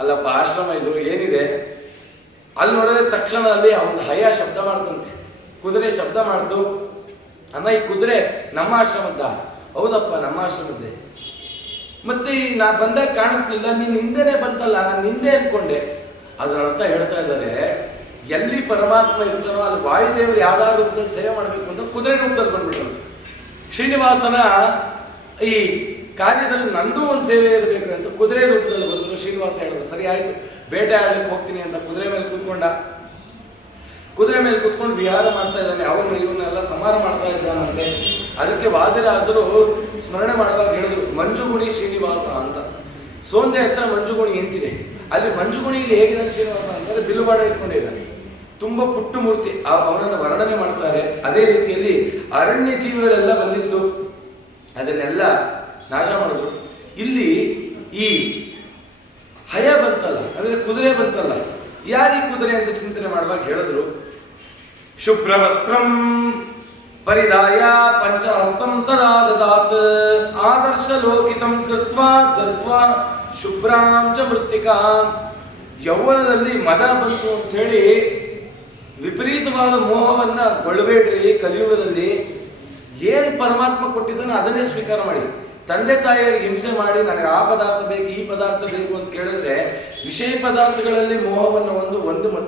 ಅಲ್ಲಪ್ಪ ಆಶ್ರಮ ಇದು, ಏನಿದೆ? ಅಲ್ಲಿ ನೋಡಿದ್ರೆ ತಕ್ಷಣ ಅಲ್ಲಿ ಒಂದು ಹಯ ಶಬ್ದ ಮಾಡ್ತಂತೆ, ಕುದುರೆ ಶಬ್ದ ಮಾಡ್ತು. ಅಮ್ಮ ಈ ಕುದುರೆ ನಮ್ಮ ಆಶ್ರಮದ್ದ? ಹೌದಪ್ಪ ನಮ್ಮ ಆಶ್ರಮದ್ದೇ. ಮತ್ತೆ ನಾ ಬಂದಾಗ ಕಾಣಿಸ್ಲಿಲ್ಲ, ನೀನ್ ಹಿಂದೆನೆ ಬಂತಲ್ಲ, ನಾನು ಹಿಂದೆ ಅನ್ಕೊಂಡೆ. ಅದರ ಅರ್ಥ ಹೇಳ್ತಾ ಇದ್ದಾರೆ, ಎಲ್ಲಿ ಪರಮಾತ್ಮ ಇರ್ತಾನೋ ಅಲ್ಲಿ ವಾಯುದೇವರು ಯಾವ್ದಾದ್ರು ರೂಪದಲ್ಲಿ ಸೇವೆ ಮಾಡಬೇಕು ಅಂತ ಕುದುರೆ ರೂಪದಲ್ಲಿ ಬಂದ್ಬಿಟ್ಟು ಶ್ರೀನಿವಾಸನ ಈ ಕಾರ್ಯದಲ್ಲಿ ನಂದು ಒಂದು ಸೇವೆ ಇರಬೇಕು ಅಂತ ಕುದುರೆ ರೂಪದಲ್ಲಿ ಬಂದರು. ಶ್ರೀನಿವಾಸ ಹೇಳಿದ್ರು, ಸರಿ ಆಯ್ತು ಬೇಟೆ ಆಡ್ಲಿಕ್ಕೆ ಹೋಗ್ತೀನಿ ಅಂತ ಕುದುರೆ ಮೇಲೆ ಕೂತ್ಕೊಂಡ. ಕುದುರೆ ಮೇಲೆ ಕೂತ್ಕೊಂಡು ವಿಹಾರ ಮಾಡ್ತಾ ಇದ್ದಾನೆ. ಅವನು ಇವನ್ನೆಲ್ಲ ಸಮಾರ ಮಾಡ್ತಾ ಇದ್ದಾನಂತೆ. ಅದಕ್ಕೆ ವಾದಿರಾಜರು ಸ್ಮರಣೆ ಮಾಡುವಾಗ ಹೇಳಿದ್ರು, ಮಂಜುಗುಣಿ ಶ್ರೀನಿವಾಸ ಅಂತ. ಸೋಂದೆ ಹತ್ರ ಮಂಜುಗುಣಿ ಎಂತಿದೆ, ಅಲ್ಲಿ ಮಂಜುಗುಣಿಯಲ್ಲಿ ಹೇಗಿದ್ದಾನೆ ಶ್ರೀನಿವಾಸ ಅಂತಂದ್ರೆ ಬಿಲ್ಲುಬಾಣ ಇಟ್ಕೊಂಡಿದ್ದಾನೆ, ತುಂಬಾ ಪುಟ್ಟು ಮೂರ್ತಿ. ಅವನನ್ನು ವರ್ಣನೆ ಮಾಡ್ತಾರೆ. ಅದೇ ರೀತಿಯಲ್ಲಿ ಅರಣ್ಯ ಜೀವಿಗಳೆಲ್ಲ ಬಂದಿತ್ತು, ಅದನ್ನೆಲ್ಲ ನಾಶ ಮಾಡಿದ್ರು. ಇಲ್ಲಿ ಈ ಹಯ ಬಂತಲ್ಲ, ಅಂದ್ರೆ ಕುದುರೆ ಬಂತಲ್ಲ, ಯಾರೀ ಕುದುರೆ ಅಂತ ಚಿಂತನೆ ಮಾಡುವಾಗ ಹೇಳಿದ್ರು, ಶುಭ್ರವಸ್ತ್ರಂ ಪರಿದಾಯ ಪಂಚಹಸ್ತಂ ತದಾ ದದಾತ್ ಆದರ್ಶ ಲೋಕಿತಂ ಕೃತ್ವಾ ದತ್ವಾ ಶುಭ್ರಾಂ ಚ ಮೃತ್ತಿಕಾಂ. ಯೌವನದಲ್ಲಿ ಮದ ಬಂತು ಅಂತ ಹೇಳಿ ವಿಪರೀತವಾದ ಮೋಹವನ್ನ ಗೊಳ್ಳಬೇಡ್ರಿ. ಕಲಿಯುಗದಲ್ಲಿ ಏನು ಪರಮಾತ್ಮ ಕೊಟ್ಟಿದ್ದಾನೆ ಅದನ್ನೇ ಸ್ವೀಕಾರ ಮಾಡಿ. ತಂದೆ ತಾಯಿಯರಿಗೆ ಹಿಂಸೆ ಮಾಡಿ ನನಗೆ ಆ ಪದಾರ್ಥ ಬೇಕು ಈ ಪದಾರ್ಥ ಬೇಕು ಅಂತ ಕೇಳಿದ್ರೆ ವಿಷಯ ಪದಾರ್ಥಗಳಲ್ಲಿ ಮೋಹವನ್ನು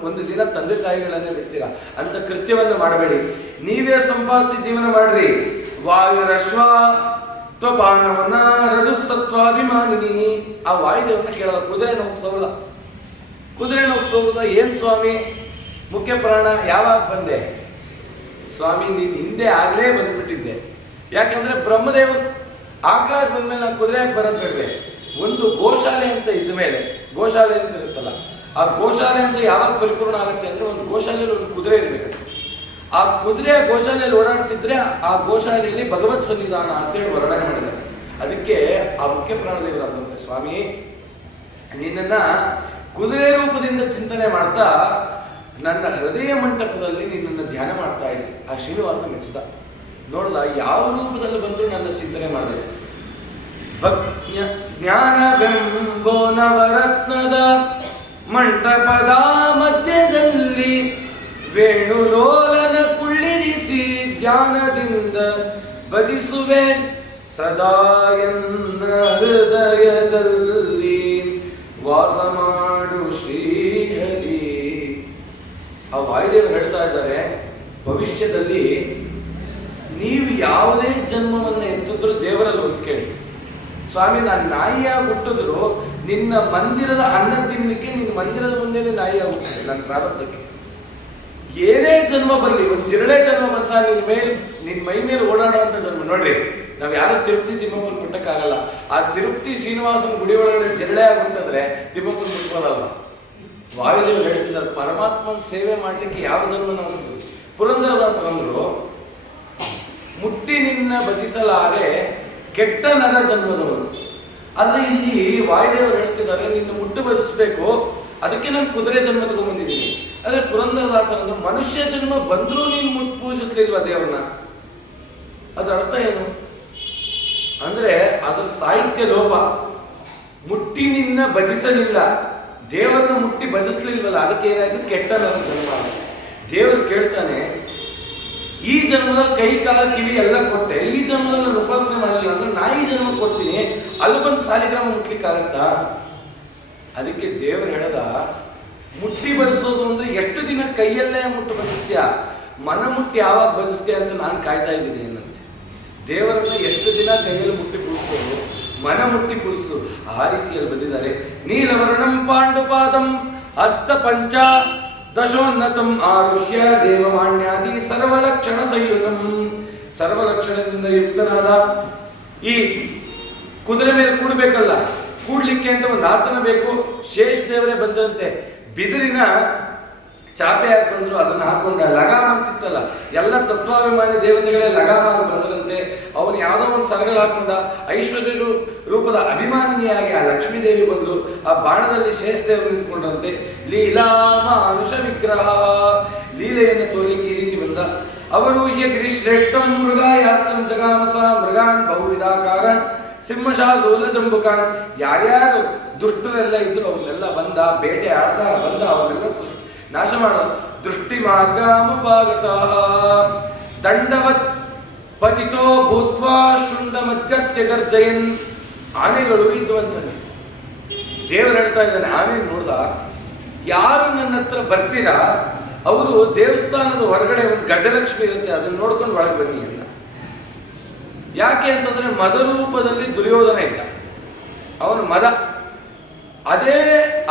ಒಂದು ದಿನ ತಂದೆ ತಾಯಿಗಳನ್ನೇ ಬಿಡ್ತೀರಾ. ಅಂತ ಕೃತ್ಯವನ್ನು ಮಾಡಬೇಡಿ. ನೀವೇ ಸಂಪಾದಿಸಿ ಜೀವನ ಮಾಡ್ರಿ. ವಾಯುರಶ್ವ ತ್ವಪಾನವನ ರಜುಸತ್ವಾಭಿಮಾನಿನಿ. ಆ ವಾಯುದೇವನ್ನ ಕೇಳಲ್ಲ, ಕುದುರೆ ನೋಗ್ಸೋಲ್ಲ. ಕುದುರೆ ನೋಗ್ಸೋದ ಏನ್ ಸ್ವಾಮಿ, ಮುಖ್ಯ ಪ್ರಾಣ ಯಾವಾಗ ಬಂದೆ ಸ್ವಾಮಿ? ನೀನು ಹಿಂದೆ ಆಗ್ಲೇ ಬಂದ್ಬಿಟ್ಟಿದ್ದೆ. ಯಾಕಂದ್ರೆ ಬ್ರಹ್ಮದೇವರು ಆಕಾಶ ಬಂದ್ಮೇಲೆ ನಾನು ಕುದುರೆಯಾಗಿ ಬರೋದ್ರಲ್ಲಿ ಒಂದು ಗೋಶಾಲೆ ಅಂತ ಇದ್ದ ಮೇಲೆ, ಗೋಶಾಲೆ ಅಂತ ಇರುತ್ತಲ್ಲ, ಆ ಗೋಶಾಲೆ ಅಂತ ಯಾವಾಗ ಪರಿಪೂರ್ಣ ಆಗುತ್ತೆ ಅಂದ್ರೆ ಒಂದು ಗೋಶಾಲೆಯಲ್ಲಿ ಒಂದು ಕುದುರೆ ಇರಬೇಕು. ಆ ಕುದುರೆ ಗೋಶಾಲೆಯಲ್ಲಿ ಓಡಾಡ್ತಿದ್ರೆ ಆ ಗೋಶಾಲೆಯಲ್ಲಿ ಭಗವತ್ ಸನ್ನಿಧಾನ ಅಂತೇಳಿ ವರ್ಣನೆ ಮಾಡಿದ್ದಾರೆ. ಅದಕ್ಕೆ ಆ ಮುಖ್ಯ ಪ್ರಾಣದೇವರಾದಂತೆ ಸ್ವಾಮಿ ನಿನ್ನನ್ನ ಕುದುರೆ ರೂಪದಿಂದ ಚಿಂತನೆ ಮಾಡ್ತಾ ನನ್ನ ಹೃದಯ ಮಂಟಪದಲ್ಲಿ ನಿನ್ನನ್ನು ಧ್ಯಾನ ಮಾಡ್ತಾ ಇದ್ದೆ. ಆ ಶ್ರೀನಿವಾಸ ಮೆಚ್ಚಿದ. ನೋಡ್ದ ಯಾವ ರೂಪದಲ್ಲಿ ಬಂದರೂ ನನ್ನ ಚಿಂತನೆ ಮಾಡಿದೆ. ಜ್ಞಾನವೆಂಬೋ ನವರತ್ನದ ಮಂಟಪದ ಮಧ್ಯದಲ್ಲಿ ವೇಣುಲೋಲನ ಕುಳ್ಳಿರಿಸಿ ಧ್ಯಾನದಿಂದ ಭಜಿಸುವೆ ಸದಾ ಎನ್ನ ಹೃದಯದಲ್ಲಿ ವಾಸ ಮಾಡು ಶ್ರೀಹರಿ. ಆ ವಾಯುದೇವರು ಹೇಳ್ತಾ ಇದ್ದಾರೆ, ಭವಿಷ್ಯದಲ್ಲಿ ನೀವು ಯಾವುದೇ ಜನ್ಮವನ್ನು ಎತ್ತಿದ್ರು ದೇವರಲ್ಲಿ ಒಂದು ಕೇಳಿ, ಸ್ವಾಮಿ ನಾನು ನಾಯಿಯಾಗಿ ಹುಟ್ಟಿದ್ರು ನಿನ್ನ ಮಂದಿರದ ಅನ್ನ ತಿನ್ನಲಿಕ್ಕೆ ನಿನ್ನ ಮಂದಿರದ ಮುಂದೆನೇ ನಾಯಿಯಾಗಿ ಹುಟ್ಟಿದೆ ನನ್ನ ಪ್ರಾರಬ್ಧಕ್ಕೆ. ಏನೇ ಜನ್ಮ ಬರಲಿ, ಒಂದು ಜಿರಳೆ ಜನ್ಮ ಬಂತ ನಿನ್ನ ಮೈ ಮೇಲೆ ಓಡಾಡುವಂತ ಜನ್ಮ. ನೋಡ್ರಿ, ನಾವು ಯಾರು ತಿರುಪತಿ ತಿಮ್ಮಪ್ಪನ ಮುಟ್ಟಕ್ಕಾಗಲ್ಲ. ಆ ತಿರುಪತಿ ಶ್ರೀನಿವಾಸನ ಗುಡಿ ಒಳಗಡೆ ಜಿರಳೆ ಆಗಿಬಿಟ್ಟಿದ್ರೆ ತಿಮ್ಮಪ್ಪನ ಮುಟ್ಬೋದಲ್ಲ. ವಾಯುದೇವರು ಹೇಳ್ತಿದ್ದಾರೆ, ಪರಮಾತ್ಮನ ಸೇವೆ ಮಾಡ್ಲಿಕ್ಕೆ ಯಾವ ಜನ್ಮ ನಾವು. ಪುರಂದರದಾಸರಂದ್ರು, ಮುಟ್ಟಿ ನಿನ್ನ ಭಜಿಸಲಾರೆ ಕೆಟ್ಟ ನರ ಜನ್ಮದವರು. ಆದ್ರೆ ಇಲ್ಲಿ ವಾಯುದೇವರು ಹೇಳ್ತಿದ್ದಾರೆ, ನಿನ್ನ ಮುಟ್ಟು ಭಜಿಸ್ಬೇಕು, ಅದಕ್ಕೆ ನಾನು ಕುದುರೆ ಜನ್ಮ ತಗೊಂಡ್ಬಂದಿದ್ದೀನಿ. ಆದ್ರೆ ಪುರಂದರದಾಸರಂದ್ರು, ಮನುಷ್ಯ ಜನ್ಮ ಬಂದ್ರೂ ನೀನು ಮುಟ್ಟು ಪೂಜಿಸ್ಲಿಲ್ವಾ ದೇವರನ್ನ? ಅದ್ರ ಅರ್ಥ ಏನು ಅಂದ್ರೆ ಅದ್ರ ಸಾಹಿತ್ಯ ಲೋಪ. ಮುಟ್ಟಿ ನಿನ್ನ ಭಜಿಸಲಿಲ್ಲ, ದೇವರನ್ನ ಮುಟ್ಟಿ ಭಜಿಸ್ಲಿಲ್ವಲ್ಲ, ಅದಕ್ಕೆ ಏನಾಯ್ತು? ಕೆಟ್ಟ ನರ ಜನ್ಮ. ದೇವರು ಕೇಳ್ತಾನೆ, ಈ ಜನ್ಮದಲ್ಲಿ ಕೈ ಕಾಲ ಕಿವಿ ಎಲ್ಲ ಕೊಟ್ಟೆ, ಈ ಜನ್ಮದಲ್ಲಿ ನಾನು ಉಪಾಸನೆ ಮಾಡಲಿಲ್ಲ ಅಂದ್ರೆ ನಾಯಿ ಜನ್ಮ ಕೊಡ್ತೀನಿ, ಅಲ್ಲಿ ಬಂದು ಸಾಲಿಗ್ರಾಮ ಮುಟ್ಲಿಕ್ಕಾಗತ್ತಾ? ಅದಕ್ಕೆ ದೇವರು ಹೇಳ್ದ, ಮುಟ್ಟಿ ಭಜಿಸೋದು ಅಂದ್ರೆ ಎಷ್ಟು ದಿನ ಕೈಯಲ್ಲೇ ಮುಟ್ಟು ಭಜಿಸ್ತೀಯ, ಮನ ಮುಟ್ಟಿ ಯಾವಾಗ ಭಜಿಸ್ತೀಯ ಅಂತ ನಾನು ಕಾಯ್ತಾ ಇದ್ದೀನಿ ಅನ್ನಂತೆ. ದೇವರನ್ನ ಎಷ್ಟು ದಿನ ಕೈಯಲ್ಲಿ ಮುಟ್ಟಿ ಪೂಜಿಸೋದು, ಮನ ಮುಟ್ಟಿ ಪೂಜಿಸು. ಆ ರೀತಿಯಲ್ಲಿ ಬಂದಿದ್ದಾರೆ. ನೀಲವರ್ಣಂ ಪಾಂಡುಪಾದಂ ಹಸ್ತ ಪಂಚ ದಶೋನ್ನತಂ ಆರುಹ್ಯ ದೇವಮಾನ್ಯಾದಿ ಸರ್ವಲಕ್ಷಣ ಸಂಯುತಂ. ಸರ್ವಲಕ್ಷಣದಿಂದ ಯುಕ್ತನಾದ ಈ ಕುದುರೆ ಮೇಲೆ ಕೂಡಬೇಕಲ್ಲ, ಕೂಡ್ಲಿಕ್ಕೆ ಅಂತ ಒಂದು ಆಸನ ಬೇಕು. ಶೇಷ ದೇವರೇ ಬಂದಂತೆ ಬಿದಿರಿನ ಚಾಪೆ ಹಾಕಿ ಬಂದ್ರು, ಅದನ್ನ ಹಾಕೊಂಡ ಲಗಾಮ ಅಂತಿತ್ತಲ್ಲ, ಎಲ್ಲ ತತ್ವಾಭಿಮಾನಿ ದೇವತೆಗಳೇ ಲಗಾಮ ಬಂದ್ರಂತೆ. ಅವನು ಯಾವುದೋ ಒಂದು ಸರಗಳು ಹಾಕೊಂಡ ಐಶ್ವರ್ಯ ರೂಪದ ಅಭಿಮಾನಿನಿಯಾಗಿ ಆ ಲಕ್ಷ್ಮೀ ದೇವಿ ಬಂದು ಆ ಬಾಣದಲ್ಲಿ ಶೇಷ ದೇವರು ನಿಂತ್ಕೊಂಡ್ರಂತೆ. ಲೀಲಾ ಮಾನುಷ ವಿಗ್ರಹ, ಲೀಲೆಯನ್ನು ತೋರಿಕೆ ಈ ರೀತಿ ಬಂದ. ಅವರು ಗಿರಿಶ್ರೇಷ್ಠಂ ಮೃಗಾಯಾತ್ತಂ ಜಗಾಮಸ ಮೃಗಾನ್ ಬಹುವಿಧಾಕಾರನ್ ಸಿಂಹಶಾದೂಲ ಜಂಬುಕಾನ್. ಯಾರ್ಯಾರು ದುಷ್ಟರೆಲ್ಲ ಇದ್ರು ಅವನ್ನೆಲ್ಲ ಬಂದ, ಬೇಟೆ ಆಡ್ದ ಬಂದ, ಅವನ್ನೆಲ್ಲ ನಾಶ ಮಾಡ. ದೃಷ್ಟಿ ಮಾರ್ಗಮುಪಾಗತ ದಂಡವತ್ ಪತಿತೋ ಭೂತ್ವಾ ಶುಂಡ ಮದ್ಗತ್ಯ ಗರ್ಜಯನ್. ಆನೆಗಳು ಇದ್ವಂತಾನೆ. ದೇವರು ಹೇಳ್ತಾ ಇದ್ದಾನೆ, ಆನೆ ನೋಡ್ದ, ಯಾರು ನನ್ನ ಹತ್ರ ಬರ್ತೀರಾ ಅವರು ದೇವಸ್ಥಾನದ ಹೊರಗಡೆ ಒಂದು ಗಜಲಕ್ಷ್ಮಿ ಇರುತ್ತೆ, ಅದನ್ನ ನೋಡ್ಕೊಂಡು ಒಳಗೆ ಬನ್ನಿ ಅಂತ. ಯಾಕೆ ಅಂತಂದ್ರೆ ಮದರೂಪದಲ್ಲಿ ದುರ್ಯೋಧನ ಇದ್ದ, ಅವನು ಮದ. ಅದೇ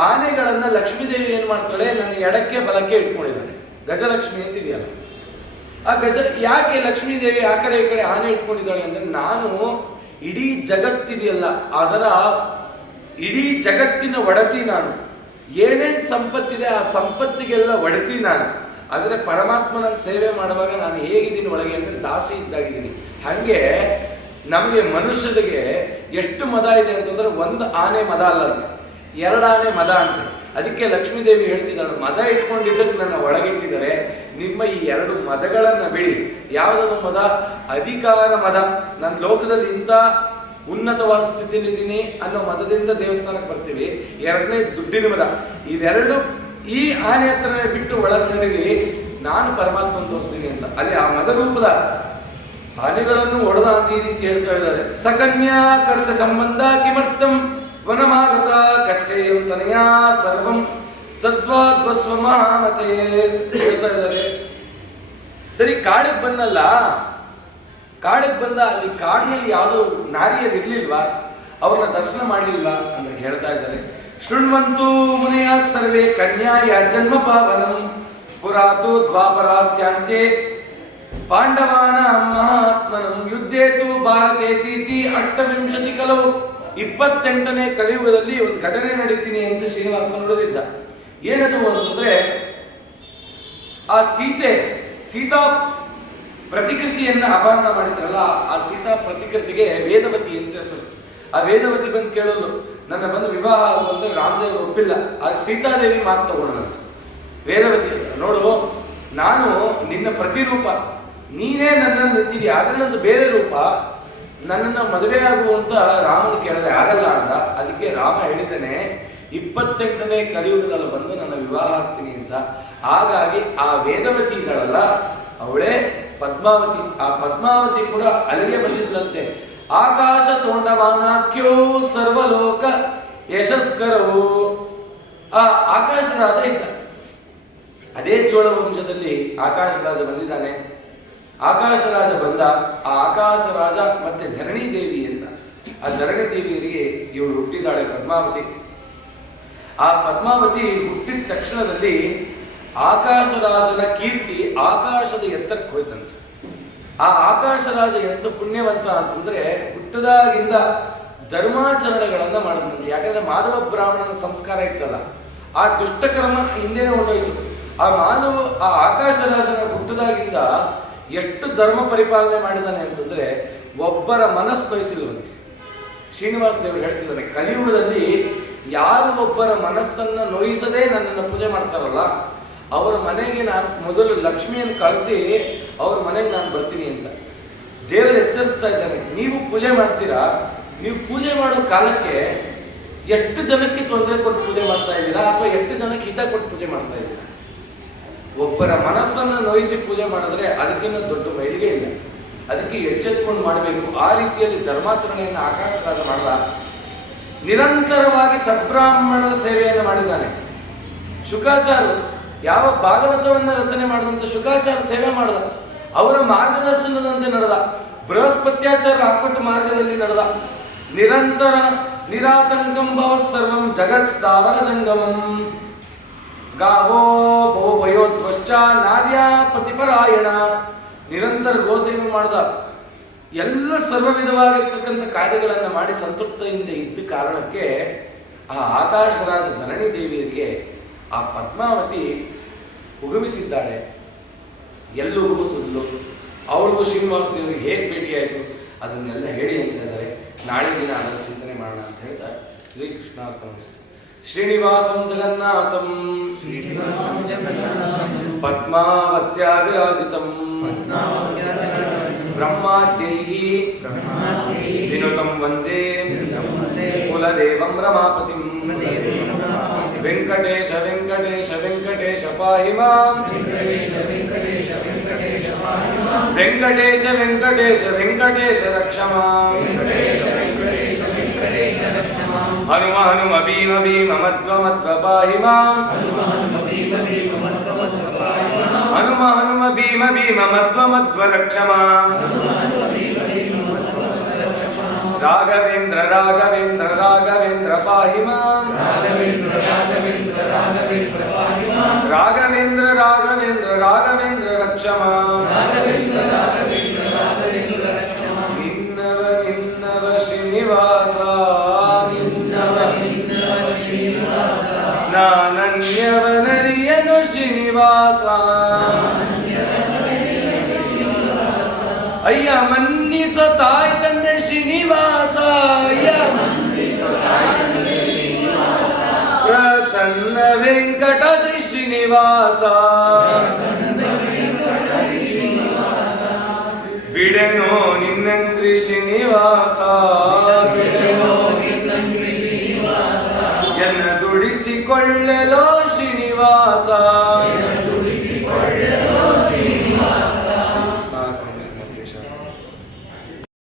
ಆನೆಗಳನ್ನ ಲಕ್ಷ್ಮೀದೇವಿ ಏನ್ ಮಾಡ್ತಾಳೆ, ನನ್ನ ಎಡಕ್ಕೆ ಬಲಕ್ಕೆ ಇಟ್ಕೊಂಡಿದ್ದಾನೆ. ಗಜಲಕ್ಷ್ಮಿ ಅಂತ ಇದೆಯಲ್ಲ, ಆ ಯಾಕೆ ಲಕ್ಷ್ಮೀದೇವಿ ಆ ಕಡೆ ಈ ಕಡೆ ಆನೆ ಇಟ್ಕೊಂಡಿದ್ದಾಳೆ ಅಂದ್ರೆ, ನಾನು ಇಡೀ ಜಗತ್ತಿದೆಯಲ್ಲ ಅದರ ಇಡೀ ಜಗತ್ತಿನ ಒಡತಿ ನಾನು. ಏನೇನು ಸಂಪತ್ತಿದೆ ಆ ಸಂಪತ್ತಿಗೆಲ್ಲ ಒಡತಿ ನಾನು. ಆದರೆ ಪರಮಾತ್ಮನ ಸೇವೆ ಮಾಡುವಾಗ ನಾನು ಹೇಗಿದ್ದೀನಿ ಒಳಗೆ ಅಂದರೆ ದಾಸಿ ಇದ್ದಾಗಿದ್ದೀನಿ. ಹಾಗೆ ನಮಗೆ ಮನುಷ್ಯರಿಗೆ ಎಷ್ಟು ಮದ ಇದೆ ಅಂತಂದ್ರೆ, ಒಂದು ಆನೆ ಮದ ಅಲ್ಲ ಅಂತ, 2 ಆನೆ ಮದ ಅಂತ. ಅದಕ್ಕೆ ಲಕ್ಷ್ಮೀದೇವಿ ಹೇಳ್ತಿದ್ದಾಳೆ, ಮದ ಇಟ್ಕೊಂಡಿದ್ದಕ್ಕೆ ನನ್ನ ಒಳಗಿಟ್ಟಿದ್ದಾರೆ, ನಿಮ್ಮ ಈ 2 ಮದಗಳನ್ನು ಬಿಡಿ. ಯಾವುದೊಂದು ಮದ? ಅಧಿಕಾರ ಮದ. ನಾನು ಲೋಕದಲ್ಲಿ ಇಂಥ ಉನ್ನತವಾದ ಸ್ಥಿತಿಯಲ್ಲಿದ್ದೀನಿ ಅನ್ನೋ ಮದದಿಂದ ದೇವಸ್ಥಾನಕ್ಕೆ ಬರ್ತೀವಿ. 2ನೇ ದುಡ್ಡಿನ ಮದ. ಇವೆರಡು ಈ ಆನೆ ಹತ್ರನೇ ಬಿಟ್ಟು ಒಳಗೆ ನಡೀರಿ, ನಾನು ಪರಮಾತ್ಮನ ತೋರಿಸ್ತೀನಿ ಅಂತ. ಅದೇ ಆ ಮದ ರೂಪದ ಆನೆಗಳನ್ನು ಹೊಡೆದ ಅಂತ ಈ ರೀತಿ ಹೇಳ್ತಾ ಇದ್ದಾರೆ. ಸಕನ್ಯಾ ಕಸ್ಯ ಸಂಬಂಧ ಕಿಮರ್ಥಂ ವನಮಾಗತ ಕಸ್ಯಂ ತನಯಾ ಸರ್ವಂ ತದ್ವಾದ್ವಸ್ವ ಮಹಾಮತೆ ಹೇಳ್ತಾ ಇದ್ದಾರೆ. ಸರಿ, ಕಾಡಿಗೆ ಬಂದಲ್ಲ, ಕಾಡಿಗೆ ಬಂದ, ಅಲ್ಲಿ ಕಾಡಿನಲ್ಲಿ ಯಾವುದೋ ನಾರಿಯರು ಇರ್ಲಿಲ್ವಾ, ಅವ್ರನ್ನ ದರ್ಶನ ಮಾಡಲಿಲ್ವಾ ಅಂತ ಹೇಳ್ತಾ ಇದ್ದಾರೆ. ಶೃಣ್ವಂತು ಮುನಯ ಸರ್ವೇ ಕನ್ಯಾಯ ಜನ್ಮ ಪಾವನಂ ಪುರಾತು ದ್ವಾಪರಾಸ್ಯಾಂತೆ ಪಾಂಡವಾನ ಮಹಾತ್ಮನಂ ಯುದ್ಧೇತು ಭಾರತೇತೀತಿ 28 ಕಲವು. 28ನೇ ಕಲಿಯುಗದಲ್ಲಿ ಒಂದು ಘಟನೆ ನಡೀತೀನಿ ಅಂತ ಶ್ರೀನಿವಾಸ ನುಡಿದಿದ್ದ. ಏನದು ಅಂತಂದ್ರೆ, ಆ ಸೀತಾ ಪ್ರತಿಕೃತಿಯನ್ನ ಅಪಹರಣ ಮಾಡಿದ್ರಲ್ಲ, ಆ ಸೀತಾ ಪ್ರತಿಕೃತಿಗೆ ವೇದವತಿ ಅಂತ ಹೆಸರು. ಆ ವೇದವತಿ ಬಂದು ಕೇಳೋದು, ನನ್ನ ಬಂದು ವಿವಾಹ ಬಂದು ರಾಮದೇವರು ಒಪ್ಪಿಲ್ಲ, ಆಗ ಸೀತಾದೇವಿ ಮಾತು ತಗೊಳ್ಳೋಣಂತ. ವೇದವತಿ ನೋಡು, ನಾನು ನಿನ್ನ ಪ್ರತಿರೂಪ, ನೀನೇ ನನ್ನನ್ನು ನಿಂತಿದ್ದೀಯ, ಆದರೆ ನಂದು ಬೇರೆ ರೂಪ, ನನ್ನನ್ನು ಮದುವೆ ಆಗುವಂತ ರಾಮನು ಕೇಳಿದ್ರೆ ಆಗಲ್ಲ ಅಂತ. ಅದಕ್ಕೆ ರಾಮ ಹೇಳಿದ್ದಾನೆ, 28ನೇ ಕಲಿಯುಗದಲ್ಲಿ ಬಂದು ನನ್ನ ವಿವಾಹ ಆಗ್ತೀನಿ ಅಂತ. ಹಾಗಾಗಿ ಆ ವೇದವತಿ ಇದ್ದಾಳಲ್ಲ, ಅವಳೇ ಪದ್ಮಾವತಿ. ಆ ಪದ್ಮಾವತಿ ಕೂಡ ಅಲ್ಲಿಗೆ ಬಂದಿದ್ಲಂತೆ. ಆಕಾಶ ತೋಂಡಮಾನಾಕ್ಯೋ ಸರ್ವಲೋಕ ಯಶಸ್ಕರವು. ಆ ಆಕಾಶ ರಾಜ ಇದ್ದ. ಅದೇ ಚೋಳ ವಂಶದಲ್ಲಿ ಆಕಾಶ ರಾಜ ಬಂದಿದ್ದಾನೆ. ಆಕಾಶ ರಾಜ ಬಂದ. ಆ ಆಕಾಶ ರಾಜ ಮತ್ತೆ ಧರಣಿ ದೇವಿ ಅಂತ, ಆ ಧರಣಿ ದೇವಿಯರಿಗೆ ಇವಳು ಹುಟ್ಟಿದಾಳೆ ಪದ್ಮಾವತಿ. ಆ ಪದ್ಮಾವತಿ ಹುಟ್ಟಿದ ತಕ್ಷಣದಲ್ಲಿ ಆಕಾಶ ರಾಜನ ಕೀರ್ತಿ ಆಕಾಶದ ಎತ್ತರಕ್ಕೆ ಹೋಯ್ತಂತೆ. ಆ ಆಕಾಶ ರಾಜ ಎಂತ ಪುಣ್ಯವಂತ ಅಂತಂದ್ರೆ, ಹುಟ್ಟದಾಗಿಂದ ಧರ್ಮಾಚರಣೆಗಳನ್ನ ಮಾಡಿದಂತೆ. ಯಾಕಂದ್ರೆ ಮಾಧವ ಬ್ರಾಹ್ಮಣನ ಸಂಸ್ಕಾರ ಇತ್ತಲ್ಲ, ಆ ದುಷ್ಟಕರ್ಮ ಹಿಂದೆನೆ ಹೊರಟೋಯ್ತು. ಆ ಆಕಾಶ ರಾಜನ ಹುಟ್ಟದಾಗಿಂದ ಎಷ್ಟು ಧರ್ಮ ಪರಿಪಾಲನೆ ಮಾಡಿದ್ದಾನೆ ಅಂತಂದ್ರೆ, ಒಬ್ಬರ ಮನಸ್ಸು ಬಯಸಿರುವಂತೆ. ಶ್ರೀನಿವಾಸ ದೇವರು ಹೇಳ್ತಿದ್ದಾನೆ, ಕಲಿಯುಗದಲ್ಲಿ ಯಾರು ಒಬ್ಬರ ಮನಸ್ಸನ್ನ ನೋಯಿಸದೆ ನನ್ನನ್ನು ಪೂಜೆ ಮಾಡ್ತಾರಲ್ಲ, ಅವರ ಮನೆಗೆ ನಾನು ಮೊದಲು ಲಕ್ಷ್ಮಿಯನ್ನು ಕಳಿಸಿ ಅವ್ರ ಮನೆಗೆ ನಾನು ಬರ್ತೀನಿ ಅಂತ ದೇವರು ಎಚ್ಚರಿಸ್ತಾ ಇದ್ದಾನೆ. ನೀವು ಪೂಜೆ ಮಾಡ್ತೀರಾ, ನೀವು ಪೂಜೆ ಮಾಡೋ ಕಾಲಕ್ಕೆ ಎಷ್ಟು ಜನಕ್ಕೆ ತೊಂದರೆ ಕೊಟ್ಟು ಪೂಜೆ ಮಾಡ್ತಾ ಇದ್ದೀರಾ, ಅಥವಾ ಎಷ್ಟು ಜನಕ್ಕೆ ಹಿತ ಕೊಟ್ಟು ಪೂಜೆ ಮಾಡ್ತಾ ಇದ್ದೀರಾ? ಒಬ್ಬರ ಮನಸ್ಸನ್ನು ನೋಯಿಸಿ ಪೂಜೆ ಮಾಡಿದ್ರೆ ಅದಕ್ಕಿಂತ ದೊಡ್ಡ ಮೈಲಿಗೆ ಇಲ್ಲ. ಅದಕ್ಕೆ ಎಚ್ಚೆತ್ಕೊಂಡು ಮಾಡಬೇಕು. ಆ ರೀತಿಯಲ್ಲಿ ಧರ್ಮಾಚರಣೆಯನ್ನು ಆಕಾಶ ರಾಜ ಮಾಡಲ್ಲ. ನಿರಂತರವಾಗಿ ಸದ್ಬ್ರಾಹ್ಮಣರ ಸೇವೆಯನ್ನು ಮಾಡಿದ್ದಾನೆ. ಶುಕಾಚಾರ್ಯರು ಯಾವ ಭಾಗವತವನ್ನ ರಚನೆ ಮಾಡಿದಂತ ಶುಕಾಚಾರ್ಯ ಸೇವೆ ಮಾಡಿದ, ಅವರ ಮಾರ್ಗದರ್ಶನದಂತೆ ನಡೆದ, ಬೃಹಸ್ಪತ್ಯಾಚಾರ್ಯ ಹಾಕೊಟ್ಟ ಮಾರ್ಗದಲ್ಲಿ ನಡೆದ. ನಿರಂತರ ನಿರಾತಂಕಂ ಭವ ಸರ್ವಂ ಜಗತ್ ಸ್ಥಾವರ ಜಂಗಮಂ ಗಾವೋ ಭೋ ಭಯೋಧ್ವಶ್ಚ ನಾರ್ಯ ಪತಿಪರಾಯಣ. ನಿರಂತರ ಗೋಸೇವೆ ಮಾಡಿದ, ಎಲ್ಲ ಸರ್ವ ವಿಧವಾಗಿರ್ತಕ್ಕಂಥ ಕಾರ್ಯಗಳನ್ನು ಮಾಡಿ ಸಂತೃಪ್ತಿಯಿಂದ ಇದ್ದ ಕಾರಣಕ್ಕೆ ಆ ಆಕಾಶರಾಜ ಧರಣಿ ದೇವಿಯರಿಗೆ ಆ ಪದ್ಮಾವತಿ ಉಗಮಿಸಿದ್ದಾಳೆ. ಎಲ್ಲೂ ಉಗಮಿಸಿದ್ಲು. ಅವಳಿಗೂ ಶ್ರೀನಿವಾಸ ದೇವರಿಗೆ ಹೇಗೆ ಭೇಟಿಯಾಯಿತು ಅದನ್ನೆಲ್ಲ ಹೇಳಿ ಅಂತ ಹೇಳಿದ್ದಾರೆ. ನಾಳೆ ದಿನ ಅದರ ಚಿಂತನೆ ಮಾಡೋಣ ಅಂತ ಹೇಳ್ತಾರೆ. ಶ್ರೀಕೃಷ್ಣ ಶ್ರೀನಿವಾಸಂ ಜಗನ್ನಾಥಂ ಪದ್ಮಾವತ್ಯಾ ವಿರಾಜಿತಂ ಬ್ರಹ್ಮಾದ್ಯೈಃ ವಿನುತಂ ವಂದೇ ಕುಲದೇವಂ ರಮಾಪತಿಂ ವೆಂಕಟೇಶ ವೆಂಕಟೇಶ ವೆಂಕಟೇಶ ಪಾಹಿ ಮಾಂ ವೆಂಕಟೇಶ ವೆಂಕಟೇಶ ವೆಂಕಟೇಶ ರಕ್ಷ ಮಾಂ ಹನುಮ ಹನುಮ ಭೀಮ ಭೀಮ ಮಧ್ವ ಮಧ್ವ ಪಾಹಿ ಮಾಂ ಹನುಮ ಹನುಮ ಭೀಮ ಭೀಮ ಮಧ್ವ ಮಧ್ವ ರಕ್ಷ ಮಾಂ ರಾಘವೇಂದ್ರ ರಾಘವೇಂದ್ರ ರಾಘವೇಂದ್ರ ಪಾಹಿ ಮಾಂ ರಾಘವೇಂದ್ರ ರಾಘವೇಂದ್ರ ರಾಘವೇಂದ್ರ ರಕ್ಷ ಮಾಂ ನಿನ್ನವ ನಿನ್ನವ ಶ್ರೀನಿವಾಸ ನಿನ್ನವ ಅಯ್ಯ ಮನ್ನಿಸೋ ತಾಯಿ ತಂದೆ ಶ್ರೀನಿವಾಸ, ಅಯ್ಯ ಪ್ರಸನ್ನ ವೆಂಕಟಾದ್ರಿ ಶ್ರೀನಿವಾಸ, ಬಿಡೆನೋ ನಿನ್ನಂಗ್ರಿ ಶ್ರೀನಿವಾಸ, ಎನ್ನ ದುಡಿಸಿಕೊಳ್ಳಲೋ ಶ್ರೀನಿವಾಸ.